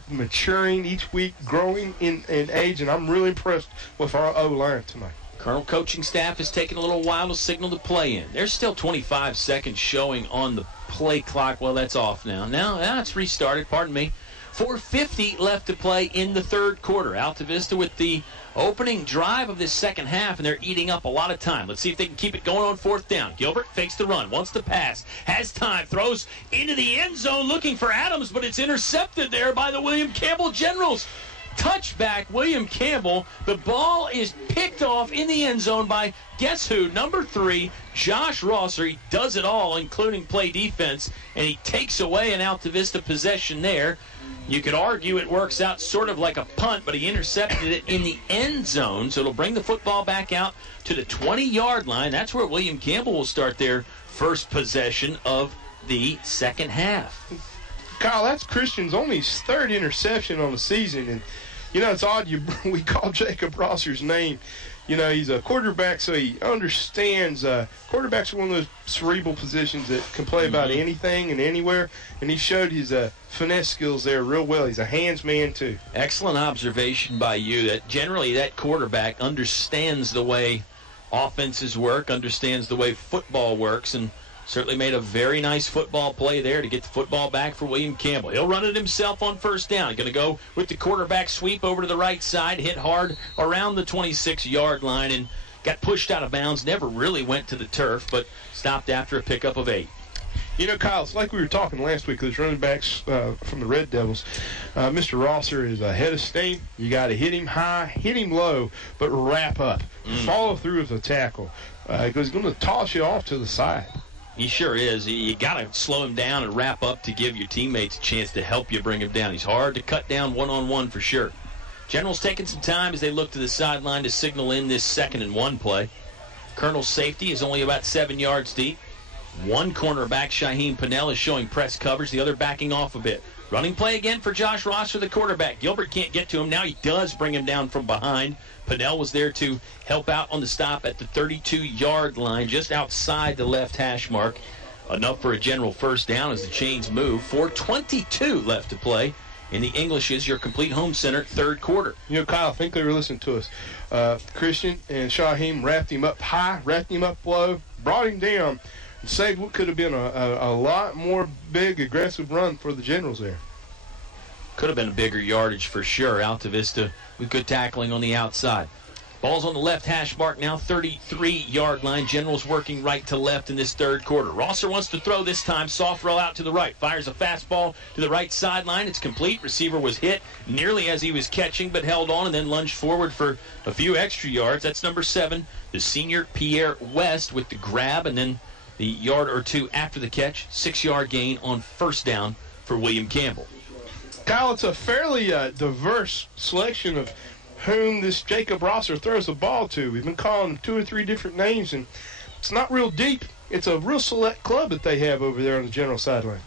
maturing each week, growing in age, and I'm really impressed with our O-line tonight. Colonel coaching staff has taken a little while to signal the play in. There's still 25 seconds showing on the play clock. Well, that's off now. Now it's restarted. Pardon me. 4:50 left to play in the third quarter. Altavista with the opening drive of this second half, and they're eating up a lot of time. Let's see if they can keep it going on 4th down. Gilbert fakes the run, wants to pass, has time, throws into the end zone looking for Adams, but it's intercepted there by the William Campbell Generals. Touchback, William Campbell. The ball is picked off in the end zone by, guess who, number 3, Josh Rosser. He does it all, including play defense, and he takes away an Altavista possession there. You could argue it works out sort of like a punt, but he intercepted it in the end zone, so it'll bring the football back out to the 20-yard line. That's where William Campbell will start their first possession of the second half. Kyle, that's Christian's only 3rd interception on the season, and you know, it's odd we call Jacob Rosser's name You know, he's a quarterback, so he understands. Quarterbacks are one of those cerebral positions that can play about anything and anywhere, and he showed his finesse skills there real well. He's a hands man, too. Excellent observation by you that generally that quarterback understands the way offenses work, understands the way football works, and certainly made a very nice football play there to get the football back for William Campbell. He'll run it himself on first down. Going to go with the quarterback sweep over to the right side, hit hard around the 26-yard line, and got pushed out of bounds. Never really went to the turf, but stopped after a pickup of 8. You know, Kyle, it's like we were talking last week, those running backs from the Red Devils. Mr. Rosser is ahead of steam. You got to hit him high, hit him low, but wrap up. Follow through with the tackle. Because he's going to toss you off to the side. He sure is. You got to slow him down and wrap up to give your teammates a chance to help you bring him down. He's hard to cut down one-on-one for sure. General's taking some time as they look to the sideline to signal in this 2nd and 1 play. Colonel's safety is only about 7 yards deep. One cornerback, Shaheem Pennell, is showing press coverage, the other backing off a bit. Running play again for Josh Rosser, the quarterback. Gilbert can't get to him. Now he does bring him down from behind. Pennell was there to help out on the stop at the 32-yard line, just outside the left hash mark. Enough for a General first down as the chains move. 4:22 left to play in the English's Your Complete Home Center third quarter. You know, Kyle, I think they were listening to us. Christian and Shaheem wrapped him up high, wrapped him up low, brought him down, and saved what could have been a lot more big, aggressive run for the Generals there. Could have been a bigger yardage for sure. Altavista with good tackling on the outside. Ball's on the left hash mark now, 33-yard line. Generals working right to left in this third quarter. Rosser wants to throw this time. Soft roll out to the right. Fires a fastball to the right sideline. It's complete. Receiver was hit nearly as he was catching, but held on and then lunged forward for a few extra yards. That's number 7, the senior Pierre West with the grab, and then the yard or two after the catch. 6-yard gain on first down for William Campbell. Kyle, it's a fairly diverse selection of whom this Jacob Rosser throws the ball to. We've been calling 2 or 3 different names, and it's not real deep. It's a real select club that they have over there on the General sideline.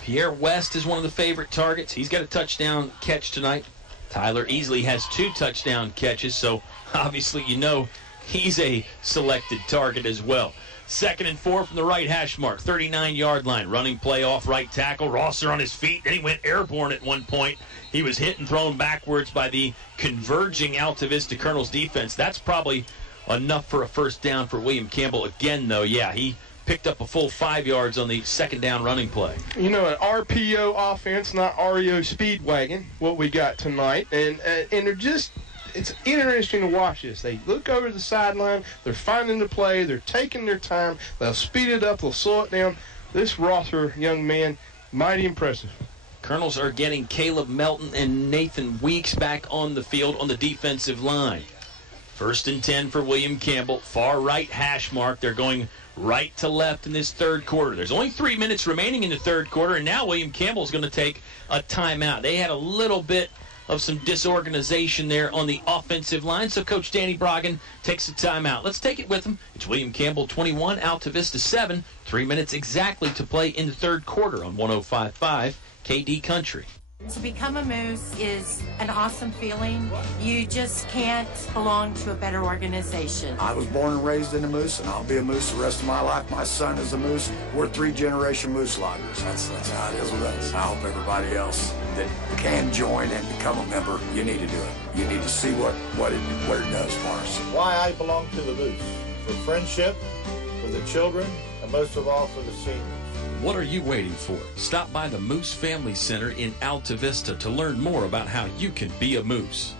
Pierre West is one of the favorite targets. He's got a touchdown catch tonight. Tyler Easley has 2 touchdown catches, so obviously you know he's a selected target as well. 2nd and 4 from the right hash mark, 39-yard line. Running play off right tackle. Rosser on his feet. Then he went airborne at one point. He was hit and thrown backwards by the converging Altavista Colonels defense. That's probably enough for a first down for William Campbell. Again, though, yeah, he picked up a full 5 yards on the second down running play. You know, an RPO offense, not REO Speedwagon, what we got tonight. And they're just... It's interesting to watch this. They look over the sideline. They're finding the play. They're taking their time. They'll speed it up. They'll slow it down. This Rosser young man, mighty impressive. Colonels are getting Caleb Melton and Nathan Weeks back on the field on the defensive line. 1st and 10 for William Campbell. Far right hash mark. They're going right to left in this third quarter. There's only 3 minutes remaining in the third quarter, and now William Campbell's going to take a timeout. They had a little bit of some disorganization there on the offensive line. So Coach Danny Broggan takes a timeout. Let's take it with him. It's William Campbell 21, Altavista 7. 3 minutes exactly to play in the third quarter on 105.5 KD Country. To become a Moose is an awesome feeling. You just can't belong to a better organization. I was born and raised in a Moose, and I'll be a Moose the rest of my life. My son is a Moose. We're 3-generation Moose loggers. That's how it is with us. I hope everybody else that can join and become a member, you need to do it. You need to see what it does for us. Why I belong to the Moose. For friendship, for the children, and most of all for the seniors. What are you waiting for? Stop by the Moose Family Center in Altavista to learn more about how you can be a Moose.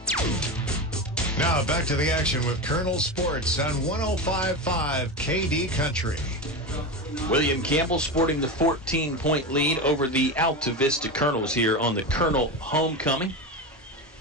Now back to the action with Colonel Sports on 105.5 KD Country. William Campbell sporting the 14-point lead over the Altavista Colonels here on the Colonel Homecoming.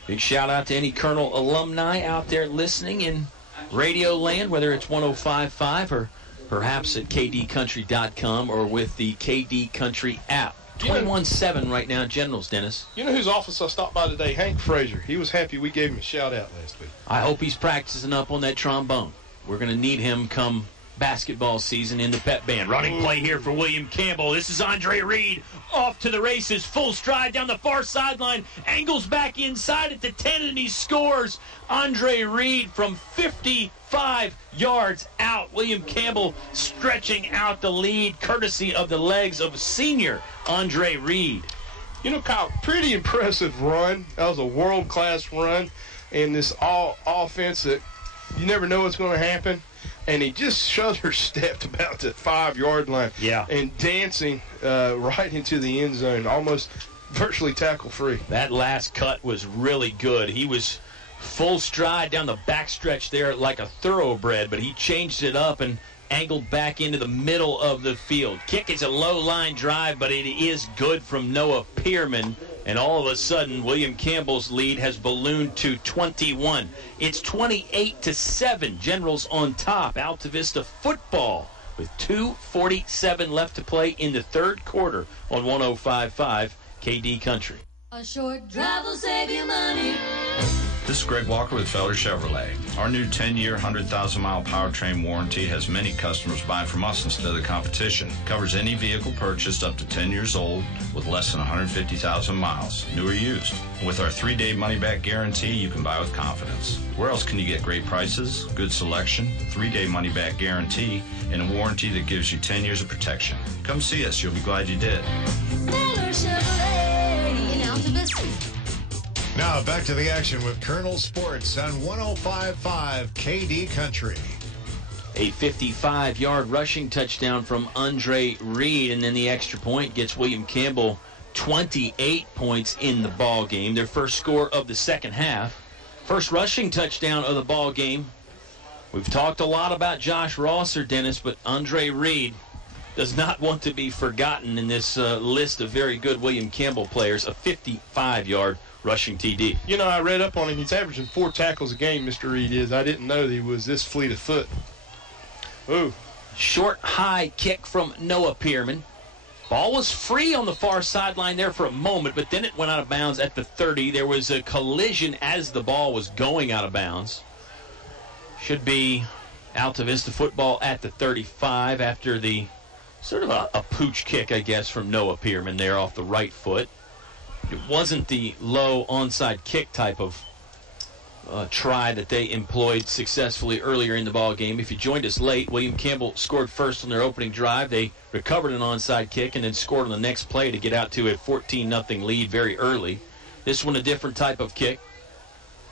Big shout out to any Colonel alumni out there listening in Radio Land, whether it's 105.5 or perhaps at kdcountry.com or with the KD Country app. 21-7 right now, Generals, Dennis. You know whose office I stopped by today? Hank Frazier. He was happy we gave him a shout-out last week. I hope he's practicing up on that trombone. We're going to need him come basketball season in the pep band. Running play here for William Campbell. This is Andre Reed off to the races, full stride down the far sideline, angles back inside at the 10, and he scores. Andre Reed from 55 yards out. William Campbell stretching out the lead courtesy of the legs of senior Andre Reed. You know, Kyle, pretty impressive run. That was a world-class run in this offense that you never know what's going to happen. And he just shudder-stepped about the 5-yard line. Yeah. And dancing right into the end zone, almost virtually tackle-free. That last cut was really good. He was full stride down the backstretch there like a thoroughbred, but he changed it up and angled back into the middle of the field. Kick is a low-line drive, but it is good from Noah Pearman. And all of a sudden, William Campbell's lead has ballooned to 21. It's 28-7. Generals on top. Altavista football with 2:47 left to play in the third quarter on 105.5 KD Country. A short drive will save you money. This is Greg Walker with Felder Chevrolet. Our new 10-year, 100,000-mile powertrain warranty has many customers buying from us instead of the competition. Covers any vehicle purchased up to 10 years old with less than 150,000 miles, new or used. With our 3-day money-back guarantee, you can buy with confidence. Where else can you get great prices, good selection, 3-day money-back guarantee, and a warranty that gives you 10 years of protection? Come see us. You'll be glad you did. Felder Chevrolet in Altavista. Now back to the action with Colonel Sports on 105.5 KD Country. A 55-yard rushing touchdown from Andre Reed, and then the extra point gets William Campbell 28 points in the ball game. Their first score of the second half. First rushing touchdown of the ball game. We've talked a lot about Josh Rosser, Dennis, but Andre Reed does not want to be forgotten in this list of very good William Campbell players. A 55-yard rushing TD. You know, I read up on him. He's averaging 4 tackles a game, Mr. Reed is. I didn't know that he was this fleet of foot. Ooh. Short, high kick from Noah Pearman. Ball was free on the far sideline there for a moment, but then it went out of bounds at the 30. There was a collision as the ball was going out of bounds. Should be Altavista football at the 35 after the sort of a pooch kick, I guess, from Noah Pearman there off the right foot. It wasn't the low onside kick type of try that they employed successfully earlier in the ball game. If you joined us late, William Campbell scored first on their opening drive. They recovered an onside kick and then scored on the next play to get out to a 14-0 lead very early. This one a different type of kick.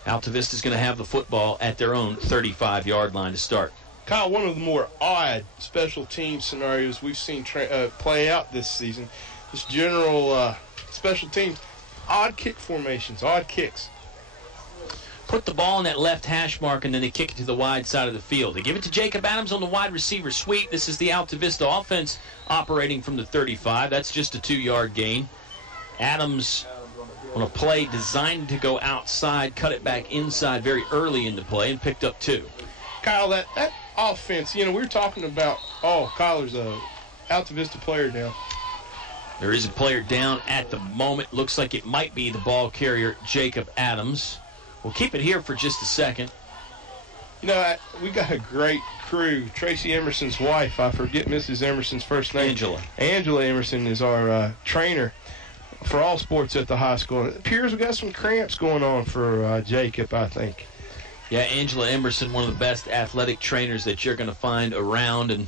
Altavista's going to have the football at their own 35-yard line to start. Kyle, one of the more odd special team scenarios we've seen play out this season. This general special teams, odd kick formations, odd kicks. Put the ball in that left hash mark, and then they kick it to the wide side of the field. They give it to Jacob Adams on the wide receiver sweep. This is the Altavista offense operating from the 35. That's just a 2-yard gain. Adams on a play designed to go outside, cut it back inside very early in the play, and picked up 2. Kyle, that offense, we were talking about, Kyler's a Altavista player now. There is a player down at the moment. Looks like it might be the ball carrier, Jacob Adams. We'll keep it here for just a second. We got a great crew. Tracy Emerson's wife, I forget Mrs. Emerson's first name. Angela. Angela Emerson is our trainer for all sports at the high school. It appears we got some cramps going on for Jacob, I think. Yeah, Angela Emerson, one of the best athletic trainers that you're going to find around and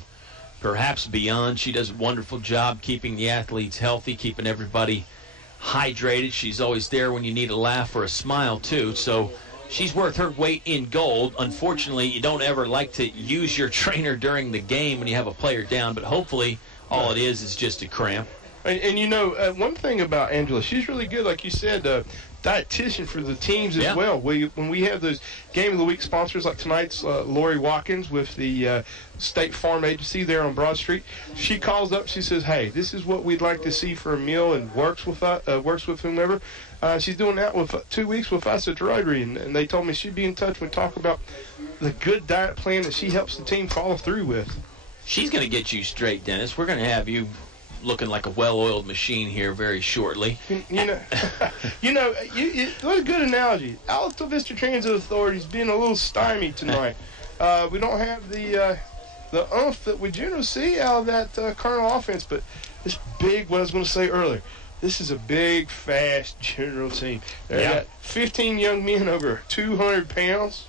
perhaps beyond. She does a wonderful job keeping the athletes healthy, keeping everybody hydrated. She's always there when you need a laugh or a smile, too. So she's worth her weight in gold. Unfortunately, you don't ever like to use your trainer during the game when you have a player down, but hopefully all it is just a cramp. And one thing about Angela, she's really good, like you said, dietitian for the teams as well. When we have those Game of the Week sponsors like tonight's Lori Watkins with the State Farm Agency there on Broad Street, she calls up, she says, hey, this is what we'd like to see for a meal, and works with whomever. She's doing that with 2 weeks with us at Rotary, and they told me she'd be in touch and talk about the good diet plan that she helps the team follow through with. She's going to get you straight, Dennis. We're going to have you looking like a well-oiled machine here very shortly. What a good analogy. Altavista Transit Authority's being a little stymied tonight. We don't have the the oomph that we generally see out of that Colonel offense. But this big, what I was going to say earlier, this is a big, fast General team. They got 15 young men over 200 pounds,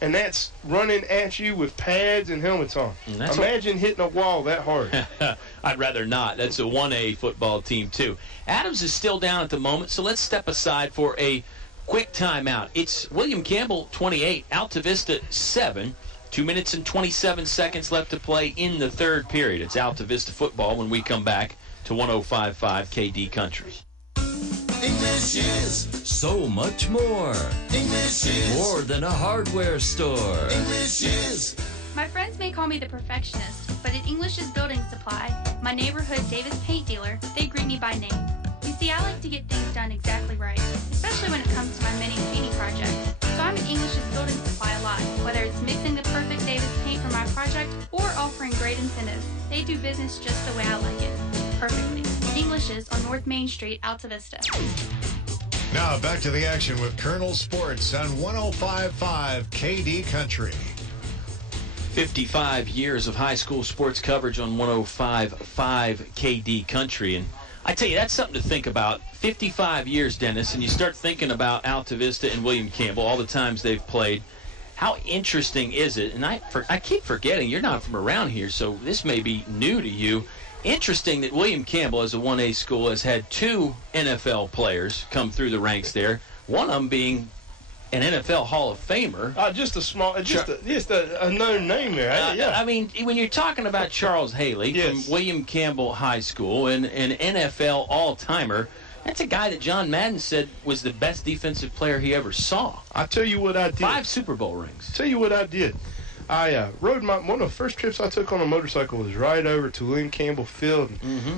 and that's running at you with pads and helmets on. Imagine hitting a wall that hard. I'd rather not. That's a 1A football team, too. Adams is still down at the moment, so let's step aside for a quick timeout. It's William Campbell, 28, Altavista, 7. 2 minutes and 27 seconds left to play in the third period. It's Altavista football when we come back to 105.5 KD Country. English is So much more. English is More than a hardware store. English is. My friends may call me the perfectionist, but at English's Building Supply, my neighborhood Davis paint dealer, they greet me by name. You see, I like to get things done exactly right, especially when it comes to my many painting projects. So I'm at English's Building Supply a lot, whether it's mixing the perfect Davis paint for my project or offering great incentives. They do business just the way I like it. Perfectly. English's on North Main Street, Altavista. Now back to the action with Colonel Sports on 105.5 KD Country. 55 years of high school sports coverage on 105.5 KD Country. And I tell you, that's something to think about. 55 years, Dennis, and you start thinking about Altavista and William Campbell, all the times they've played. How interesting is it? And I keep forgetting you're not from around here, so this may be new to you. Interesting that William Campbell, as a 1A school, has had 2 NFL players come through the ranks there, one of them being an NFL Hall of Famer. Just a known name there. I mean, when you're talking about Charles Haley from William Campbell High School and an NFL all-timer, that's a guy that John Madden said was the best defensive player he ever saw. I tell you what I did. 5 Super Bowl rings. Tell you what I did. I rode one of the first trips I took on a motorcycle was right over to William Campbell Field.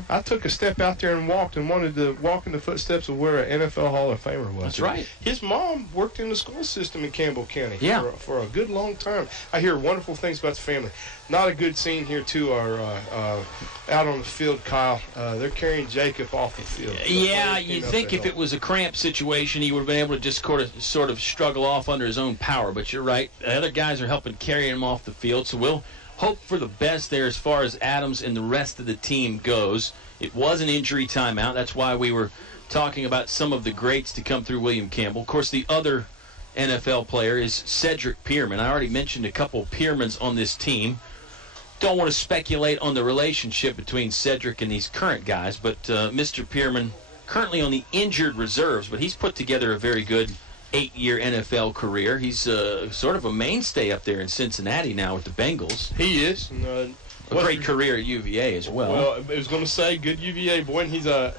I took a step out there and walked and wanted to walk in the footsteps of where an NFL Hall of Famer was. That's right. His mom worked in the school system in Campbell County for a good long time. I hear wonderful things about the family. Not a good scene here, too, out on the field, Kyle. They're carrying Jacob off the field. Yeah, you'd think if it was a cramped situation, he would have been able to just sort of struggle off under his own power. But you're right. The other guys are helping carry him off the field. So we'll hope for the best there as far as Adams and the rest of the team goes. It was an injury timeout. That's why we were talking about some of the greats to come through William Campbell. Of course, the other NFL player is Cedric Pearman. I already mentioned a couple of Pearmans on this team. Don't want to speculate on the relationship between Cedric and these current guys, but Mr. Pearman currently on the injured reserves, but he's put together a very good 8-year NFL career. He's sort of a mainstay up there in Cincinnati now with the Bengals. He is. A great career at UVA as well. Well, I was going to say, good UVA boy, and he's our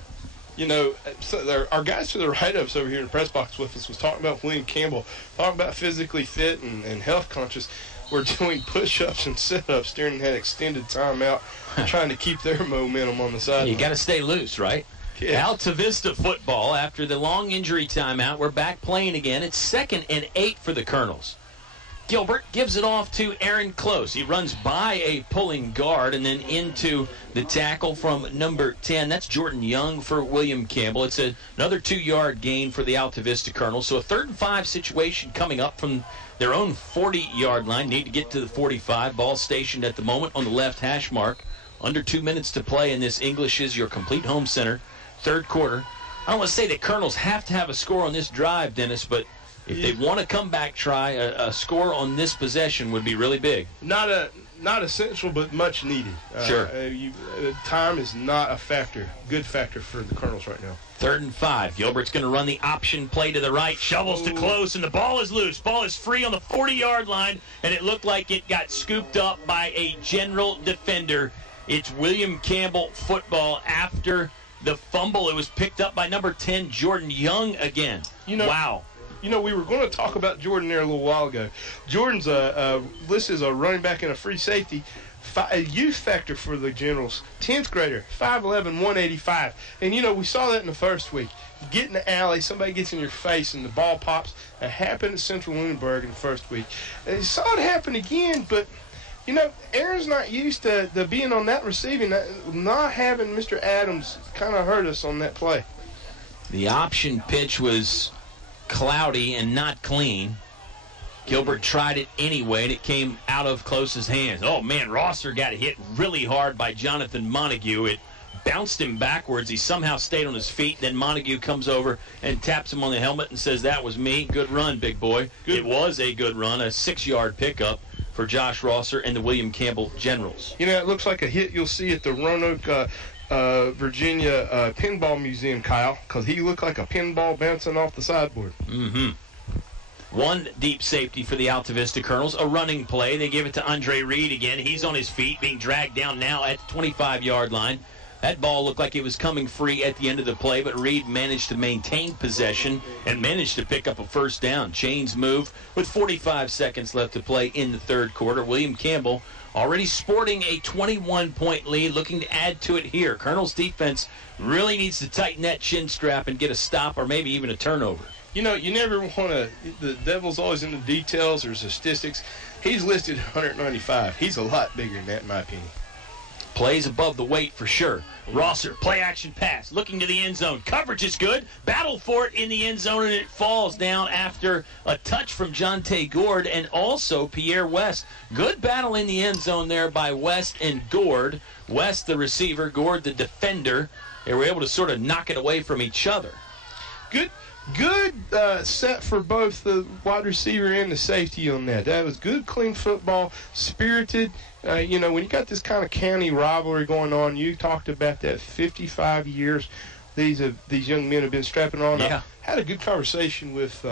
guys to the write-ups over here in the press box with us was talking about William Campbell, talking about physically fit and health conscious. We're doing push-ups and sit-ups during that extended timeout, trying to keep their momentum on the sideline. You got to stay loose, right? Yeah. Altavista football, after the long injury timeout, we're back playing again. It's 2nd and 8 for the Colonels. Gilbert gives it off to Aaron Close. He runs by a pulling guard and then into the tackle from number 10. That's Jordan Young for William Campbell. It's another 2-yard gain for the Altavista Colonels. So a 3rd and 5 situation coming up from their own 40-yard line. Need to get to the 45. Ball stationed at the moment on the left hash mark. Under 2 minutes to play in this English is your complete home center. 3rd quarter. I don't want to say the Colonels have to have a score on this drive, Dennis, but if they want to come back, try a score on this possession would be really big. Not essential, but much needed. Sure. Time is not a good factor for the Colonels right now. 3rd and 5. Gilbert's going to run the option play to the right. Shovels to Close, and the ball is loose. Ball is free on the 40-yard line, and it looked like it got scooped up by a general defender. It's William Campbell football after the fumble. It was picked up by number 10, Jordan Young again. Wow. We were going to talk about Jordan there a little while ago. Jordan's listed as a running back and a free safety. A youth factor for the Generals. 10th grader, 5'11", 185. And, we saw that in the first week. You get in the alley, somebody gets in your face, and the ball pops. It happened at Central Lunenburg in the first week. And you saw it happen again, but, Aaron's not used to being on that receiving. Not having Mr. Adams kind of hurt us on that play. The option pitch was cloudy and not clean. Gilbert tried it anyway, and it came out of Close's hands. Oh, man, Rosser got hit really hard by Jonathan Montague. It bounced him backwards. He somehow stayed on his feet. Then Montague comes over and taps him on the helmet and says, "That was me. Good run, big boy." It was a good run, a 6-yard pickup for Josh Rosser and the William Campbell Generals. You know, it looks like a hit you'll see at the Roanoke, Virginia Pinball Museum, Kyle, because he looked like a pinball bouncing off the sideboard. Mm-hmm. One deep safety for the Altavista Colonels, a running play. They give it to Andre Reed again. He's on his feet, being dragged down now at the 25-yard line. That ball looked like it was coming free at the end of the play, but Reed managed to maintain possession and managed to pick up a first down. Chains move with 45 seconds left to play in the third quarter. William Campbell already sporting a 21-point lead, looking to add to it here. Colonel's defense really needs to tighten that chin strap and get a stop or maybe even a turnover. You know, you never want to – the devil's always in the details or statistics. He's listed 195. He's a lot bigger than that, in my opinion. Plays above the weight for sure. Rosser, play-action pass, looking to the end zone. Coverage is good. Battle for it in the end zone, and it falls down after a touch from Jonte Gord and also Pierre West. Good battle in the end zone there by West and Gord. West, the receiver, Gord, the defender. They were able to sort of knock it away from each other. Good set for both the wide receiver and the safety on that. That was good, clean football, spirited. You know, when you got this kind of county rivalry going on, you talked about that 55 years these young men have been strapping on. Yeah. I had a good conversation with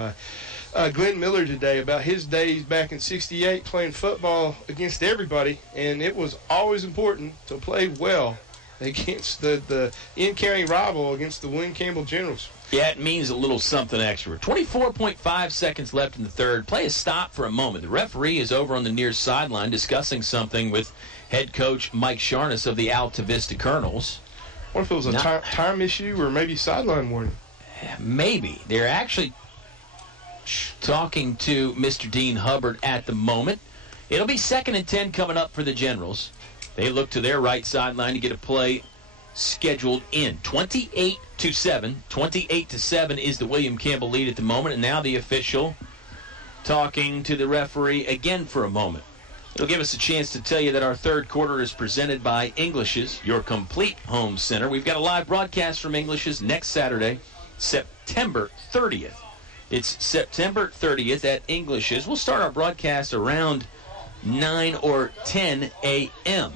Glenn Miller today about his days back in '68 playing football against everybody, and it was always important to play well against the in-county rival, against the William Campbell Generals. Yeah, it means a little something extra. 24.5 seconds left in the third. Play a stop for a moment. The referee is over on the near sideline discussing something with head coach Mike Sharness of the Altavista Colonels. What if it was a time issue or maybe sideline warning? Maybe. They're actually talking to Mr. Dean Hubbard at the moment. It'll be 2nd and 10 coming up for the Generals. They look to their right sideline to get a play scheduled in. 28-7. 28-7 is the William Campbell lead at the moment, and now the official talking to the referee again for a moment. It'll give us a chance to tell you that our third quarter is presented by English's, your complete home center. We've got a live broadcast from English's next Saturday, September 30th. It's September 30th at English's. We'll start our broadcast around 9 or 10 a.m.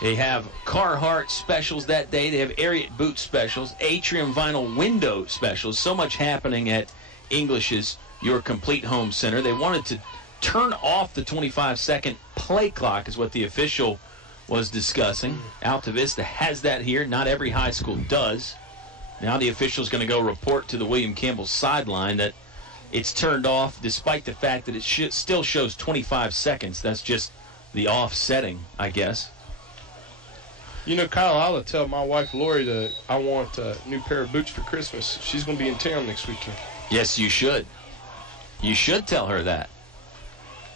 They have Carhartt specials that day. They have Ariat boot specials, Atrium vinyl window specials. So much happening at English's, your complete home center. They wanted to turn off the 25-second play clock is what the official was discussing. Altavista has that here. Not every high school does. Now the official is going to go report to the William Campbell sideline that it's turned off despite the fact that it still shows 25 seconds. That's just the offsetting, I guess. You know, Kyle, I'll tell my wife, Lori, that I want a new pair of boots for Christmas. She's going to be in town next weekend. Yes, you should. You should tell her that.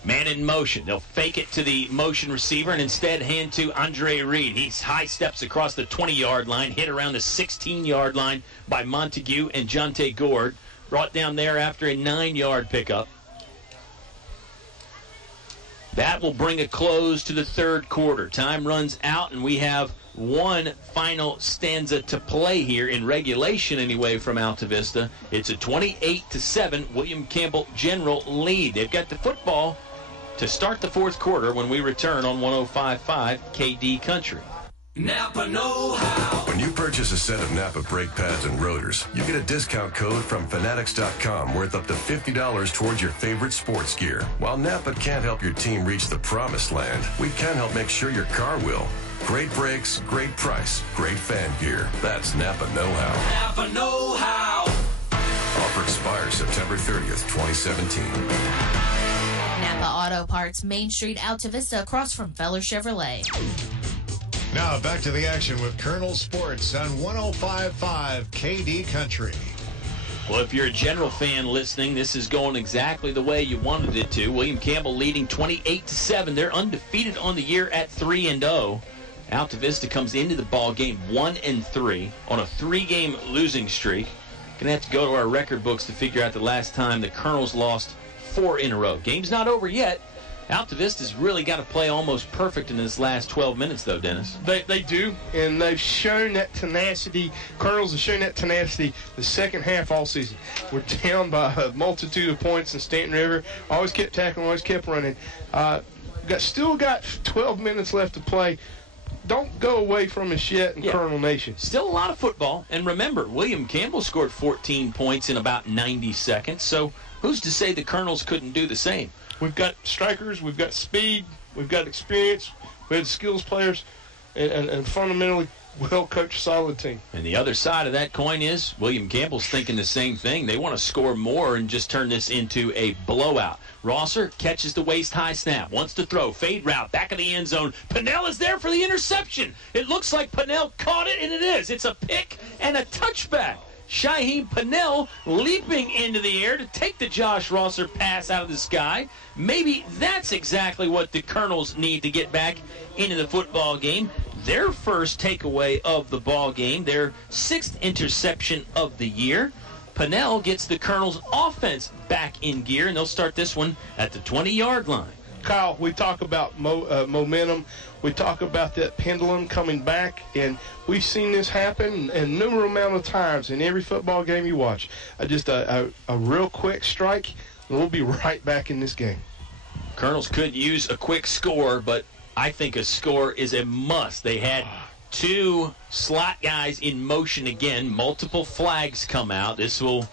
Man in motion. They'll fake it to the motion receiver and instead hand to Andre Reed. He high steps across the 20-yard line, hit around the 16-yard line by Montague and Jonte Gord. Brought down there after a 9-yard pickup. That will bring a close to the third quarter. Time runs out, and we have one final stanza to play here in regulation anyway from Altavista. It's a 28-7 William Campbell General lead. They've got the football to start the fourth quarter when we return on 105.5 KD Country. Napa know-how. When you purchase a set of Napa brake pads and rotors, you get a discount code from Fanatics.com worth up to $50 towards your favorite sports gear. While Napa can't help your team reach the promised land, we can help make sure your car will. Great brakes, great price, great fan gear. That's Napa know-how. Napa know-how. Offer expires September 30th, 2017. Napa Auto Parts, Main Street, Altavista, across from Feller Chevrolet. Now back to the action with Colonel Sports on 105.5 KD Country. Well, if you're a General fan listening, this is going exactly the way you wanted it to. William Campbell leading 28-7. They're undefeated on the year at 3-0. Altavista comes into the ball game 1-3 on a 3-game losing streak. Gonna have to go to our record books to figure out the last time the Colonels lost 4 in a row. Game's not over yet. Altavista's really got to play almost perfect in this last 12 minutes, though, Dennis. They do, and they've shown that tenacity. Colonels have shown that tenacity the second half all season. We're down by a multitude of points in Stanton River. Always kept tackling, always kept running. Still got 12 minutes left to play. Don't go away from us yet in Colonel Nation. Still a lot of football. And remember, William Campbell scored 14 points in about 90 seconds. So who's to say the Colonels couldn't do the same? We've got strikers, we've got speed, we've got experience, we had skills players, and fundamentally well-coached, solid team. And the other side of that coin is William Campbell's thinking the same thing. They want to score more and just turn this into a blowout. Rosser catches the waist-high snap, wants to throw, fade route, back of the end zone. Pennell is there for the interception. It looks like Pennell caught it, and it is. It's a pick and a touchback. Shaheem Pennell leaping into the air to take the Josh Rosser pass out of the sky. Maybe that's exactly what the Colonels need to get back into the football game. Their first takeaway of the ball game, their 6th interception of the year. Pennell gets the Colonels' offense back in gear, and they'll start this one at the 20-yard line. Kyle, we talk about momentum. We talk about that pendulum coming back, and we've seen this happen a numerous amount of times in every football game you watch. Just a real quick strike, and we'll be right back in this game. Colonels could use a quick score, but I think a score is a must. They had 2 slot guys in motion again. Multiple flags come out. This will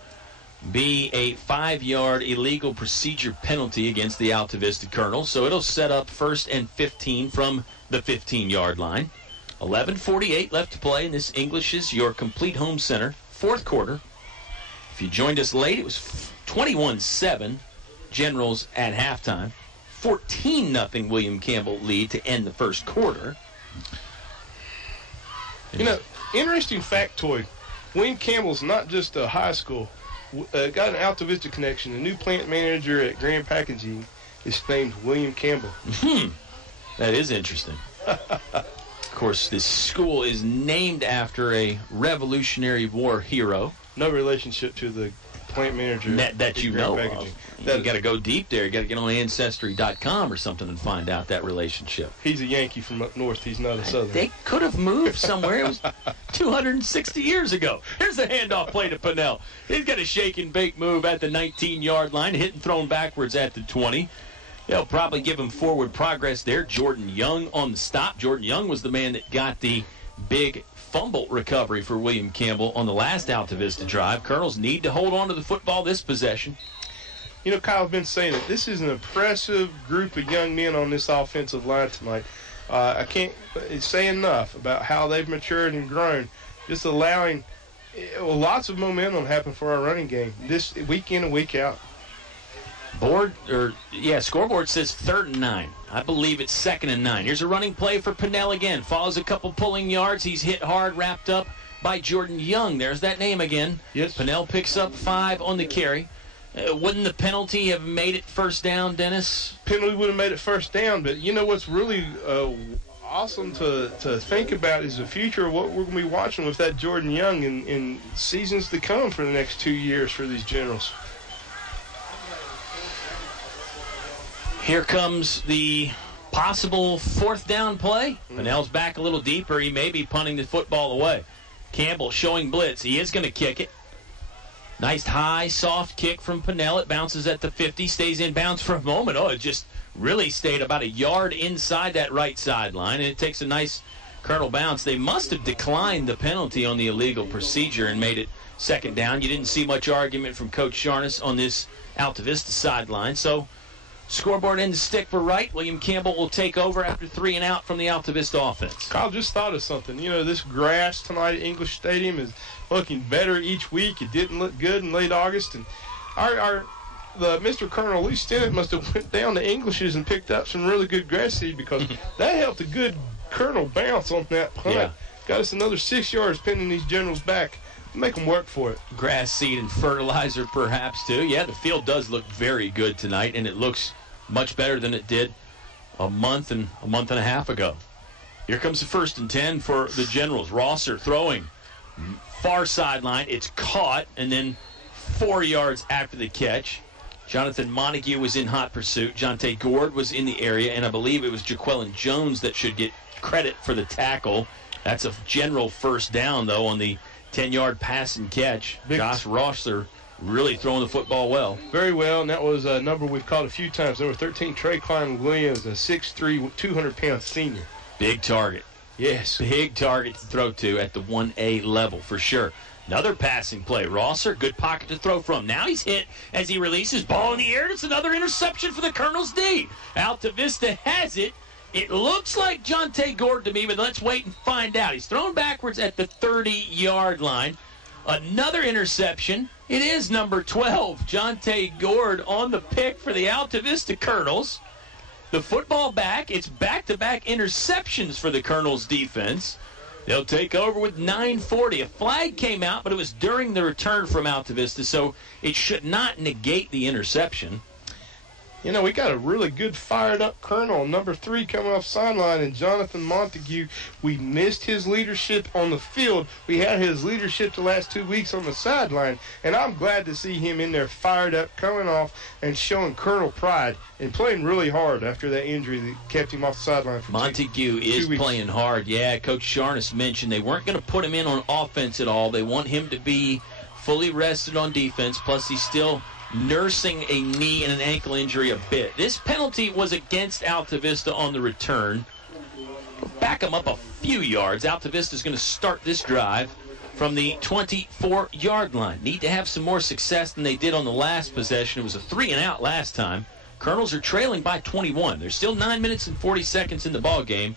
be a 5-yard illegal procedure penalty against the Altavista Colonels. So it'll set up 1st and 15 from the 15-yard line. 11:48 left to play, and this English is your complete home center. 4th quarter. If you joined us late, it was 21-7 Generals at halftime. 14-0 William Campbell lead to end the first quarter. You know, interesting factoid. William Campbell's not just a high school. Got an Altavista connection. The new plant manager at Grand Packaging is named William Campbell. That is interesting. Of course, this school is named after a Revolutionary War hero. No relationship to the plant manager that you know of. You got to go deep there. You got to get on Ancestry.com or something and find out that relationship. He's a Yankee from up north. He's not a Southern. They could have moved somewhere. It was 260 years ago. Here's the handoff play to Pennell. He's got a shake and bake move at the 19-yard line, hit and thrown backwards at the 20. They'll probably give him forward progress there. Jordan Young on the stop. Jordan Young was the man that got the big fumble recovery for William Campbell on the last Altavista drive. Colonels need to hold on to the football this possession. You know, Kyle's been saying it. This is an impressive group of young men on this offensive line tonight. I can't say enough about how they've matured and grown, just allowing lots of momentum happen for our running game this week in and week out. Scoreboard says 3rd and 9. I believe it's 2nd and 9. Here's a running play for Pennell again. Follows a couple pulling yards. He's hit hard, wrapped up by Jordan Young. There's that name again. Yes. Pennell picks up 5 on the carry. Wouldn't the penalty have made it first down, Dennis? Penalty would have made it first down, but you know what's really awesome to think about is the future of what we're going to be watching with that Jordan Young in seasons to come for the next 2 years for these Generals. Here comes the possible 4th down play. Pennell's back a little deeper. He may be punting the football away. Campbell showing blitz. He is going to kick it. Nice high, soft kick from Pennell. It bounces at the 50, stays in bounds for a moment. It just really stayed about a yard inside that right sideline, and it takes a nice Colonel bounce. They must have declined the penalty on the illegal procedure and made it 2nd down. You didn't see much argument from Coach Sharness on this Altavista sideline. So scoreboard ends stick for right. William Campbell will take over after 3 and out from the Altavista offense. Kyle just thought of something. You know, this grass tonight at English Stadium is looking better each week. It didn't look good in late August, and the Mr. Colonel Lee Stennett must have went down to English's and picked up some really good grass seed because that helped a good Colonel bounce on that punt. Yeah. Got us another 6 yards pinning these Generals back. Make them work for it. Grass seed and fertilizer perhaps too. Yeah, the field does look very good tonight, and it looks much better than it did a month and a half ago. Here comes the 1st and 10 for the Generals. Rosser throwing. Far sideline. It's caught, and then 4 yards after the catch. Jonathan Montague was in hot pursuit. Jonte Gord was in the area, and I believe it was Jaquelin Jones that should get credit for the tackle. That's a general first down, though, on the 10-yard pass and catch. Josh Rossler really throwing the football well. Very well, and that was a number we've called a few times. Number 13, Trey Klein Williams, a 6'3", 200-pound senior. Big target. Yes. Big target to throw to at the 1A level, for sure. Another passing play. Rosser, good pocket to throw from. Now he's hit as he releases ball in the air. It's another interception for the Colonel's D. Altavista has it. It looks like Jonte Gord to me, but let's wait and find out. He's thrown backwards at the 30-yard line. Another interception. It is number 12, Jonte Gord, on the pick for the Altavista Colonels. The football back. It's back-to-back interceptions for the Colonels' defense. They'll take over with 9:40. A flag came out, but it was during the return from Altavista, so it should not negate the interception. You know, we got a really good fired-up Colonel, number 3, coming off sideline, and Jonathan Montague. We missed his leadership on the field. We had his leadership the last 2 weeks on the sideline, and I'm glad to see him in there fired up, coming off and showing Colonel pride and playing really hard after that injury that kept him off the sideline for Montague is playing hard. Yeah, Coach Sharness mentioned they weren't going to put him in on offense at all. They want him to be fully rested on defense, plus he's still nursing a knee and an ankle injury a bit. This penalty was against Altavista on the return. Back them up a few yards. Altavista is going to start this drive from the 24-yard line. Need to have some more success than they did on the last possession. It was a 3-and-out last time. Colonels are trailing by 21. There's still 9 minutes and 40 seconds in the ball game,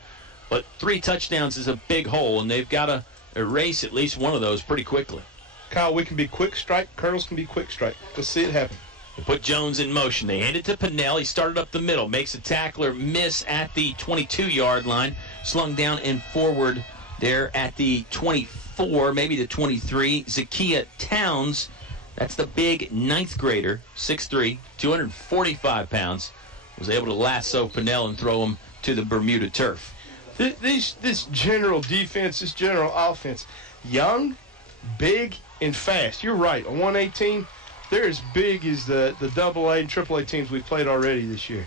but 3 touchdowns is a big hole, and they've got to erase at least one of those pretty quickly. Kyle, we can be quick strike. Colonels can be quick strike. Let's see it happen. They put Jones in motion. They hand it to Pinnell. He started up the middle. Makes a tackler miss at the 22-yard line. Slung down and forward there at the 24, maybe the 23. Zakiya Towns, that's the big 9th grader, 6'3", 245 pounds, was able to lasso Pinnell and throw him to the Bermuda turf. This general defense, this general offense, young, big, and fast. You're right. A 1A team, they're as big as the AA and AAA teams we've played already this year.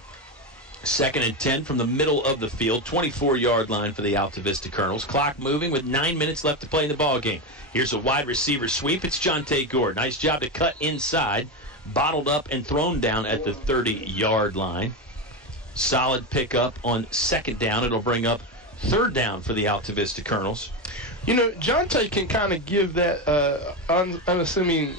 2nd and 10 from the middle of the field, 24-yard line for the Altavista Colonels. Clock moving with 9 minutes left to play in the ball game. Here's a wide receiver sweep. It's Jonte Gord. Nice job to cut inside, bottled up and thrown down at the 30-yard line. Solid pickup on 2nd down. It'll bring up 3rd down for the Altavista Colonels. You know, Jonte can kind of give that unassuming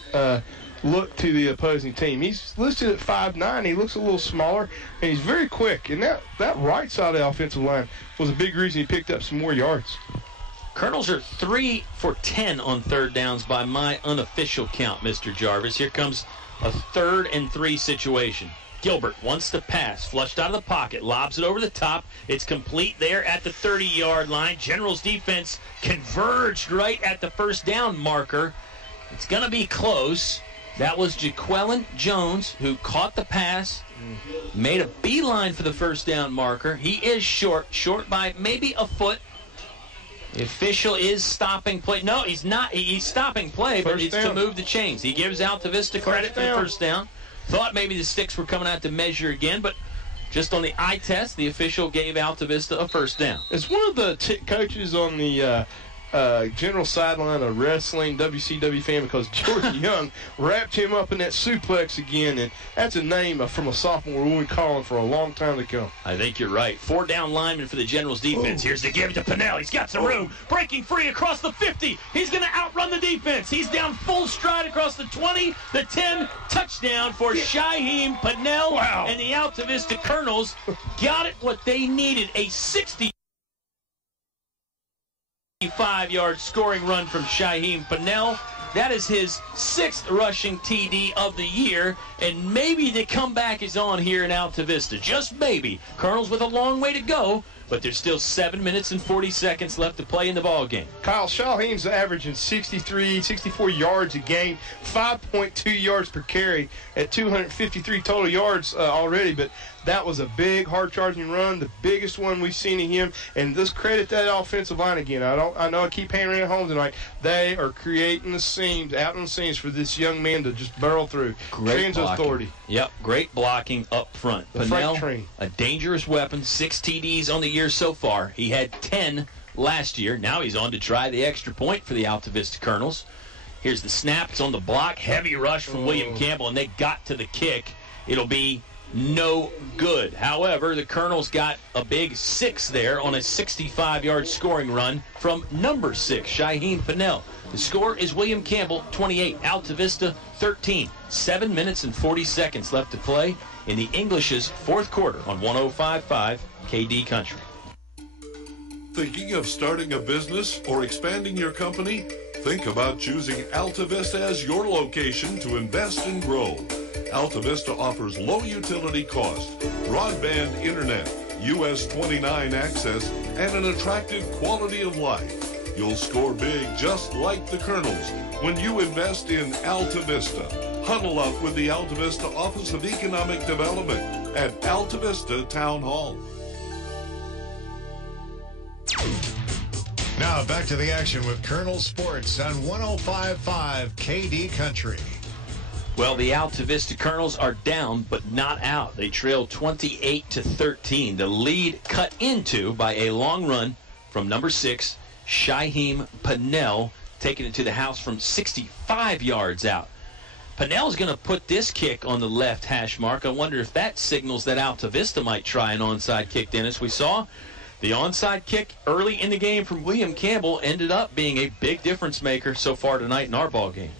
look to the opposing team. He's listed at 5'9". He looks a little smaller, and he's very quick. And that right side of the offensive line was a big reason he picked up some more yards. Colonels are 3 for 10 on 3rd downs by my unofficial count, Mr. Jarvis. Here comes a 3rd and 3 situation. Gilbert wants to pass, flushed out of the pocket, lobs it over the top. It's complete there at the 30-yard line. General's defense converged right at the 1st down marker. It's going to be close. That was Jaquelin Jones who caught the pass, made a beeline for the 1st down marker. He is short by maybe a foot. The official is stopping play. No, he's not. He's stopping play, but it's to move the chains. He gives Altavista credit for the 1st down. Thought maybe the sticks were coming out to measure again, but just on the eye test, the official gave Altavista a 1st down. It's one of the coaches on the general sideline of wrestling WCW fan, because Jordan Young wrapped him up in that suplex again, and that's a name from a sophomore we've been calling for a long time to come. I think you're right. 4 down linemen for the Generals defense. Here's the give to Pinnell. He's got some room. Breaking free across the 50. He's going to outrun the defense. He's down full stride across the 20, the 10. Touchdown for Shaheem Pinnell. Wow. And the Altavista Colonels got it what they needed. A 65-yard scoring run from Shaheem Pinnell. That is his 6th rushing TD of the year, and maybe the comeback is on here in Altavista. Just maybe. Colonels with a long way to go, but there's still 7 minutes and 40 seconds left to play in the ball game. Kyle, Shaheen's averaging 64 yards a game, 5.2 yards per carry at 253 total yards already, but that was a big, hard-charging run, the biggest one we've seen of him. And let's credit that offensive line again. I know I keep hammering it home tonight. They are creating the seams, out on the seams for this young man to just barrel through. Great blocking. Authority. Yep, great blocking up front. The Pennell, train. a dangerous weapon, 6 TDs on the year so far. He had 10 last year. Now he's on to try the extra point for the Altavista Colonels. Here's the snap. It's on the block. Heavy rush from William Campbell, and they got to the kick. It'll be no good. However, the Colonels got a big 6 there on a 65-yard scoring run from number 6, Shaheen Pennell. The score is William Campbell 28, Altavista 13. 7 minutes and 40 seconds left to play in the English's fourth quarter on 105.5 KD Country. Thinking of starting a business or expanding your company? Think about choosing Altavista as your location to invest and grow. Altavista offers low utility cost, broadband internet, US 29 access, and an attractive quality of life. You'll score big just like the Colonels when you invest in Altavista. Huddle up with the Altavista Office of Economic Development at Altavista Town Hall. Now back to the action with Colonel Sports on 105.5 KD Country. Well, the Altavista Colonels are down, but not out. They trail 28-13. The lead cut into by a long run from number 6, Shaheen Pennell, taking it to the house from 65 yards out. Pennell's going to put this kick on the left hash mark. I wonder if that signals that Altavista might try an onside kick, Dennis. We saw the onside kick early in the game from William Campbell ended up being a big difference maker so far tonight in our ball game.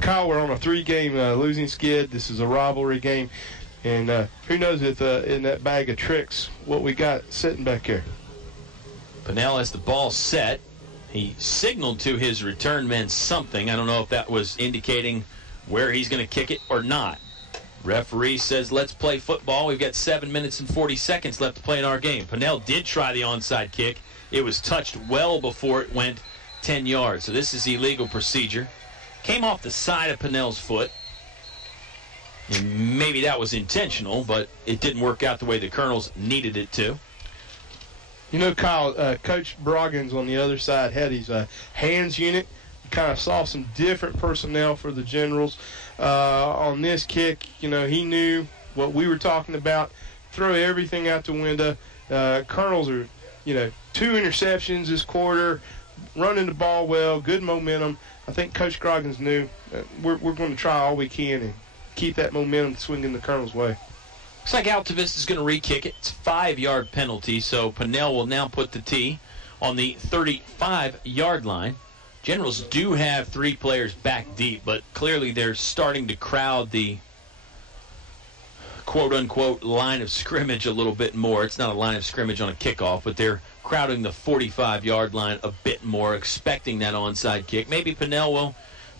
Kyle, we're on a 3-game losing skid. This is a rivalry game. And who knows if in that bag of tricks what we got sitting back here. Pennell has the ball set. He signaled to his return men something. I don't know if that was indicating where he's going to kick it or not. Referee says, let's play football. We've got 7 minutes and 40 seconds left to play in our game. Pennell did try the onside kick. It was touched well before it went 10 yards. So this is illegal procedure. Came off the side of Pennell's foot. And maybe that was intentional, but it didn't work out the way the Colonels needed it to. You know, Kyle, Coach Broggins on the other side had his hands unit. Kind of saw some different personnel for the Generals. On this kick, you know, he knew what we were talking about. Throw everything out the window. Colonels are, 2 interceptions this quarter, running the ball well, good momentum. I think Coach Groggins knew we're going to try all we can and keep that momentum swinging the Colonel's way. Looks like Altavista is going to re-kick it. It's a 5-yard penalty, so Pennell will now put the tee on the 35-yard line. Generals do have 3 players back deep, but clearly they're starting to crowd the quote-unquote line of scrimmage a little bit more. It's not a line of scrimmage on a kickoff, but they're crowding the 45-yard line a bit more, expecting that onside kick. Maybe Pennell will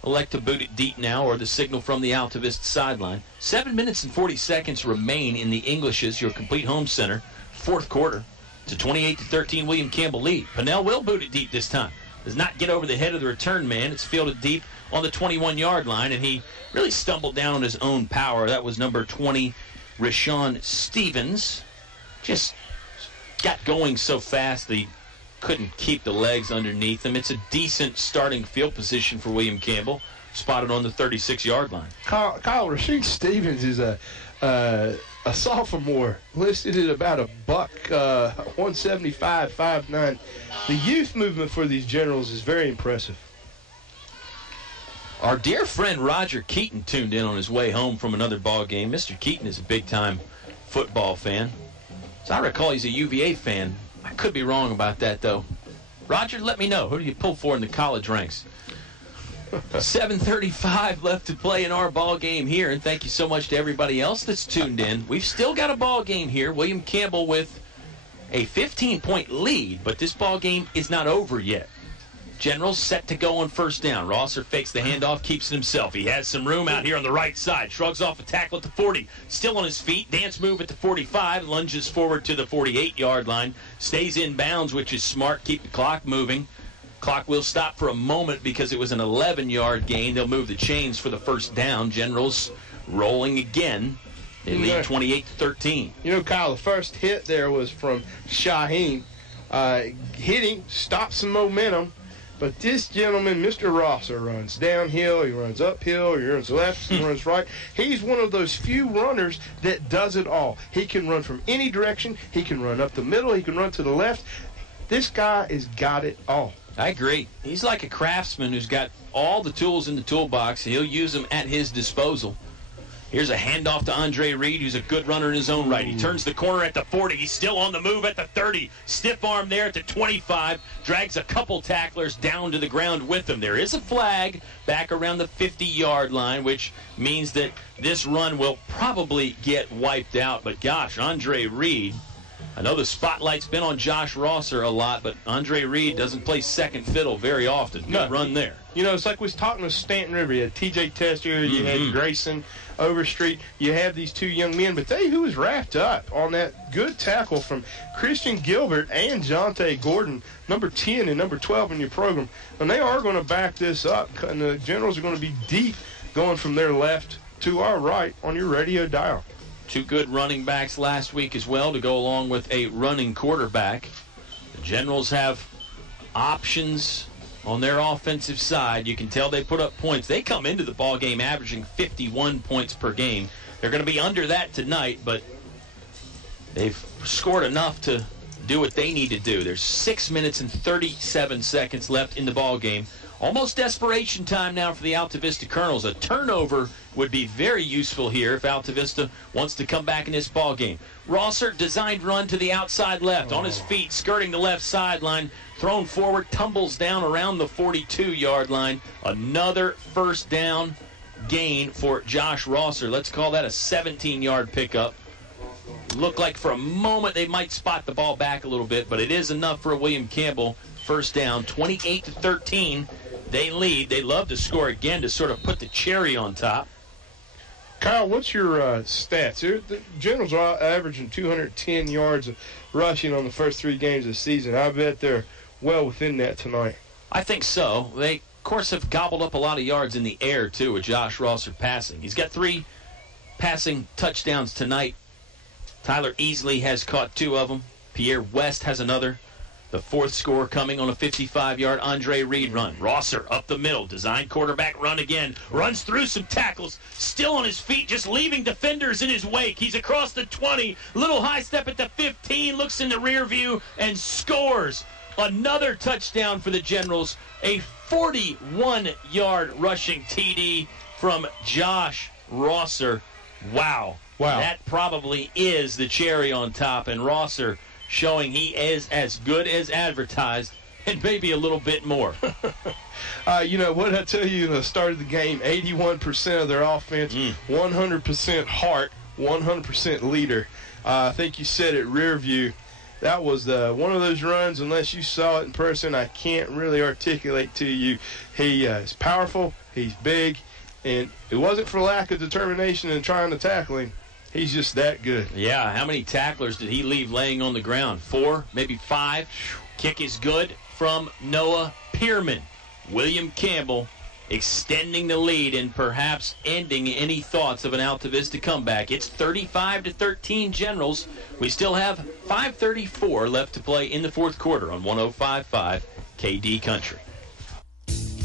elect to boot it deep now, or the signal from the Altavista sideline. 7 minutes and 40 seconds remain in the English's, your complete home center, fourth quarter. It's a 28-13 William Campbell lead. Pennell will boot it deep this time. Does not get over the head of the return man. It's fielded deep on the 21-yard line, and he really stumbled down on his own power. That was number 20, Rashawn Stevens. Just got going so fast that he couldn't keep the legs underneath him. It's a decent starting field position for William Campbell, spotted on the 36-yard line. Kyle, Rashawn Stevens is a sophomore, listed at about a buck, 175, 5'9". The youth movement for these Generals is very impressive. Our dear friend Roger Keaton tuned in on his way home from another ball game. Mr. Keaton is a big-time football fan. As I recall, he's a UVA fan. I could be wrong about that, though. Roger, let me know. Who do you pull for in the college ranks? 7:35 left to play in our ball game here, and thank you so much to everybody else that's tuned in. We've still got a ball game here. William Campbell with a 15-point lead, but this ball game is not over yet. Generals set to go on first down. Rosser fakes the handoff, keeps it himself. He has some room out here on the right side. Shrugs off a tackle at the 40. Still on his feet. Dance move at the 45. Lunges forward to the 48-yard line. Stays in bounds, which is smart. Keep the clock moving. Clock will stop for a moment because it was an 11-yard gain. They'll move the chains for the first down. Generals rolling again. They lead 28-13. You know, Kyle, the first hit there was from Shaheen. Hitting, stopped some momentum. But this gentleman, Mr. Rosser, runs downhill, he runs uphill, he runs left, he runs right. He's one of those few runners that does it all. He can run from any direction. He can run up the middle. He can run to the left. This guy has got it all. I agree. He's like a craftsman who's got all the tools in the toolbox. He'll use them at his disposal. Here's a handoff to Andre Reed, who's a good runner in his own right. He turns the corner at the 40. He's still on the move at the 30. Stiff arm there at the 25. Drags a couple tacklers down to the ground with him. There is a flag back around the 50-yard line, which means that this run will probably get wiped out. But gosh, Andre Reed, I know the spotlight's been on Josh Rosser a lot, but Andre Reed doesn't play second fiddle very often. Good run there. You know, it's like we was talking with Stanton River. You had T.J. Tester, you had Grayson Overstreet. You have these two young men, but who was wrapped up on that good tackle from Christian Gilbert and Jonte Gordon, number 10 and number 12 in your program. And they are going to back this up, and the Generals are going to be deep going from their left to our right on your radio dial. Two good running backs last week as well to go along with a running quarterback. The Generals have options on their offensive side. You can tell they put up points. They come into the ball game averaging 51 points per game. They're going to be under that tonight, but they've scored enough to do what they need to do. There's 6 minutes and 37 seconds left in the ball game. Almost desperation time now for the Altavista Colonels. A turnover would be very useful here if Altavista wants to come back in this ball game. Rosser, designed run to the outside left, on his feet, skirting the left sideline, thrown forward, tumbles down around the 42-yard line. Another first down gain for Josh Rosser. Let's call that a 17-yard pickup. Looked like for a moment they might spot the ball back a little bit, but it is enough for William Campbell. First down, 28-13. They lead. They love to score again to sort of put the cherry on top. Kyle, what's your stats? The Generals are averaging 210 yards of rushing on the first 3 games of the season. I bet they're well within that tonight. I think so. They, of course, have gobbled up a lot of yards in the air, too, with Josh Rosser passing. He's got 3 passing touchdowns tonight. Tyler Easley has caught 2 of them. Pierre West has another. The 4th score coming on a 55-yard Andre Reed run. Rosser up the middle. Designed quarterback run again. Runs through some tackles. Still on his feet, just leaving defenders in his wake. He's across the 20. Little high step at the 15. Looks in the rear view and scores. Another touchdown for the Generals. A 41-yard rushing TD from Josh Rosser. Wow. That probably is the cherry on top. And Rosser showing he is as good as advertised and maybe a little bit more. You know, what I tell you, the start of the game, 81% of their offense, 100% heart, 100% leader. I think you said it, rear view. That was one of those runs, unless you saw it in person, I can't really articulate to you. He is powerful, he's big, and it wasn't for lack of determination in trying to tackle him. He's just that good. Yeah, how many tacklers did he leave laying on the ground? 4, maybe 5. Kick is good from Noah Pearman. William Campbell extending the lead and perhaps ending any thoughts of an Altavista comeback. It's 35-13 Generals. We still have 5:34 left to play in the 4th quarter on 105.5 KD Country.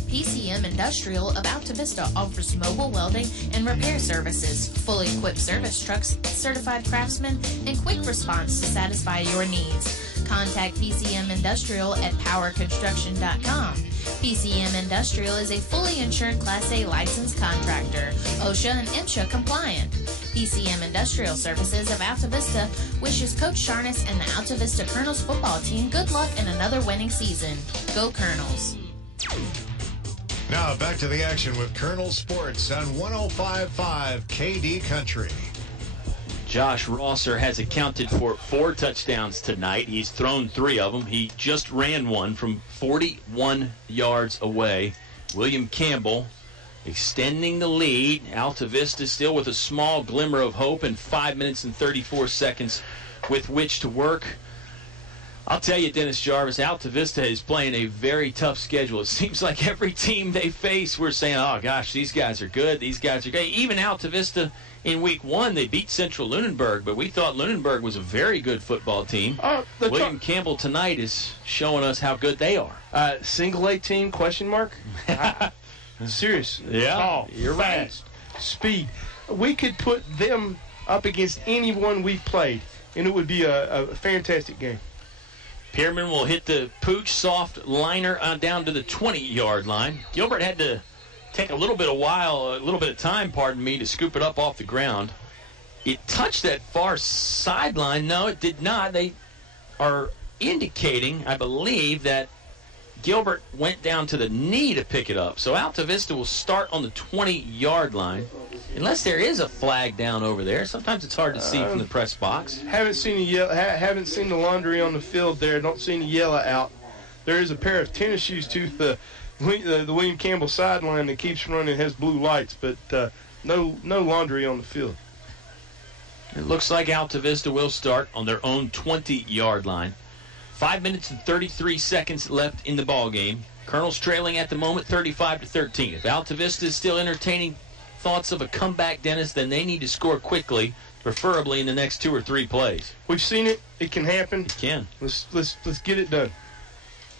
PCM Industrial of Altavista offers mobile welding and repair services, fully equipped service trucks, certified craftsmen, and quick response to satisfy your needs. Contact PCM Industrial at powerconstruction.com. PCM Industrial is a fully insured Class A licensed contractor, OSHA and MSHA compliant. PCM Industrial Services of Altavista wishes Coach Sharness and the Altavista Colonels football team good luck in another winning season. Go Colonels. Now back to the action with Colonel Sports on 105.5 KD Country. Josh Rosser has accounted for 4 touchdowns tonight. He's thrown 3 of them. He just ran one from 41 yards away. William Campbell extending the lead. Altavista still with a small glimmer of hope and 5 minutes and 34 seconds with which to work. I'll tell you, Dennis Jarvis, Altavista is playing a very tough schedule. It seems like every team they face, we're saying, oh, gosh, these guys are good. These guys are great. Even Altavista in week 1, they beat Central Lunenburg, but we thought Lunenburg was a very good football team. William Campbell tonight is showing us how good they are. Single A team, question mark? Serious. Yeah, tall, you're fast, speed. We could put them up against anyone we've played, and it would be a fantastic game. Pierman will hit the pooch soft liner down to the 20-yard line. Gilbert had to take a little bit of time, to scoop it up off the ground. It touched that far sideline. No, it did not. They are indicating, I believe, that Gilbert went down to the knee to pick it up. So Altavista will start on the 20-yard line. Unless there is a flag down over there. Sometimes it's hard to see from the press box. Haven't seen the laundry on the field there. Don't see any yellow out. There is a pair of tennis shoes to the William Campbell sideline that keeps running, has blue lights, but no laundry on the field. It looks like Altavista will start on their own 20-yard line. 5 minutes and 33 seconds left in the ball game. Colonel's trailing at the moment 35-13. If Altavista is still entertaining thoughts of a comeback, Dennis, then they need to score quickly, preferably in the next 2 or 3 plays. We've seen it. It can happen. It can. Let's get it done.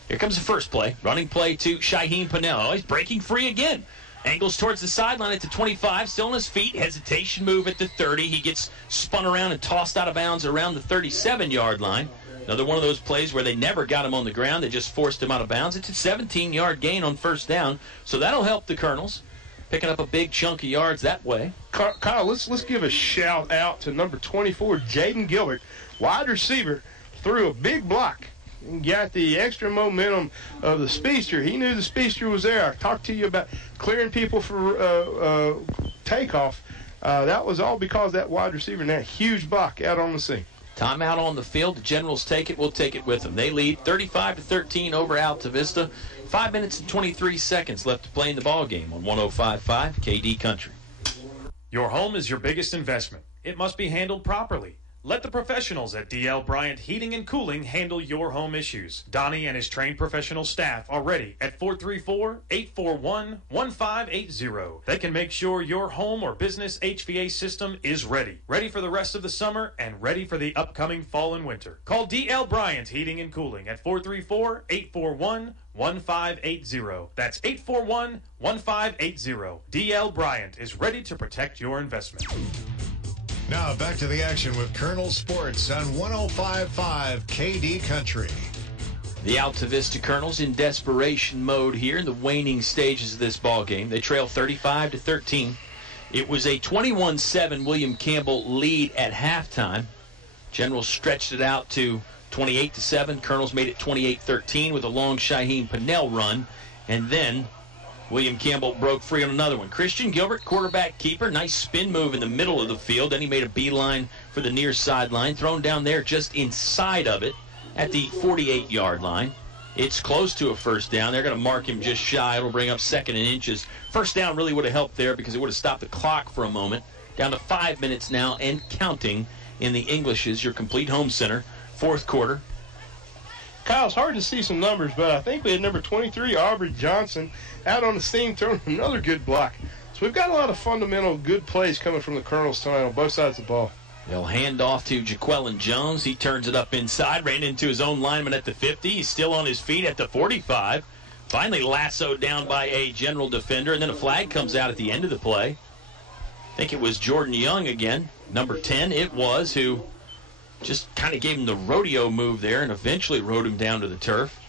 Here comes the first play. Running play to Shaheem Pinell. He's breaking free again. Angles towards the sideline at the 25. Still on his feet. Hesitation move at the 30. He gets spun around and tossed out of bounds around the 37-yard line. Another one of those plays where they never got him on the ground. They just forced him out of bounds. It's a 17-yard gain on first down. So that'll help the Colonels. Picking up a big chunk of yards that way. Kyle, let's give a shout out to number 24, Jaden Gilbert, wide receiver, threw a big block and got the extra momentum of the speedster. He knew the speedster was there. I talked to you about clearing people for takeoff. That was all because that wide receiver and that huge block out on the scene. Timeout on the field. The Generals take it. We'll take it with them. They lead 35-13 over Altavista. 5 minutes and 23 seconds left to play in the ball game on 105.5 KD Country. Your home is your biggest investment. It must be handled properly. Let the professionals at D.L. Bryant Heating and Cooling handle your home issues. Donnie and his trained professional staff are ready at 434-841-1580. They can make sure your home or business HVAC system is ready. Ready for the rest of the summer and ready for the upcoming fall and winter. Call D.L. Bryant Heating and Cooling at 434-841-1580. That's 841-1580. D.L. Bryant is ready to protect your investment. Now back to the action with Colonel Sports on 105.5 KD Country. The Altavista Colonels in desperation mode here in the waning stages of this ball game. They trail 35-13. It was a 21-7 William Campbell lead at halftime. Generals stretched it out to 28-7. Colonels made it 28-13 with a long Shaheem Pinell run. And then William Campbell broke free on another one. Christian Gilbert, quarterback keeper, nice spin move in the middle of the field. Then he made a beeline for the near sideline, thrown down there just inside of it at the 48-yard line. It's close to a first down. They're going to mark him just shy. It'll bring up 2nd and inches. First down really would have helped there because it would have stopped the clock for a moment. Down to 5 minutes now and counting in the English's, your complete home center, fourth quarter. Kyle, it's hard to see some numbers, but I think we had number 23, Aubrey Johnson, out on the scene throwing another good block. So we've got a lot of fundamental good plays coming from the Colonels tonight on both sides of the ball. They'll hand off to Jaquelin Jones. He turns it up inside, ran into his own lineman at the 50. He's still on his feet at the 45. Finally lassoed down by a general defender, and then a flag comes out at the end of the play. I think it was Jordan Young again, number 10 it was, who just kind of gave him the rodeo move there and eventually rode him down to the turf.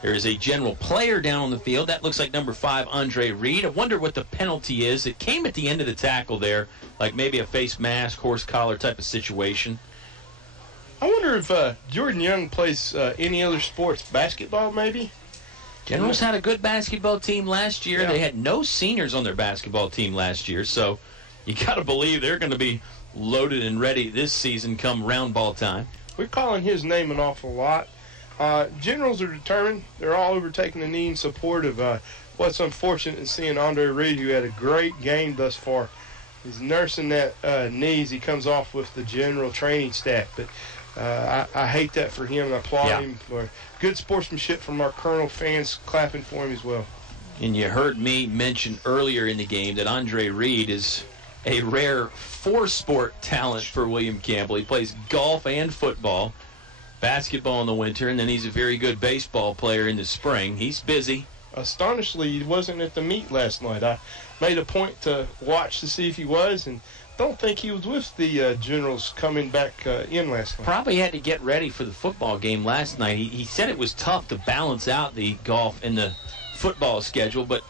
There is a general player down on the field. That looks like number 5, Andre Reed. I wonder what the penalty is. It came at the end of the tackle there, like maybe a face mask, horse collar type of situation. I wonder if Jordan Young plays any other sports, basketball maybe? Generals had a good basketball team last year. Yeah. They had no seniors on their basketball team last year, so you got to believe they're going to be loaded and ready this season come round ball time. We're calling his name an awful lot. Generals are determined. They're all over taking the knee in support of what's unfortunate is seeing Andre Reed, who had a great game thus far. He's nursing that knee as he comes off with the general training staff. But I hate that for him, and I applaud him for good sportsmanship from our Colonel fans clapping for him as well. And you heard me mention earlier in the game that Andre Reed is a rare four-sport talent for William Campbell. He plays golf and football, basketball in the winter, and then he's a very good baseball player in the spring. He's busy. Astonishingly, he wasn't at the meet last night. I made a point to watch to see if he was, and don't think he was with the Generals coming back in last night. Probably had to get ready for the football game last night. He said it was tough to balance out the golf and the football schedule, but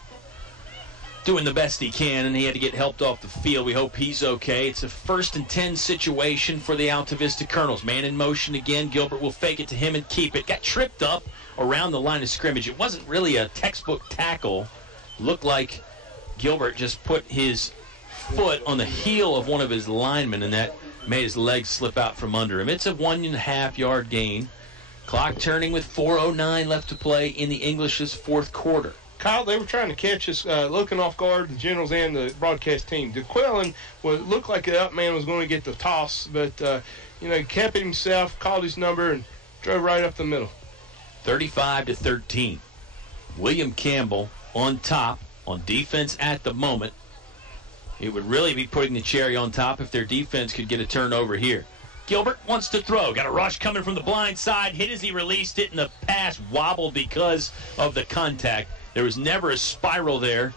doing the best he can, and he had to get helped off the field. We hope he's okay. It's a 1st and 10 situation for the Altavista Colonels. Man in motion again. Gilbert will fake it to him and keep it. Got tripped up around the line of scrimmage. It wasn't really a textbook tackle. Looked like Gilbert just put his foot on the heel of one of his linemen, and that made his leg slip out from under him. It's a 1.5-yard gain. Clock turning with 4:09 left to play in the English's 4th quarter. Kyle, they were trying to catch us looking off guard, the Generals and the broadcast team. DeQuillen looked like the up man was going to get the toss, but, he kept it himself, called his number, and drove right up the middle. 35-13. William Campbell on top on defense at the moment. It would really be putting the cherry on top if their defense could get a turnover here. Gilbert wants to throw. Got a rush coming from the blind side. Hit as he released it, and the pass wobbled because of the contact. There was never a spiral there.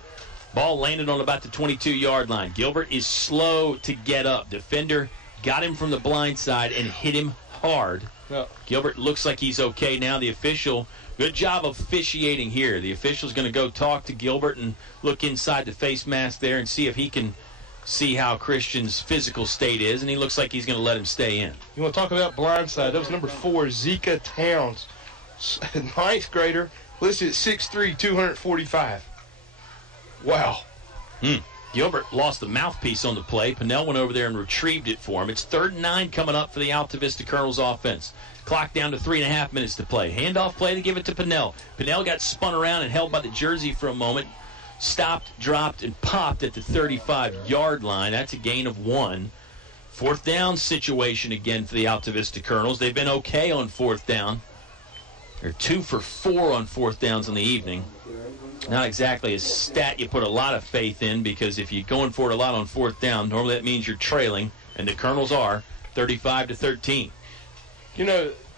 Ball landed on about the 22-yard line. Gilbert is slow to get up. Defender got him from the blind side and hit him hard. Yep. Gilbert looks like he's okay now. The official, good job of officiating here. The official's going to go talk to Gilbert and look inside the face mask there and see if he can see how Christian's physical state is, and he looks like he's going to let him stay in. You want to talk about blindside? That was number 4, Zika Towns, 9th grader, listed at 6'3", 245. Wow. Gilbert lost the mouthpiece on the play. Pinnell went over there and retrieved it for him. It's 3rd and 9 coming up for the Altavista Colonels offense. Clock down to 3.5 minutes to play. Handoff play to give it to Pinnell. Pinnell got spun around and held by the jersey for a moment. Stopped, dropped, and popped at the 35-yard line. That's a gain of 1. 4th down situation again for the Altavista Colonels. They've been okay on 4th down. They're 2 for 4 on 4th downs on the evening. Not exactly a stat you put a lot of faith in, because if you're going for it a lot on 4th down, normally that means you're trailing, and the Colonels are 35-13.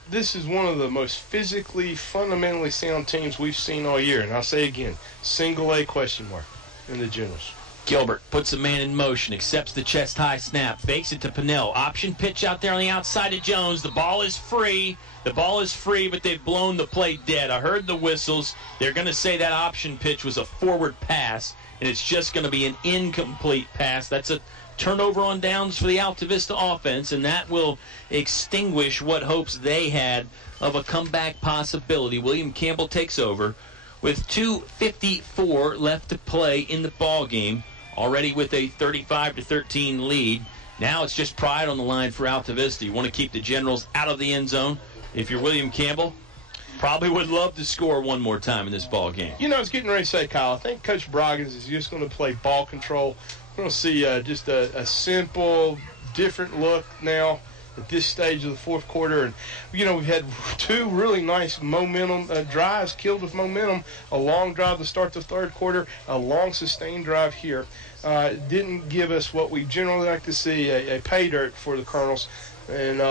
This is one of the most physically, fundamentally sound teams we've seen all year. And I'll say again, single A question mark in the Generals. Gilbert puts a man in motion, accepts the chest-high snap, fakes it to Pinnell. Option pitch out there on the outside to Jones. The ball is free. The ball is free, but they've blown the play dead. I heard the whistles. They're going to say that option pitch was a forward pass, and it's just going to be an incomplete pass. That's a turnover on downs for the Altavista offense, and that will extinguish what hopes they had of a comeback possibility. William Campbell takes over with 2:54 left to play in the ball game, already with a 35-13 lead. Now it's just pride on the line for Altavista. You want to keep the Generals out of the end zone. If you're William Campbell, probably would love to score one more time in this ball game. I was getting ready to say, Kyle, I think Coach Broggins is just going to play ball control. We're going to see just a simple, different look now at this stage of the 4th quarter. And, we've had 2 really nice momentum drives, killed with momentum. A long drive to start the 3rd quarter, a long sustained drive here. Didn't give us what we generally like to see, a pay dirt for the Colonels. And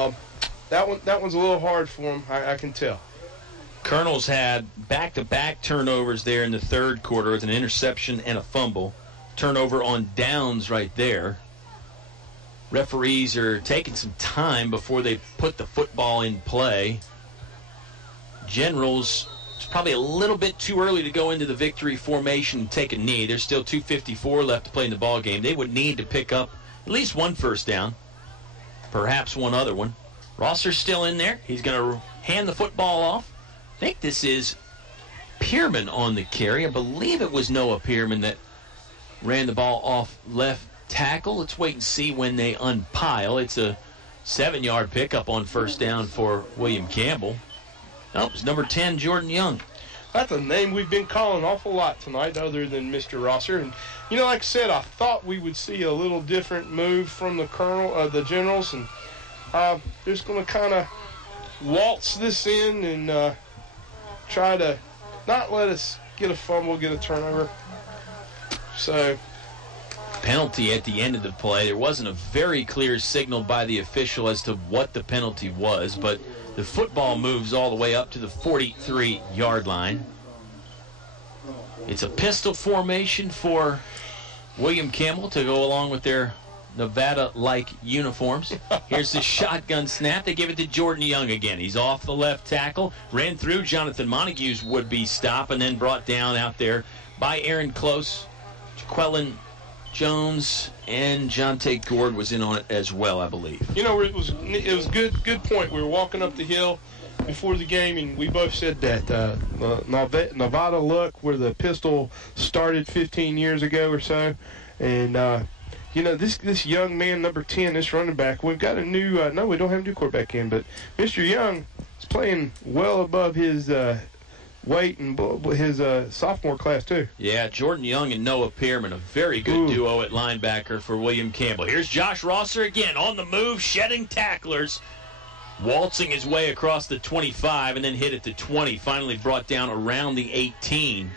that one's a little hard for them, I can tell. Colonels had back-to-back turnovers there in the 3rd quarter with an interception and a fumble. Turnover on downs right there. Referees are taking some time before they put the football in play. Generals, it's probably a little bit too early to go into the victory formation and take a knee. There's still 2:54 left to play in the ball game. They would need to pick up at least 1 first down, perhaps one other one. Rosser's still in there. He's going to hand the football off. I think this is Pierman on the carry. I believe it was Noah Pierman that ran the ball off left tackle. Let's wait and see when they unpile. It's a 7-yard pickup on first down for William Campbell. Oh, it's number 10, Jordan Young. That's a name we've been calling an awful lot tonight other than Mr. Rosser. And, like I said, I thought we would see a little different move from the Generals. And they're just going to kind of waltz this in and try to not let us get a fumble, get a turnover. So, penalty at the end of the play. There wasn't a very clear signal by the official as to what the penalty was, but the football moves all the way up to the 43-yard line. It's a pistol formation for William Campbell to go along with their Nevada-like uniforms. Here's the shotgun snap. They give it to Jordan Young again. He's off the left tackle, ran through Jonathan Montague's would-be stop, and then brought down out there by Aaron Close. Jaquelin Jones and Jonte Gord was in on it as well, I believe. It was good point. We were walking up the hill before the game, and we both said that Nevada look where the pistol started 15 years ago or so. And, this young man, number 10, this running back, we've got a new no, we don't have a new quarterback in, but Mr. Young is playing well above his weight and his sophomore class too. Yeah, Jordan Young and Noah Pearman, a very good duo at linebacker for William Campbell. Here's Josh Rosser again on the move, shedding tacklers, waltzing his way across the 25 and then hit at the 20. Finally brought down around the 18.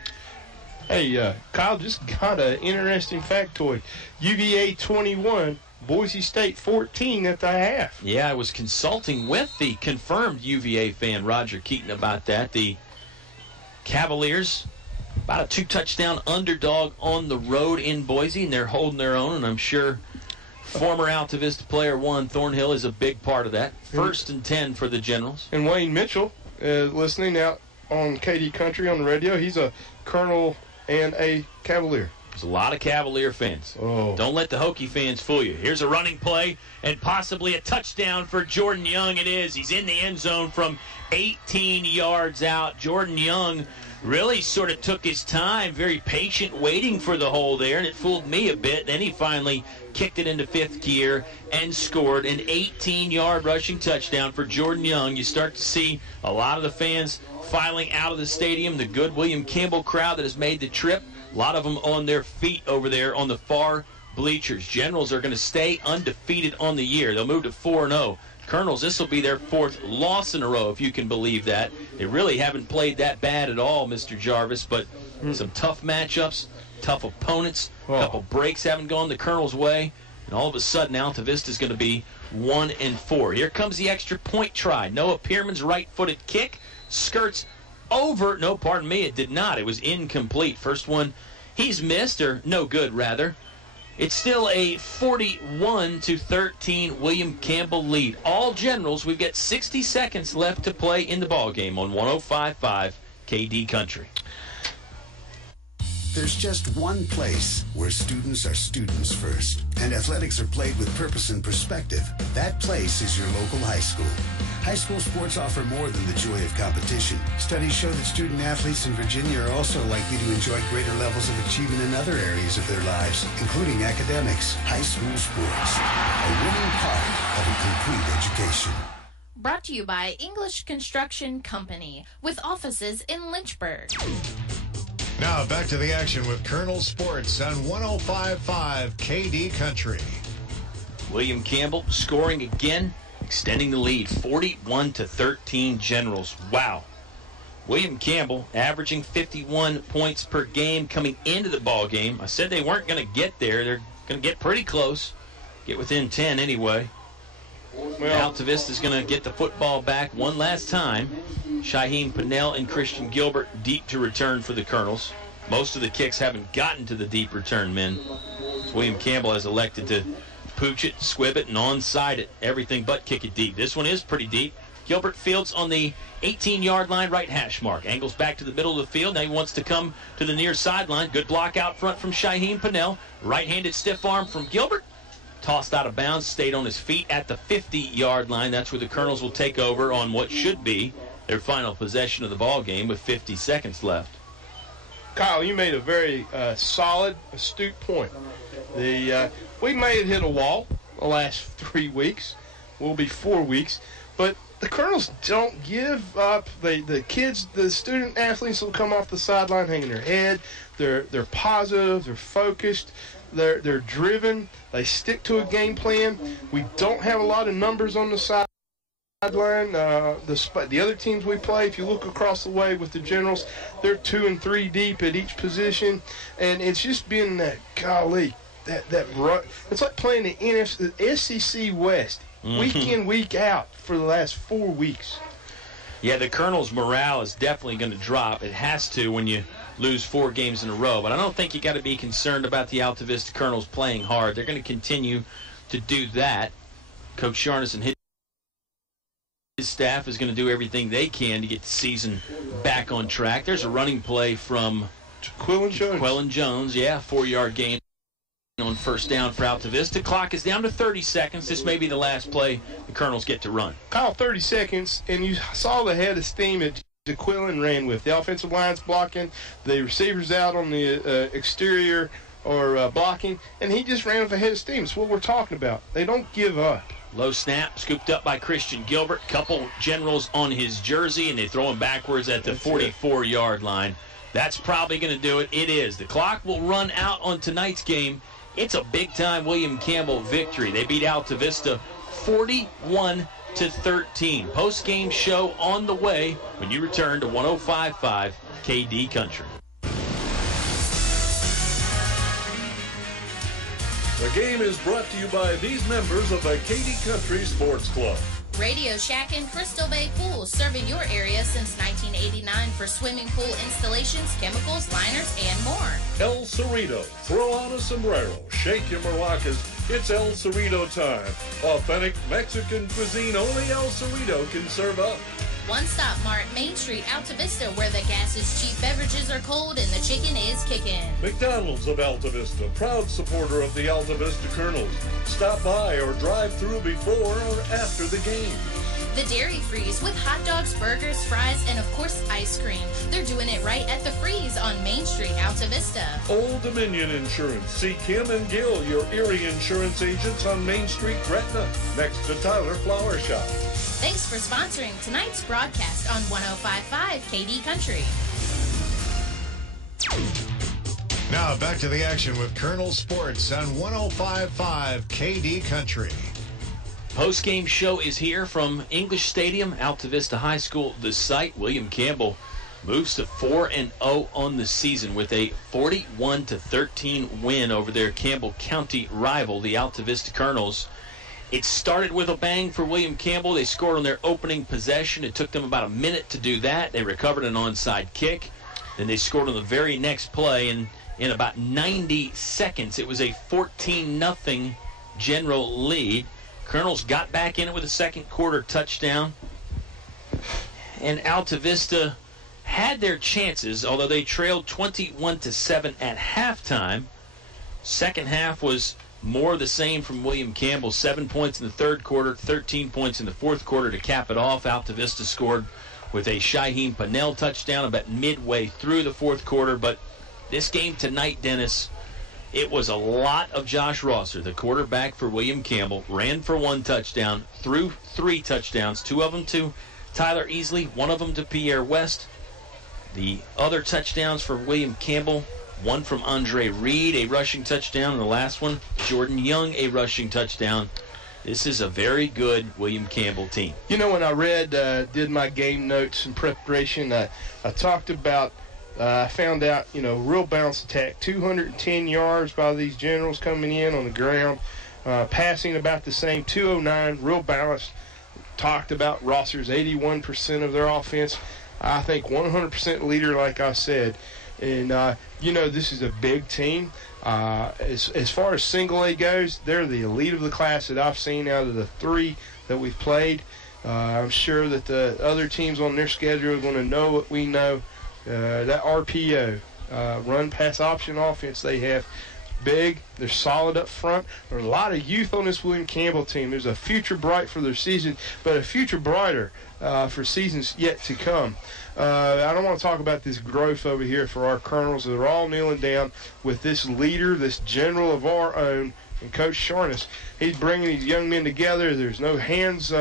Hey, Kyle, just got an interesting factoid. UVA 21, Boise State 14 at the half. Yeah, I was consulting with the confirmed UVA fan, Roger Keaton, about that. The Cavaliers, about a 2-touchdown underdog on the road in Boise, and they're holding their own, and I'm sure former Altavista player Juan Thornhill is a big part of that. 1st and 10 for the Generals. And Wayne Mitchell, listening out on KD Country on the radio, he's a Colonel and a Cavalier. There's a lot of Cavalier fans. Oh. Don't let the Hokie fans fool you. Here's a running play and possibly a touchdown for Jordan Young. It is. He's in the end zone from 18 yards out. Jordan Young really sort of took his time, very patient, waiting for the hole there, and it fooled me a bit. Then he finally kicked it into 5th gear and scored an 18-yard rushing touchdown for Jordan Young. You start to see a lot of the fans filing out of the stadium, the good William Campbell crowd that has made the trip. A lot of them on their feet over there on the far bleachers. Generals are going to stay undefeated on the year. They'll move to 4-0. Colonels, this will be their 4th loss in a row, if you can believe that. They really haven't played that bad at all, Mr. Jarvis, but some tough matchups, tough opponents, a couple breaks haven't gone the Colonels' way, and all of a sudden Altavista is going to be 1-4. Here comes the extra point try. Noah Pearman's right-footed kick skirts over. No, pardon me, it did not. It was incomplete. First one he's missed, or no good, rather. It's still a 41-13 William Campbell lead. All Generals, we've got 60 seconds left to play in the ballgame on 105.5 KD Country. There's just one place where students are students first, and athletics are played with purpose and perspective. That place is your local high school. High school sports offer more than the joy of competition. Studies show that student athletes in Virginia are also likely to enjoy greater levels of achievement in other areas of their lives, including academics. High school sports, a winning part of a complete education. Brought to you by English Construction Company, with offices in Lynchburg. Now back to the action with Colonel Sports on 105.5 KD Country. William Campbell scoring again, extending the lead, 41-13 Generals. Wow. William Campbell averaging 51 points per game coming into the ball game. I said they weren't going to get there. They're going to get pretty close, get within 10 anyway. Altavista is going to get the football back one last time. Shaheem Pennell and Christian Gilbert deep to return for the Colonels. Most of the kicks haven't gotten to the deep return men. William Campbell has elected to pooch it, squib it, and onside it. Everything but kick it deep. This one is pretty deep. Gilbert fields on the 18-yard line, right hash mark. Angles back to the middle of the field. Now he wants to come to the near sideline. Good block out front from Shaheem Pennell. Right-handed stiff arm from Gilbert. Tossed out of bounds, stayed on his feet at the 50-yard line. That's where the Colonels will take over on what should be their final possession of the ball game with 50 seconds left. Kyle, you made a very solid, astute point. The we may have hit a wall the last 3 weeks. Will be 4 weeks. But the Colonels don't give up. The kids, the student athletes will come off the sideline hanging their head. They're positive. They're focused. They're driven. They stick to a game plan. We don't have a lot of numbers on the sideline. The other teams we play, if you look across the way with the Generals, they're 2 and 3 deep at each position, and it's just been that golly, it's like playing the SEC West week in, week out for the last 4 weeks. Yeah, the Colonels' morale is definitely going to drop. It has to when you lose 4 games in a row. But I don't think you got to be concerned about the Altavista Colonels playing hard. They're going to continue to do that. Coach Sharnas and his staff is going to do everything they can to get the season back on track. There's a running play from Quillen Jones. Yeah, 4-yard gain on first down for Altavista. Clock is down to 30 seconds. This may be the last play the Colonels get to run. Kyle, 30 seconds, and you saw the head of steam that Quillen ran with. The offensive line's blocking, the receivers out on the exterior or blocking, and he just ran with a head of steam. That's what we're talking about. They don't give up. Low snap, scooped up by Christian Gilbert. Couple Generals on his jersey, and they throw him backwards at the 44-yard line. That's probably going to do it. It is. The clock will run out on tonight's game. It's a big-time William Campbell victory. They beat Altavista 41-13. Post-game show on the way when you return to 105.5 KD Country. The game is brought to you by these members of the KD Country Sports Club. Radio Shack and Crystal Bay Pools, serving your area since 1989 for swimming pool installations, chemicals, liners, and more. El Cerrito. Throw on a sombrero. Shake your maracas. It's El Cerrito time. Authentic Mexican cuisine only El Cerrito can serve up. One Stop Mart, Main Street, Altavista, where the gas is cheap, beverages are cold, and the chicken is kicking. McDonald's of Altavista, proud supporter of the Altavista Colonels. Stop by or drive through before or after the game. The Dairy Freeze with hot dogs, burgers, fries, and of course ice cream. They're doing it right at the Freeze on Main Street, Altavista. Old Dominion Insurance. See Kim and Gil, your Erie insurance agents on Main Street, Gretna, next to Tyler Flower Shop. Thanks for sponsoring tonight's broadcast on 105.5 KD Country. Now back to the action with Colonel Sports on 105.5 KD Country. Post-game show is here from English Stadium, Altavista High School. The site, William Campbell, moves to 4-0 on the season with a 41-13 win over their Campbell County rival, the Altavista Colonels. It started with a bang for William Campbell. They scored on their opening possession. It took them about a minute to do that. They recovered an onside kick. Then they scored on the very next play, and in about 90 seconds, it was a 14-0 General lead. Colonels got back in it with a second quarter touchdown. And Altavista had their chances, although they trailed 21-7 at halftime. Second half was more the same from William Campbell. 7 points in the third quarter, 13 points in the fourth quarter to cap it off. Altavista scored with a Shaheem Pannell touchdown about midway through the fourth quarter. But this game tonight, Dennis, it was a lot of Josh Rosser, the quarterback for William Campbell. Ran for 1 touchdown, threw 3 touchdowns, 2 of them to Tyler Easley, 1 of them to Pierre West. The other touchdowns for William Campbell, 1 from Andre Reed, a rushing touchdown, and the last one, Jordan Young, a rushing touchdown. This is a very good William Campbell team. You know, when I did my game notes in preparation, I talked about, I found out, real balanced attack, 210 yards by these Generals coming in on the ground, passing about the same, 209, real balanced. Talked about Rosser's 81% of their offense. I think 100% leader, like I said. And, this is a big team. As far as single A goes, they're the elite of the class that I've seen out of the 3 that we've played. I'm sure that the other teams on their schedule are going to know what we know. That RPO, run-pass option offense they have, big. They're solid up front. There's a lot of youth on this William Campbell team. There's a future bright for their season, but a future brighter for seasons yet to come. I don't want to talk about this growth over here for our Colonels. They're all kneeling down with this leader, this General of our own, and Coach Sharness. He's bringing these young men together. There's no hands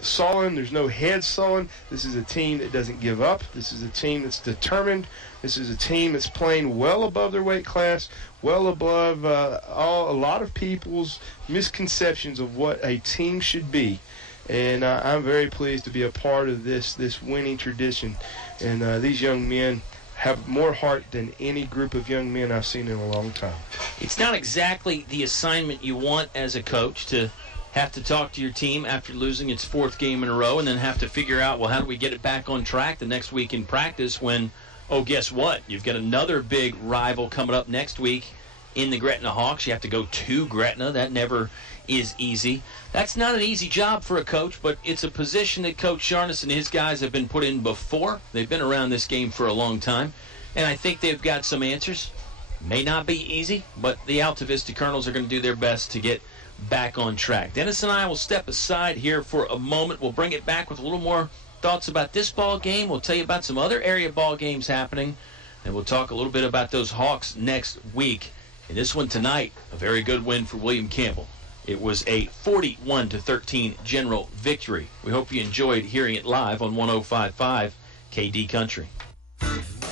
sullen. There's no head sullen. This is a team that doesn't give up. This is a team that's determined. This is a team that's playing well above their weight class, well above a lot of people's misconceptions of what a team should be. And I'm very pleased to be a part of this winning tradition. And these young men have more heart than any group of young men I've seen in a long time. It's not exactly the assignment you want as a coach, to have to talk to your team after losing its fourth game in a row and then have to figure out, well, how do we get it back on track the next week in practice when, oh, guess what? You've got another big rival coming up next week in the Gretna Hawks. You have to go to Gretna. That never is easy. That's not an easy job for a coach, but it's a position that Coach Sharness and his guys have been put in before. They've been around this game for a long time, and I think they've got some answers. May not be easy, but the Altavista Colonels are going to do their best to get back on track. Dennis and I will step aside here for a moment. We'll bring it back with a little more thoughts about this ball game. We'll tell you about some other area ball games happening, and we'll talk a little bit about those Hawks next week. And this one tonight, a very good win for William Campbell. It was a 41-13 general victory. We hope you enjoyed hearing it live on 105.5 KD Country.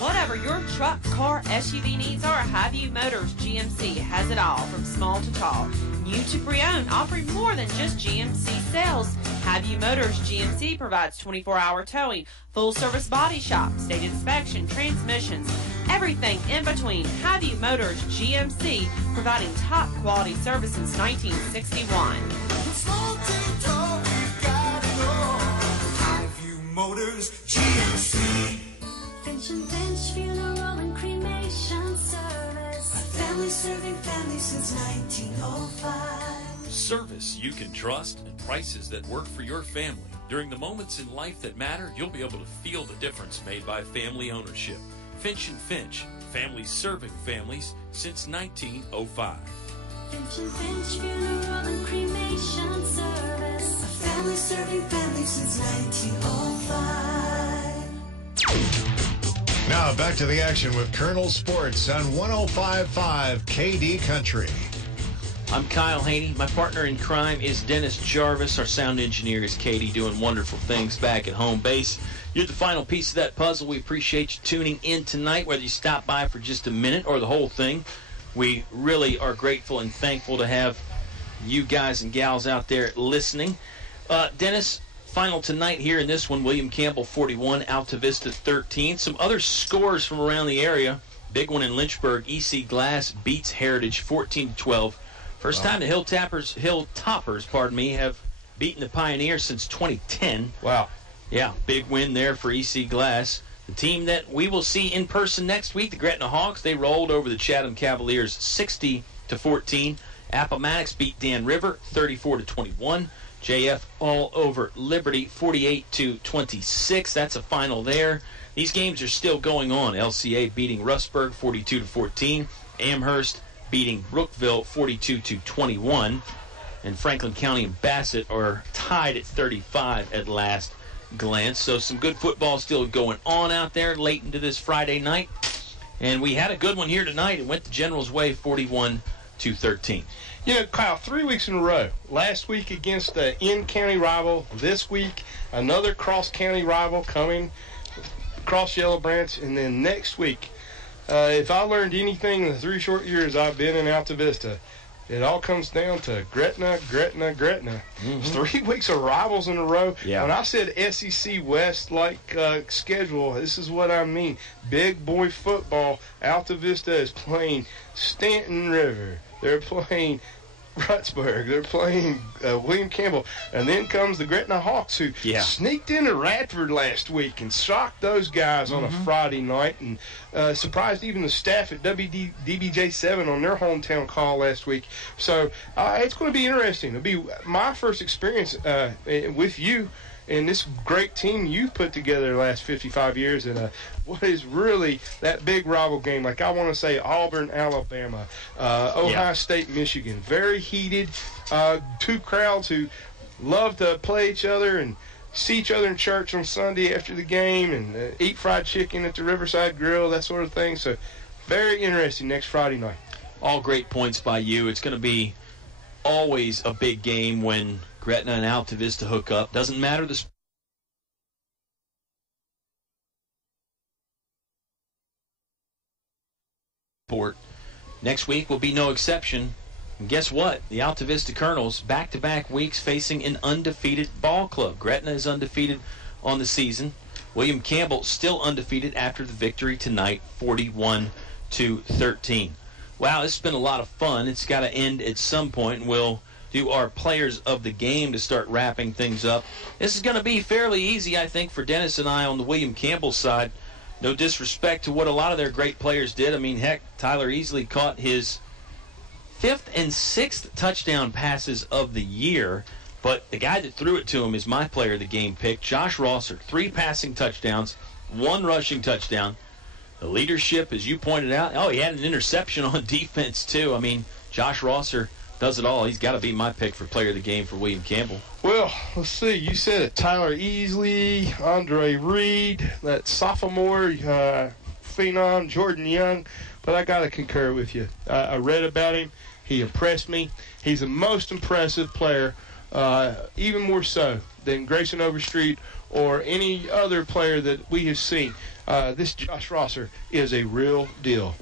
Whatever your truck, car, SUV needs are, Highview Motors GMC has it all, from small to tall. New to pre-owned, offering more than just GMC sales. Highview Motors GMC provides 24-hour towing, full-service body shop, state inspection, transmissions, everything in between. Highview Motors GMC, providing top-quality service since 1961. Small to tall, we've got it all. Highview Motors GMC. Finch and Finch Funeral and Cremation Service. A family serving families since 1905. Service you can trust and prices that work for your family. During the moments in life that matter, you'll be able to feel the difference made by family ownership. Finch and Finch, families serving families since 1905. Finch and Finch Funeral and Cremation Service. A family serving families since 1905. Now back to the action with Colonel Sports on 105.5 KD Country. I'm Kyle Haney. My partner in crime is Dennis Jarvis. Our sound engineer is Katie, doing wonderful things back at home base. You're the final piece of that puzzle. We appreciate you tuning in tonight, whether you stop by for just a minute or the whole thing. We really are grateful and thankful to have you guys and gals out there listening. Dennis, final tonight here in this one, William Campbell 41, Altavista 13. Some other scores from around the area. Big one in Lynchburg. EC Glass beats Heritage 14-12. First time the Hilltoppers, have beaten the Pioneers since 2010. Wow. Yeah, big win there for EC Glass. The team that we will see in person next week, the Gretna Hawks, they rolled over the Chatham Cavaliers 60-14. Appomattox beat Dan River 34-21. JF all over Liberty 48-26. That's a final there. These games are still going on. LCA beating Rustburg 42-14. Amherst beating Brookville 42-21. And Franklin County and Bassett are tied at 35 at last glance. So some good football still going on out there late into this Friday night. And we had a good one here tonight. It went the General's way 41-13. You know, Kyle, 3 weeks in a row. Last week against the in-county rival. This week, another cross-county rival coming across Yellow Branch. And then next week, if I learned anything in the 3 short years I've been in Altavista, it all comes down to Gretna. Mm-hmm. 3 weeks of rivals in a row. Yeah. When I said SEC West-like schedule, this is what I mean. Big boy football. Altavista is playing Stanton River. They're playing Rutsburg. They're playing William Campbell. And then comes the Gretna Hawks, who sneaked into Radford last week and shocked those guys on a Friday night and surprised even the staff at DBJ7 on their hometown call last week. So it's going to be interesting. It'll be my first experience with you and this great team you've put together the last 55 years in what is really that big rival game. Like I want to say Auburn, Alabama, Ohio State, Michigan. Very heated. Two crowds who love to play each other and see each other in church on Sunday after the game and eat fried chicken at the Riverside Grill, that sort of thing. So very interesting next Friday night. All great points by you. It's going to be always a big game when Gretna and Altavista hook up. Doesn't matter the sport. Next week will be no exception. And guess what? The Altavista Colonels, back-to-back weeks facing an undefeated ball club. Gretna is undefeated on the season. William Campbell still undefeated after the victory tonight, 41-13. Wow, this has been a lot of fun. It's got to end at some point, and we'll do our players of the game to start wrapping things up. This is going to be fairly easy, I think, for Dennis and I on the William Campbell side. No disrespect to what a lot of their great players did. I mean, heck, Tyler easily caught his 5th and 6th touchdown passes of the year, but the guy that threw it to him is my player of the game pick, Josh Rosser. 3 passing touchdowns, 1 rushing touchdown. The leadership, as you pointed out, he had an interception on defense, too. I mean, Josh Rosser does it all. He's got to be my pick for player of the game for William Campbell. Well, let's see. You said it. Tyler Easley, Andre Reed, that sophomore phenom, Jordan Young. But I got to concur with you. I read about him. He impressed me. He's the most impressive player, even more so than Grayson Overstreet or any other player that we have seen. This Josh Rosser is a real deal.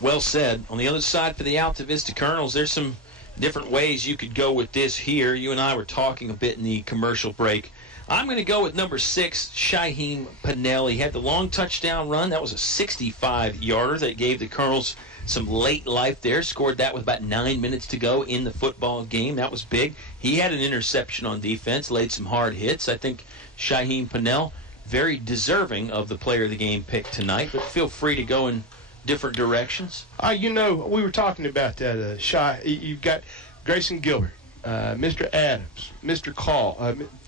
Well said. On the other side for the Altavista Colonels, there's some different ways you could go with this here. You and I were talking a bit in the commercial break. I'm going to go with number 6, Shaheem Pennell. He had the long touchdown run. That was a 65-yarder that gave the Colonels some late life there. Scored that with about 9 minutes to go in the football game. That was big. He had an interception on defense, laid some hard hits. I think Shaheem Pennell, very deserving of the player of the game pick tonight, but feel free to go in different directions. We were talking about that. You've got Grayson Gilbert, Mr. Adams, Mr. Call,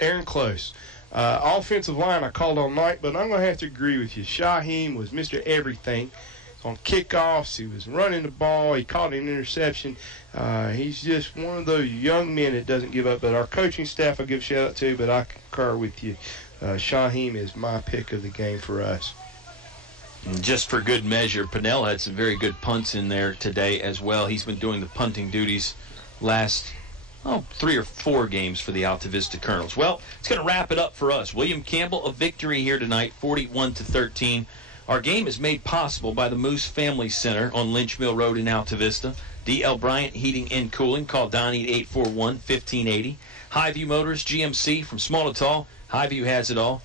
Aaron Close. Offensive line I called all night, but I'm going to have to agree with you. Shaheem was Mr. Everything. On kickoffs, he was running the ball. He caught an interception. He's just one of those young men that doesn't give up. But our coaching staff I give a shout out to, but I concur with you. Shaheem is my pick of the game for us. And just for good measure, Pennell had some very good punts in there today as well. He's been doing the punting duties last 3 or 4 games for the Altavista Colonels. Well, it's going to wrap it up for us. William Campbell, a victory here tonight, 41-13. Our game is made possible by the Moose Family Center on Lynch Mill Road in Altavista. D.L. Bryant Heating and Cooling. Call Donnie at 841-1580. Highview Motors, GMC, from small to tall. Highview has it all.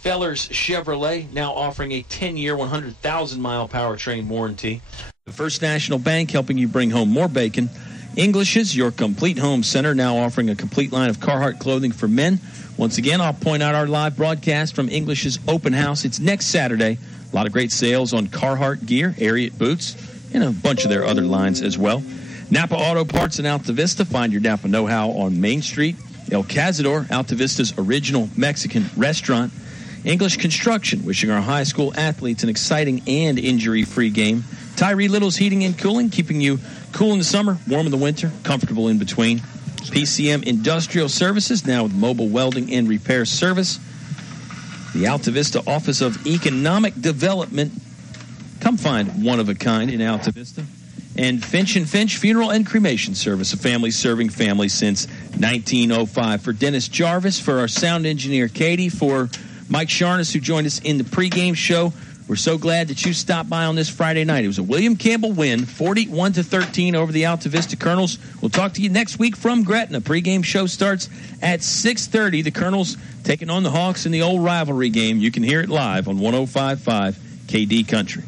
Fellers Chevrolet, now offering a 10-year, 100,000-mile powertrain warranty. The First National Bank, helping you bring home more bacon. English's, your complete home center, now offering a complete line of Carhartt clothing for men. Once again, I'll point out our live broadcast from English's Open House. It's next Saturday. A lot of great sales on Carhartt gear, Ariat boots, and a bunch of their other lines as well. Napa Auto Parts in Altavista. Find your Napa know-how on Main Street. El Cazador, Altavista's original Mexican restaurant. English Construction, wishing our high school athletes an exciting and injury-free game. Tyree Little's Heating and Cooling, keeping you cool in the summer, warm in the winter, comfortable in between. PCM Industrial Services, now with mobile welding and repair service. The Altavista Office of Economic Development. Come find one of a kind in Altavista. And Finch & Finch Funeral and Cremation Service, a family serving families since 1905. For Dennis Jarvis, for our sound engineer Katie, for Mike Sharness, who joined us in the pregame show, we're so glad that you stopped by on this Friday night. It was a William Campbell win, 41-13 over the Altavista Colonels. We'll talk to you next week from Gretna. Pregame show starts at 6:30. The Colonels taking on the Hawks in the old rivalry game. You can hear it live on 105.5 KD Country.